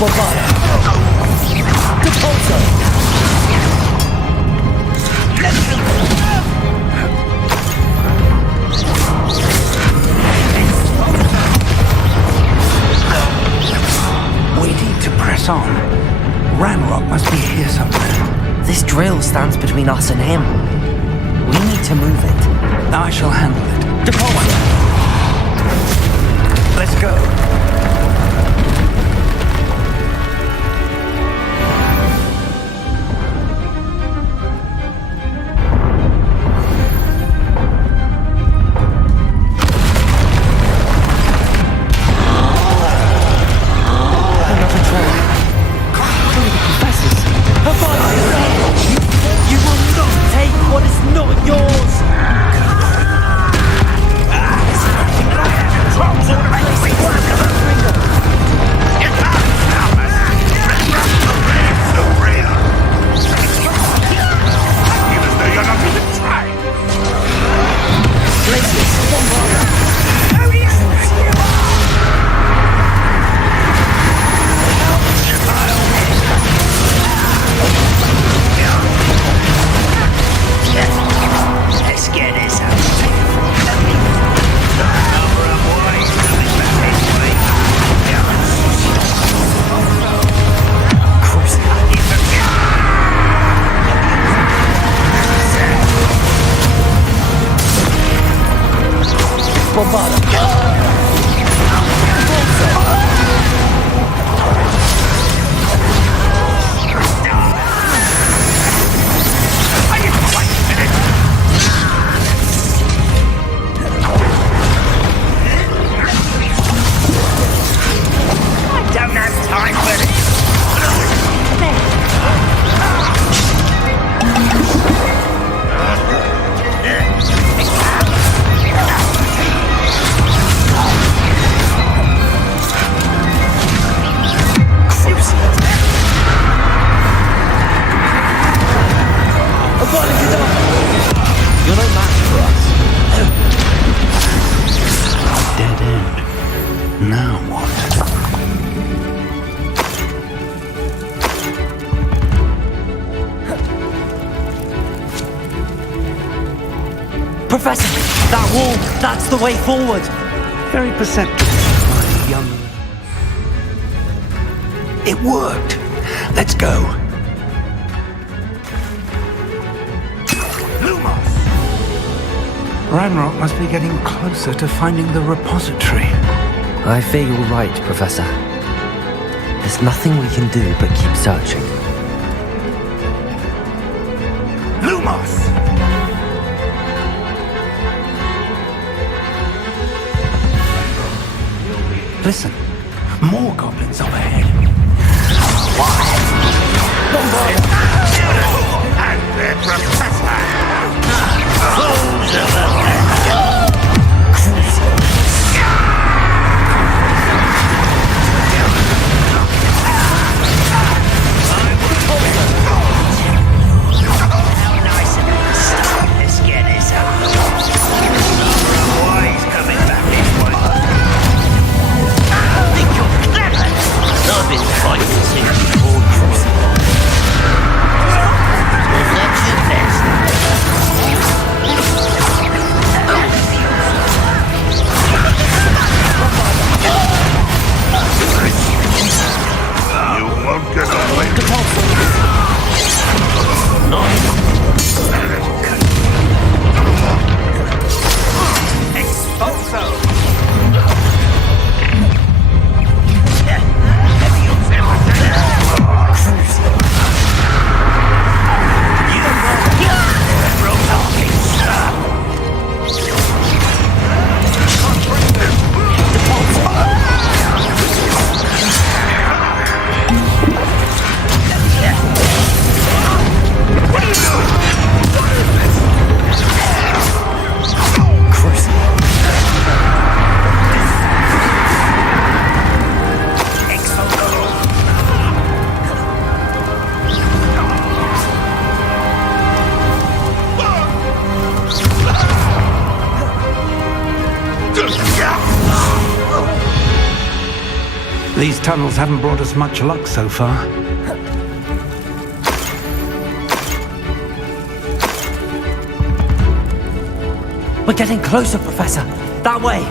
We need to press on. Ranrock must be here somewhere. This drill stands between us and him. We need to move it. I shall handle it. Depulso! Let's go. Professor, that wall, that's the way forward. Very perceptive, my young... It worked. Let's go. Lumos! Ranrock must be getting closer to finding the repository. I fear you're right, Professor. There's nothing we can do but keep searching. Lumos! Listen, more goblins up ahead. And the Professor! Fools of the I've been fighting since before you. Reflection best. These tunnels haven't brought us much luck so far. We're getting closer, Professor. That way.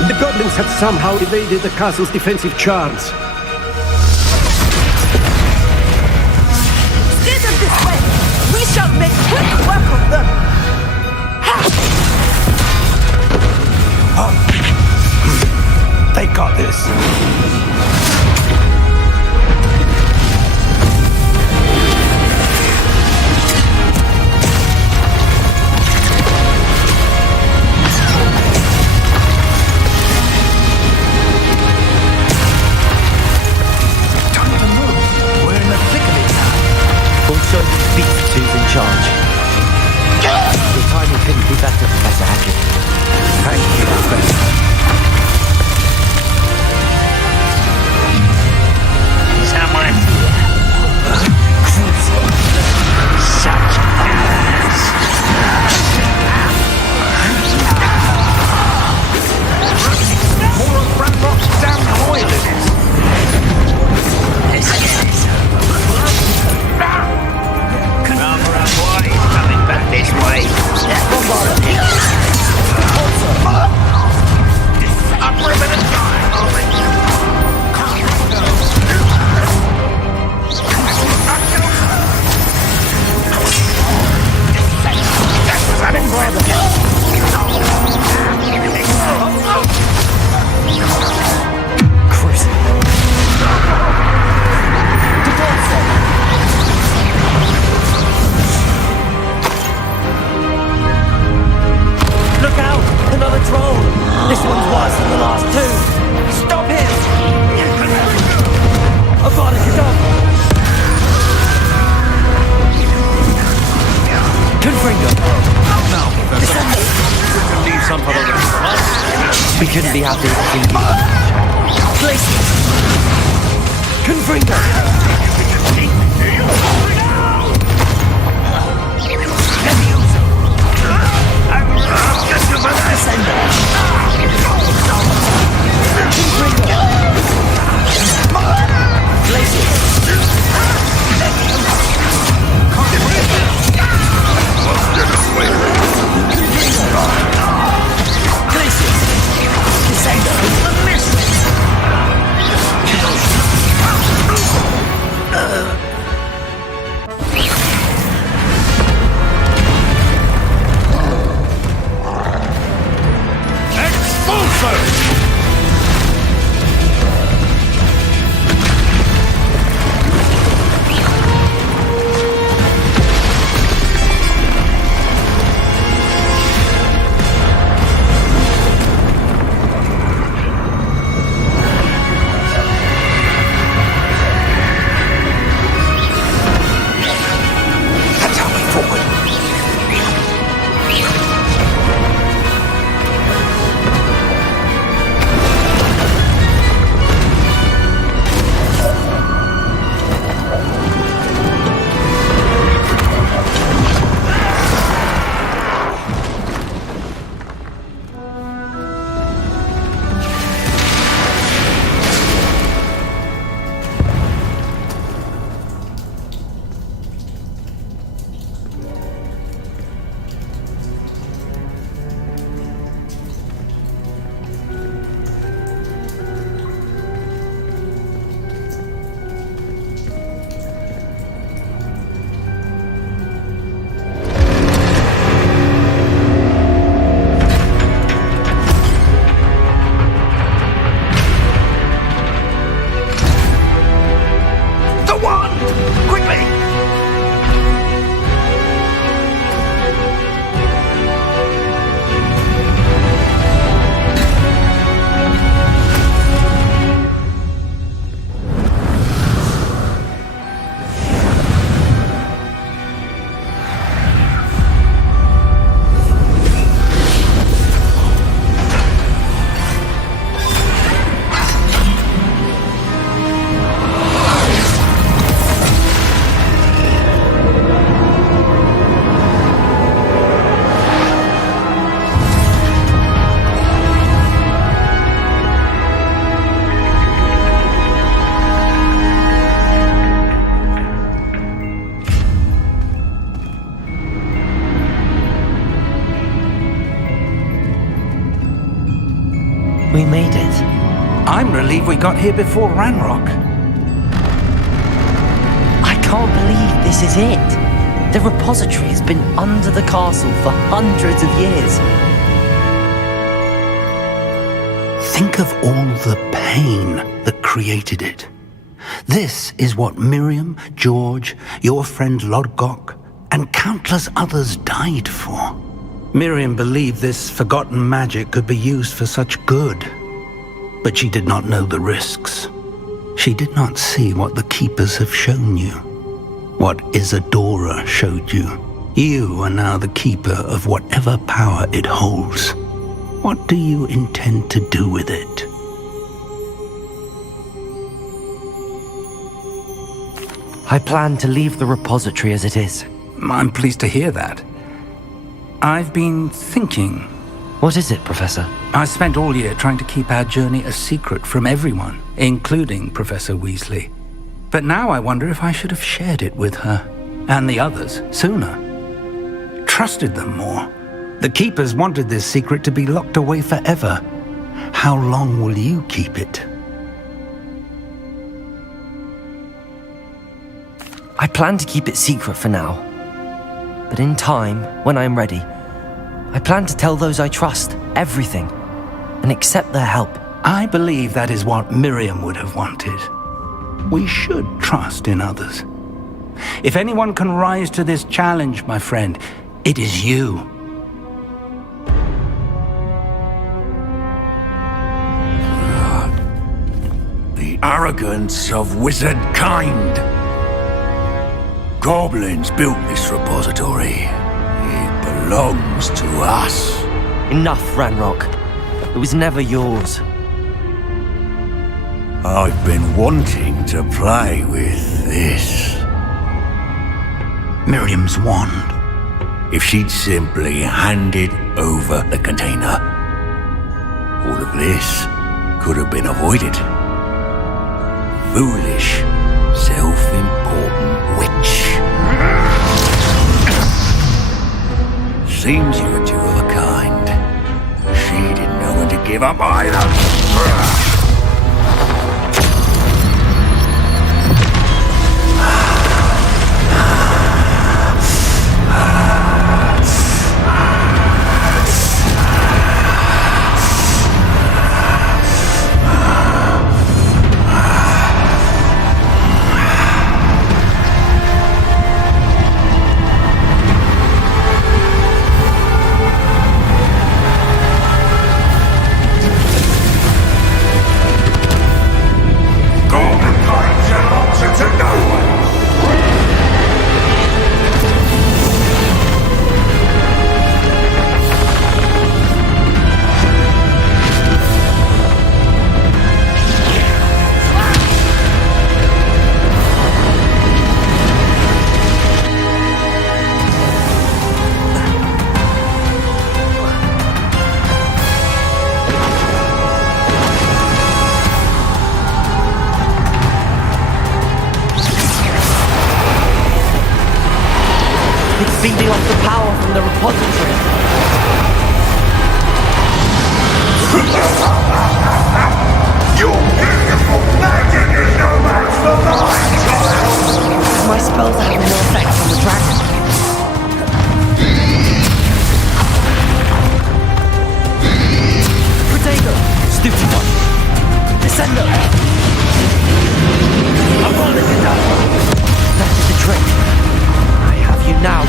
The goblins had somehow evaded the castle's defensive charms. Steer them this way! We shall make quick work of them! They got this. Also, Beast who's in charge. Your timing couldn't be better, Professor Hackett. Thank you, Professor. Someone here. Such as. More of Ranrock's damn oil in it. Coming back this way. Up ribbon and Look out! Another troll! This one's worse than the last two! Stop him! I've got it, get up! Confringo! No, Professor. We can leave some for the rest. We couldn't be happy with you. Places! Confringo! we got here before Ranrock. I can't believe this is it. The repository has been under the castle for hundreds of years. Think of all the pain that created it. This is what Miriam, George, your friend Lodgok, and countless others died for. Miriam believed this forgotten magic could be used for such good, but she did not know the risks. She did not see what the Keepers have shown you, what Isadora showed you. You are now the Keeper of whatever power it holds. What do you intend to do with it? I plan to leave the repository as it is. I'm pleased to hear that. I've been thinking. What is it, Professor? I spent all year trying to keep our journey a secret from everyone, including Professor Weasley. But now I wonder if I should have shared it with her, and the others, sooner. Trusted them more. The Keepers wanted this secret to be locked away forever. How long will you keep it? I plan to keep it secret for now. But in time, when I'm ready, I plan to tell those I trust everything and accept their help. I believe that is what Miriam would have wanted. We should trust in others. If anyone can rise to this challenge, my friend, it is you. The arrogance of wizard kind. Goblins built this repository. It belongs to us. Enough, Ranrock. It was never yours. I've been wanting to play with this. Miriam's wand. If she'd simply handed over the container, all of this could have been avoided. Foolish, self-important witch. Seems you were two of a kind. She didn't know when to give up either. Feeding off the power from the repository. Your beautiful magic is no match for mine, child! My spells are having no effect on the dragon. Protego! Stupid one! Descendo! I won't let you down! That is the trick. You now,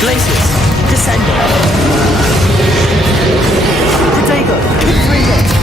Glacius, Descender. Protego, Confringo.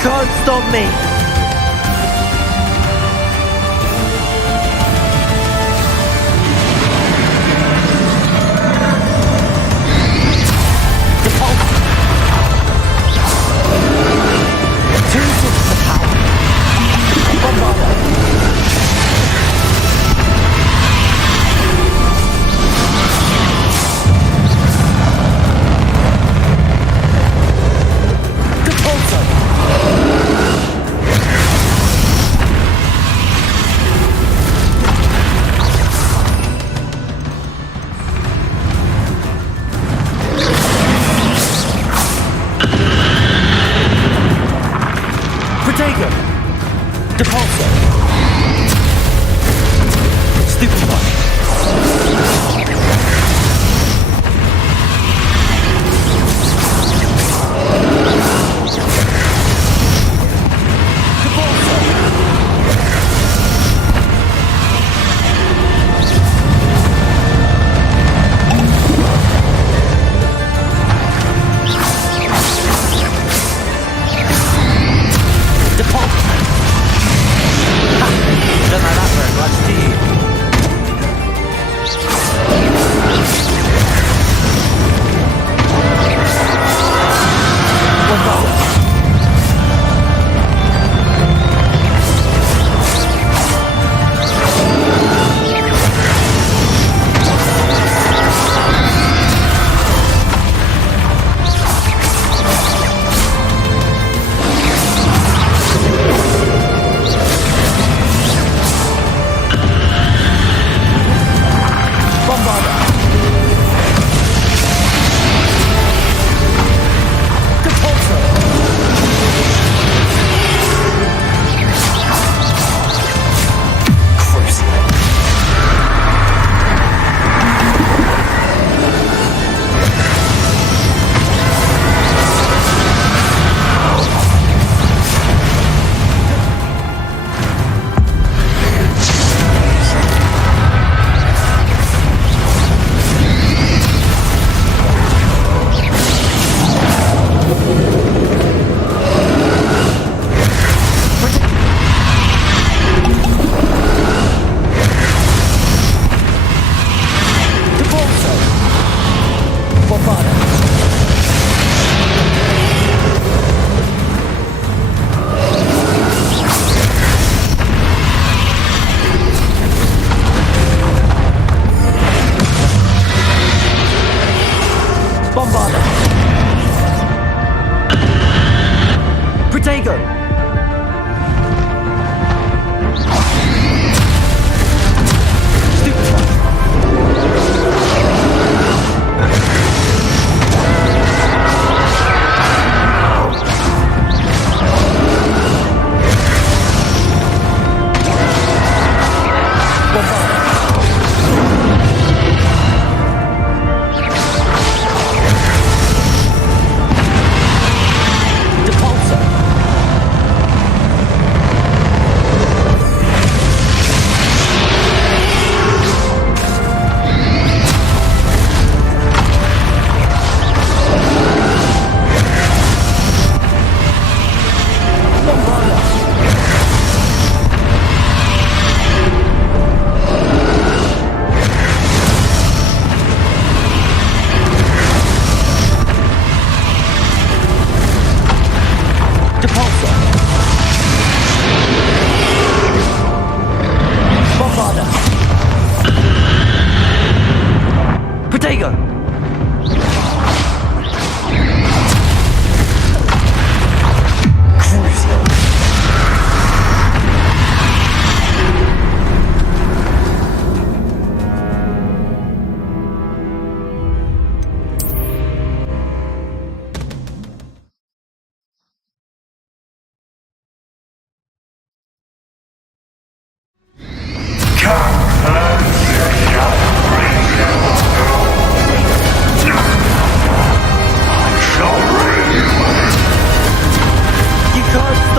can't stop me.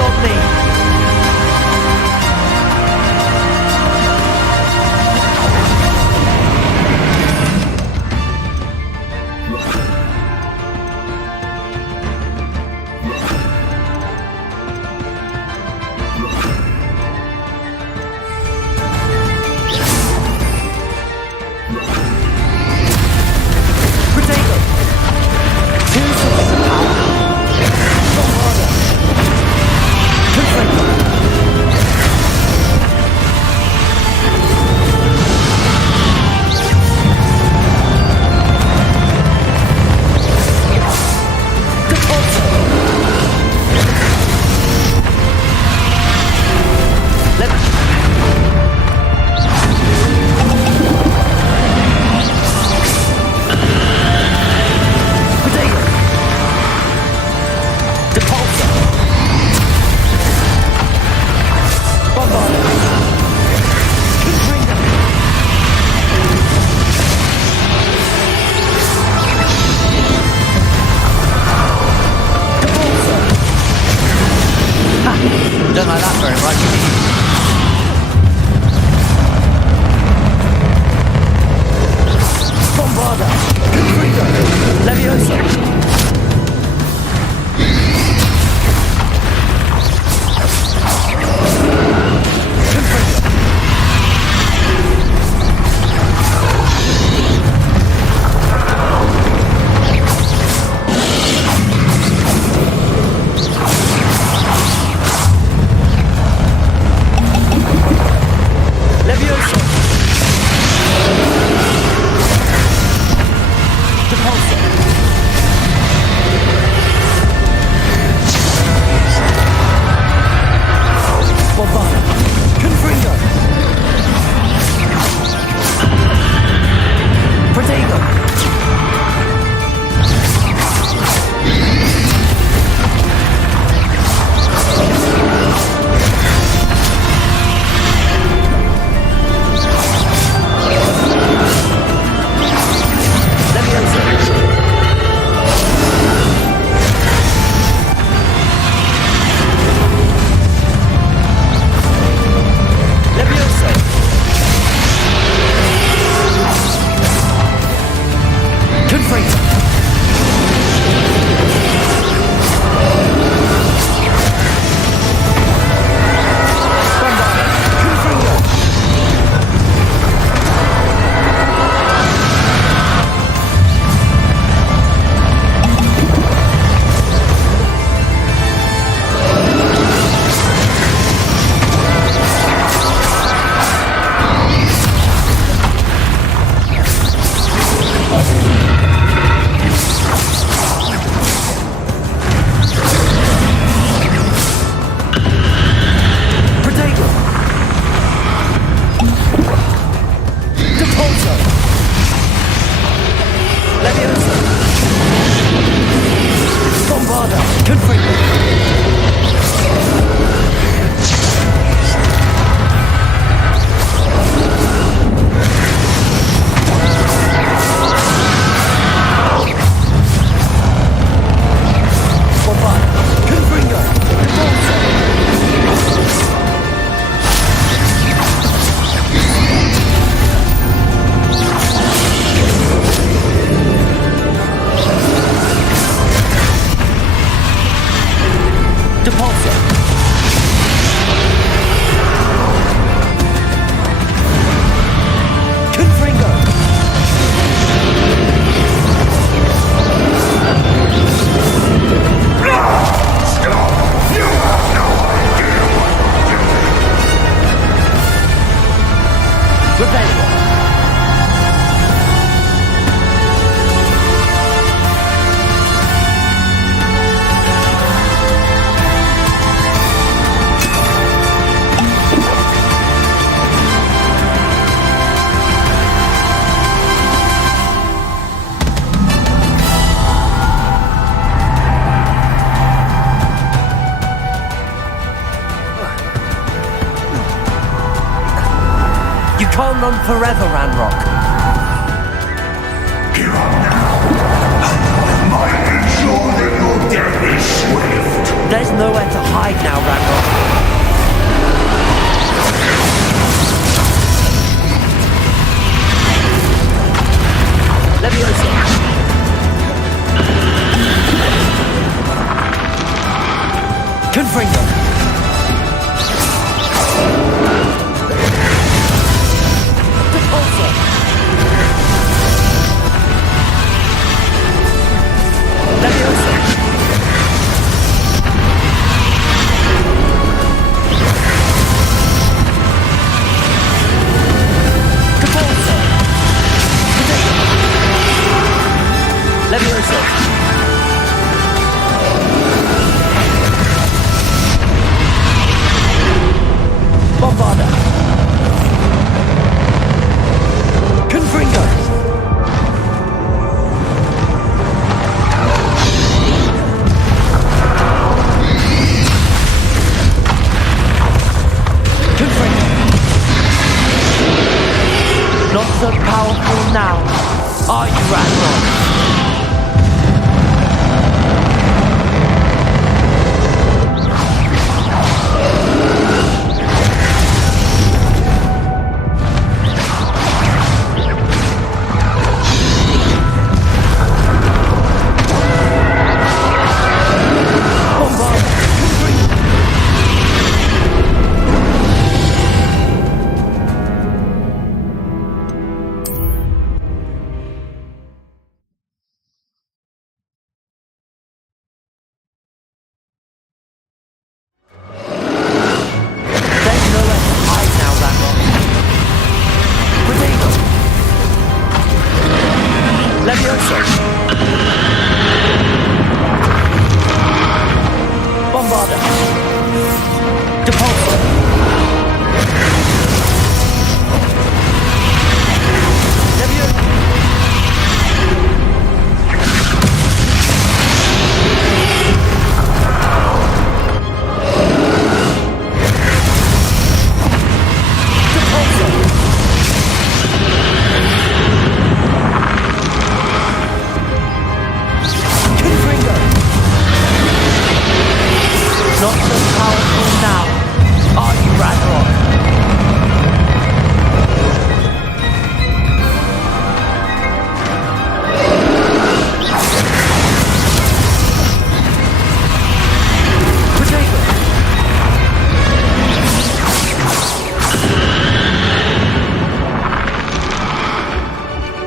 Help me! Don't like that very much. Bombarda! Confringo! Leviosa! Can't run forever, Ranrock. Give up now. I might ensure that your Death is swift. There's nowhere to hide now, Ranrock. Leviosa. Confringo. Repulsor. Leviosa. Repulsor. Leviosa. Bombarda. Confringo. Confringo. Not so powerful now, are you, Ranrock?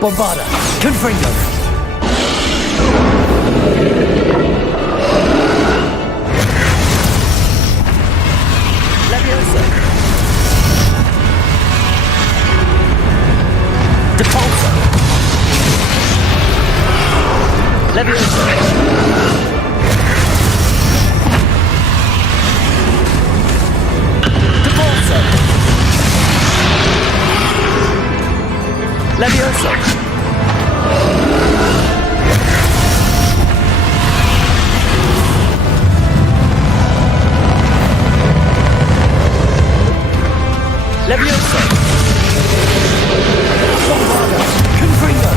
Bombarda. Confringo. Leviosa. Depulsor. Leviosa. Depulsor. Leviosa. Leviosa. Bombarda. Confringo.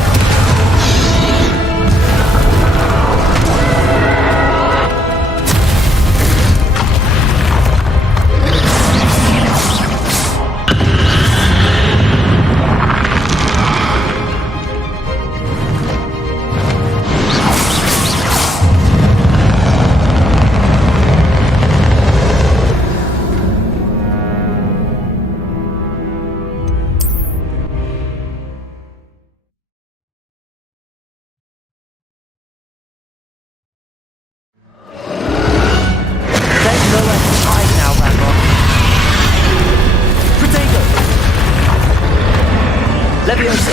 Leviosa.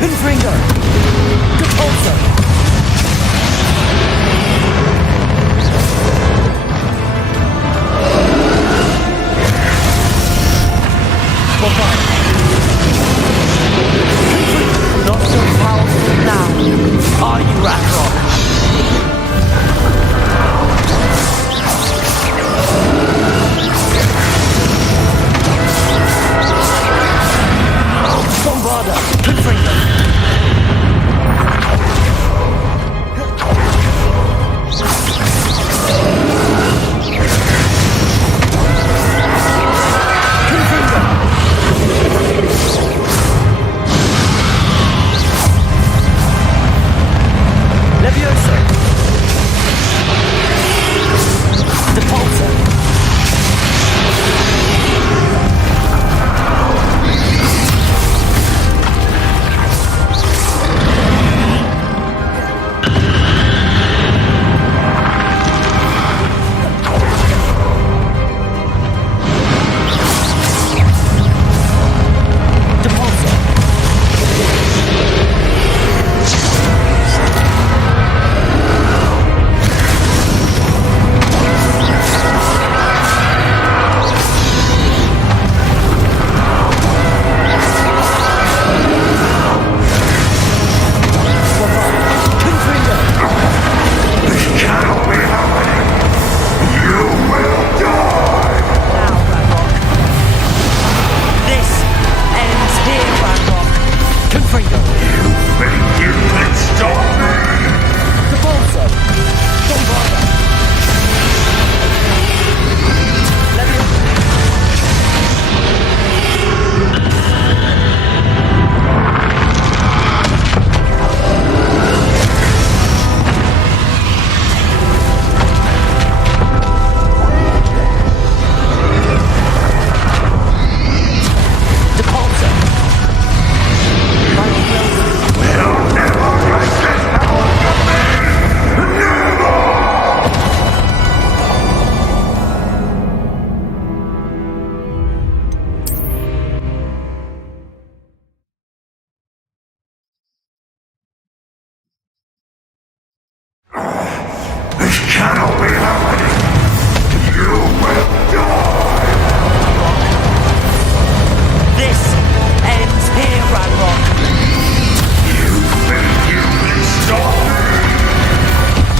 Confringo. Depulsor. Bombarda. Confringo. Not so powerful now, are you, Ranrock?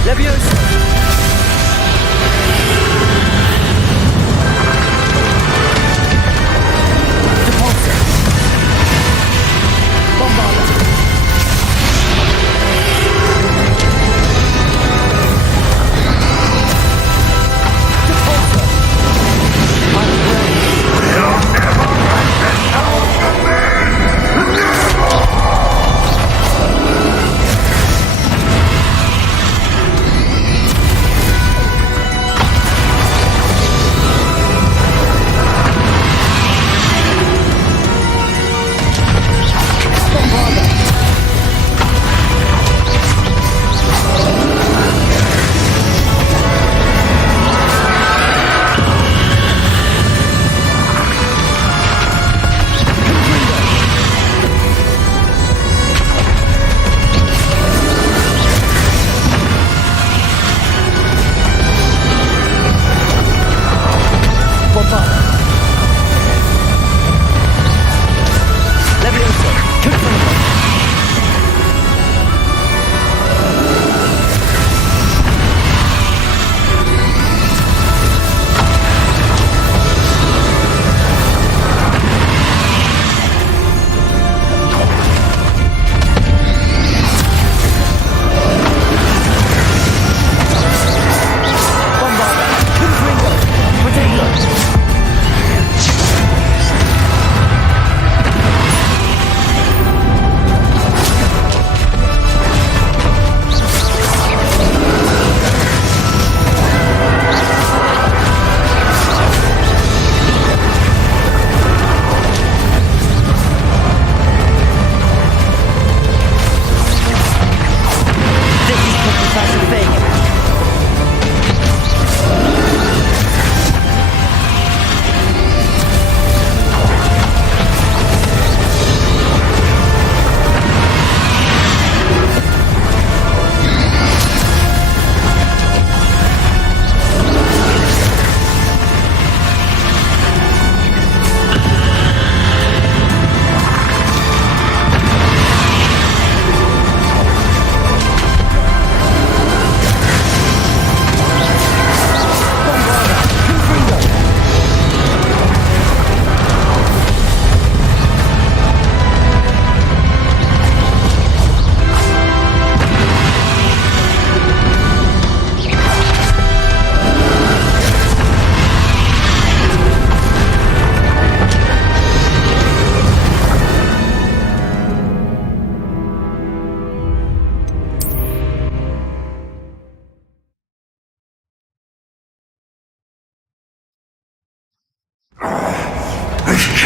Levioso! Depulsor!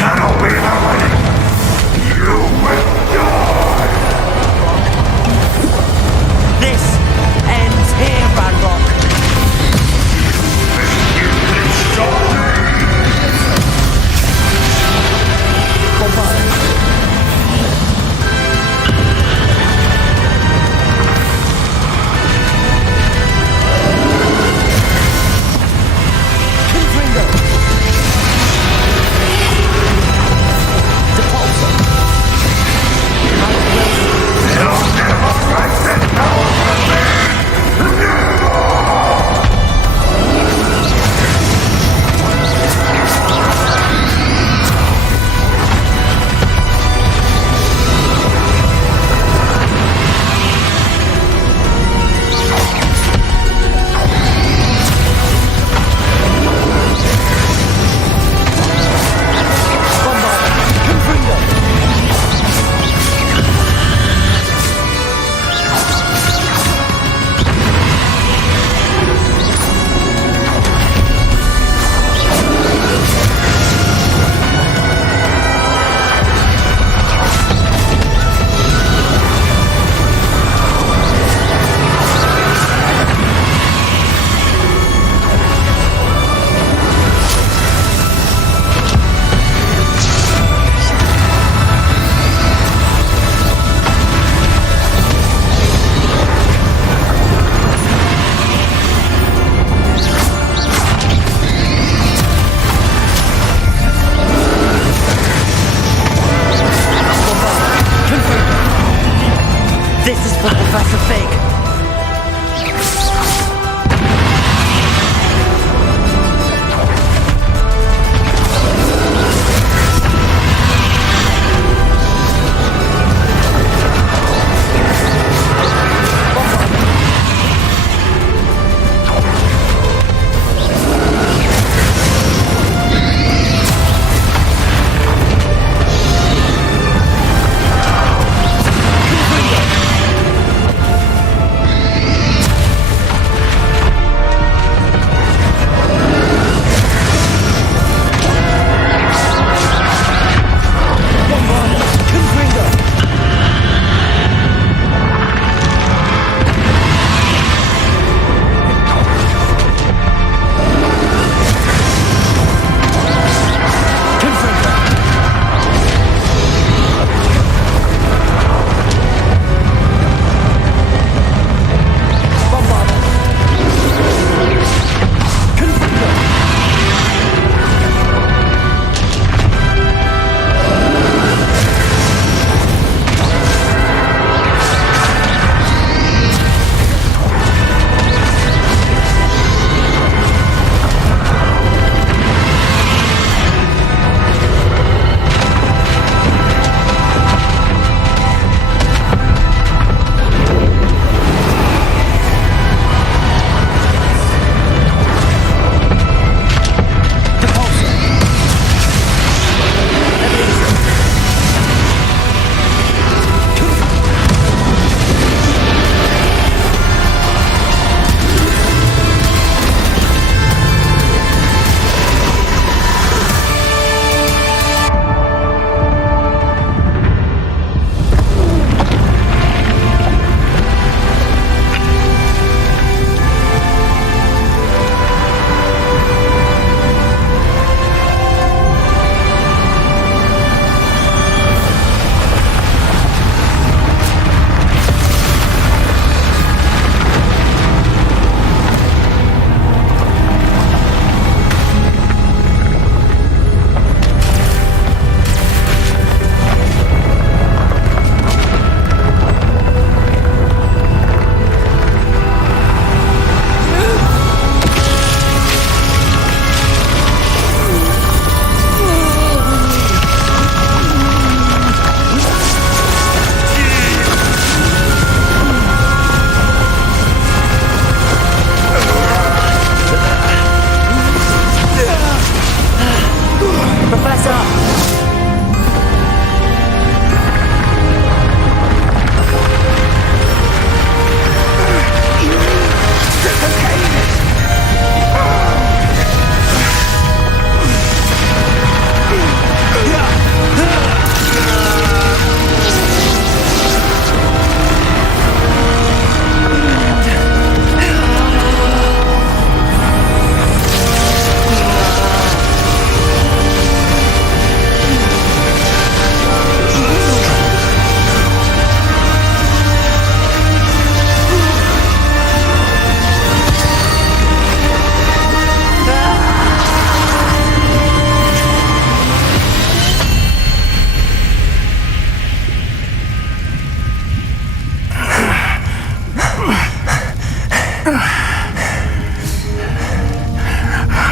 cannot be happening! You will die! This ends here, Ranrock. You can stop me!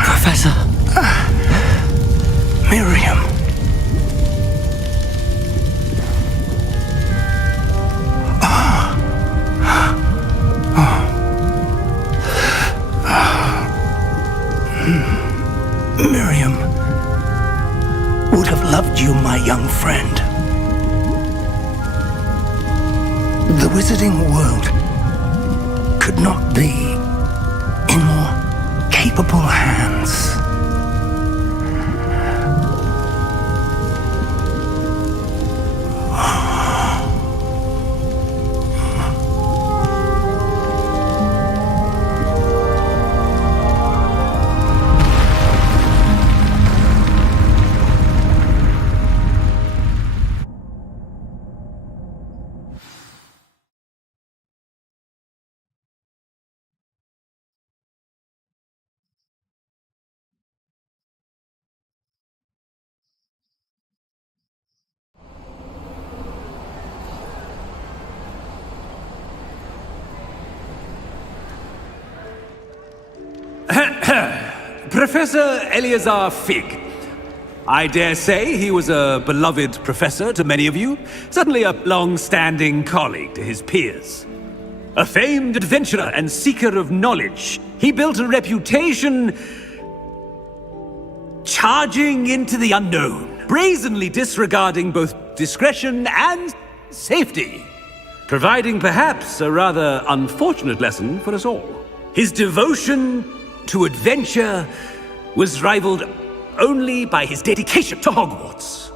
Professor. Miriam. Miriam would have loved you, my young friend. The wizarding world could not be in more capable hands. Professor Eleazar Fig. I dare say he was a beloved professor to many of you, certainly a long-standing colleague to his peers. A famed adventurer and seeker of knowledge, he built a reputation charging into the unknown, brazenly disregarding both discretion and safety, providing perhaps a rather unfortunate lesson for us all. His devotion to adventure was rivaled only by his dedication to Hogwarts.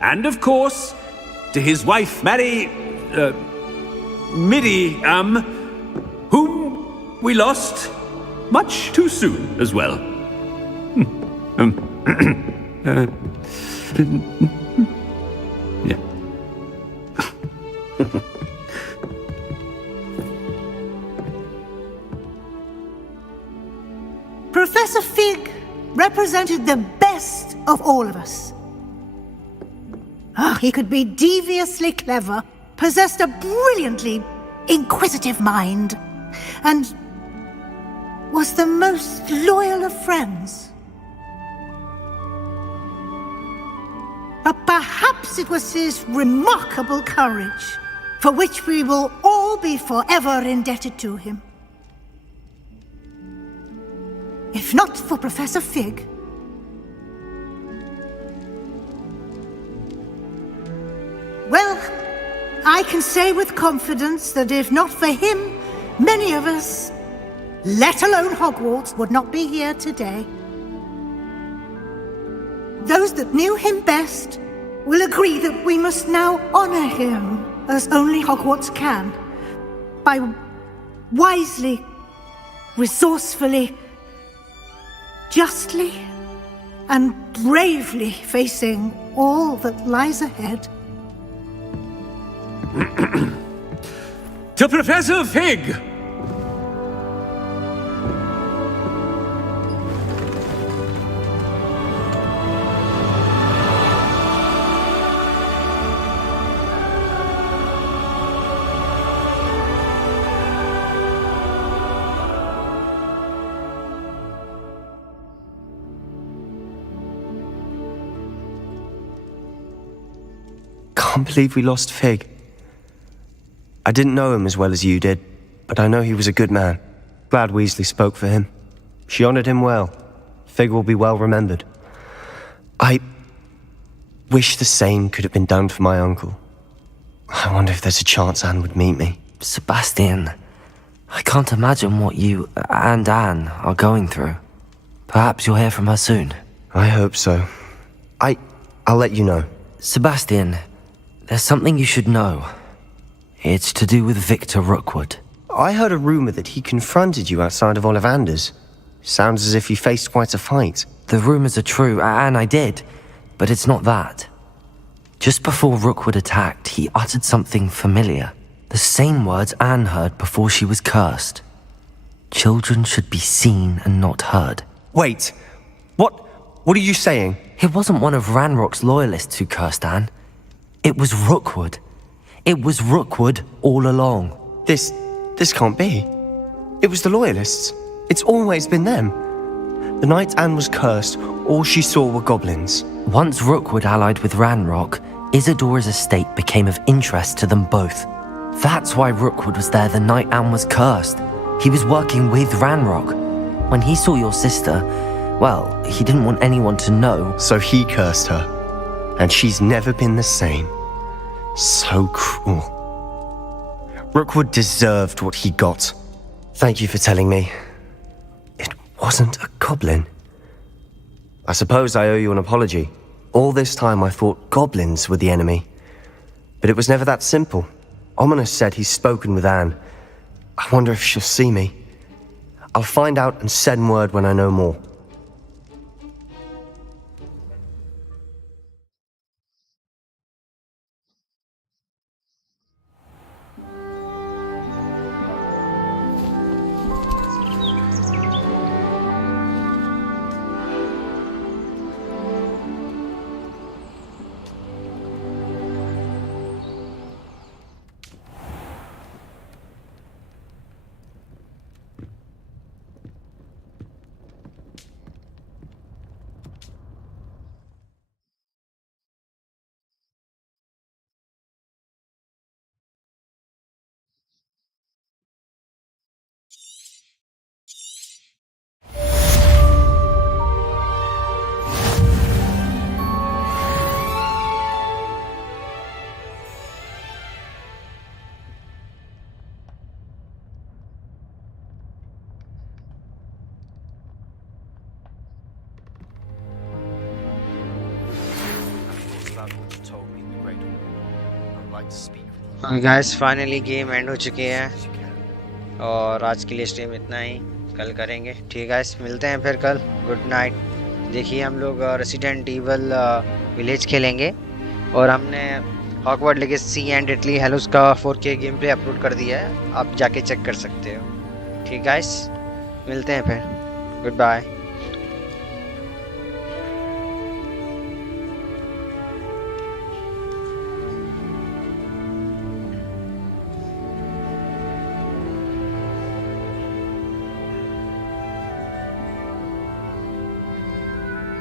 And of course, to his wife, Miriam, whom we lost much too soon as well. Yeah. Professor Fig represented the best of all of us. He could be deviously clever, possessed a brilliantly inquisitive mind, and was the most loyal of friends. But perhaps it was his remarkable courage, for which we will all be forever indebted to him. If not for Professor Fig, well, I can say with confidence that if not for him, many of us, let alone Hogwarts, would not be here today. Those that knew him best will agree that we must now honor him as only Hogwarts can, by wisely, resourcefully, justly and bravely facing all that lies ahead. To Professor Fig! Can't believe we lost Fig. I didn't know him as well as you did, but I know he was a good man. Glad Weasley spoke for him. She honored him well. Fig will be well remembered. I wish the same could have been done for my uncle. I wonder if there's a chance Anne would meet me. Sebastian, I can't imagine what you and Anne are going through. Perhaps you'll hear from her soon. I hope so. I'll let you know. Sebastian, there's something you should know. It's to do with Victor Rookwood. I heard a rumor that he confronted you outside of Ollivander's. Sounds as if you faced quite a fight. The rumors are true, and I did, but it's not that. Just before Rookwood attacked, he uttered something familiar. The same words Anne heard before she was cursed. Children should be seen and not heard. Wait, what are you saying? It wasn't one of Ranrock's loyalists who cursed Anne. It was Rookwood. It was Rookwood all along. This can't be. It was the Loyalists. It's always been them. The night Anne was cursed, all she saw were goblins. Once Rookwood allied with Ranrock, Isadora's estate became of interest to them both. That's why Rookwood was there the night Anne was cursed. He was working with Ranrock. When he saw your sister, well, he didn't want anyone to know. So he cursed her. And she's never been the same. So cruel. Rookwood deserved what he got. Thank you for telling me. It wasn't a goblin. I suppose I owe you an apology. All this time I thought goblins were the enemy. But it was never that simple. Ominous said he's spoken with Anne. I wonder if she'll see me. I'll find out and send word when I know more. Guys finally game and हो चुकी है और आज के लिए stream इतना ही, कल करेंगे। ठीक है, मिलते हैं फिर कल। Good night. देखिए हम लोग रेसिडेंट इवल विलेज खेलेंगे और हमने हॉगवर्ट्स लेगेसी एंड डेथली हैलोस का 4K गेम प्ले अपलोड कर दिया है, आप जाके चेक कर सकते हो। ठीक गाइस, मिलते हैं फिर। Good bye.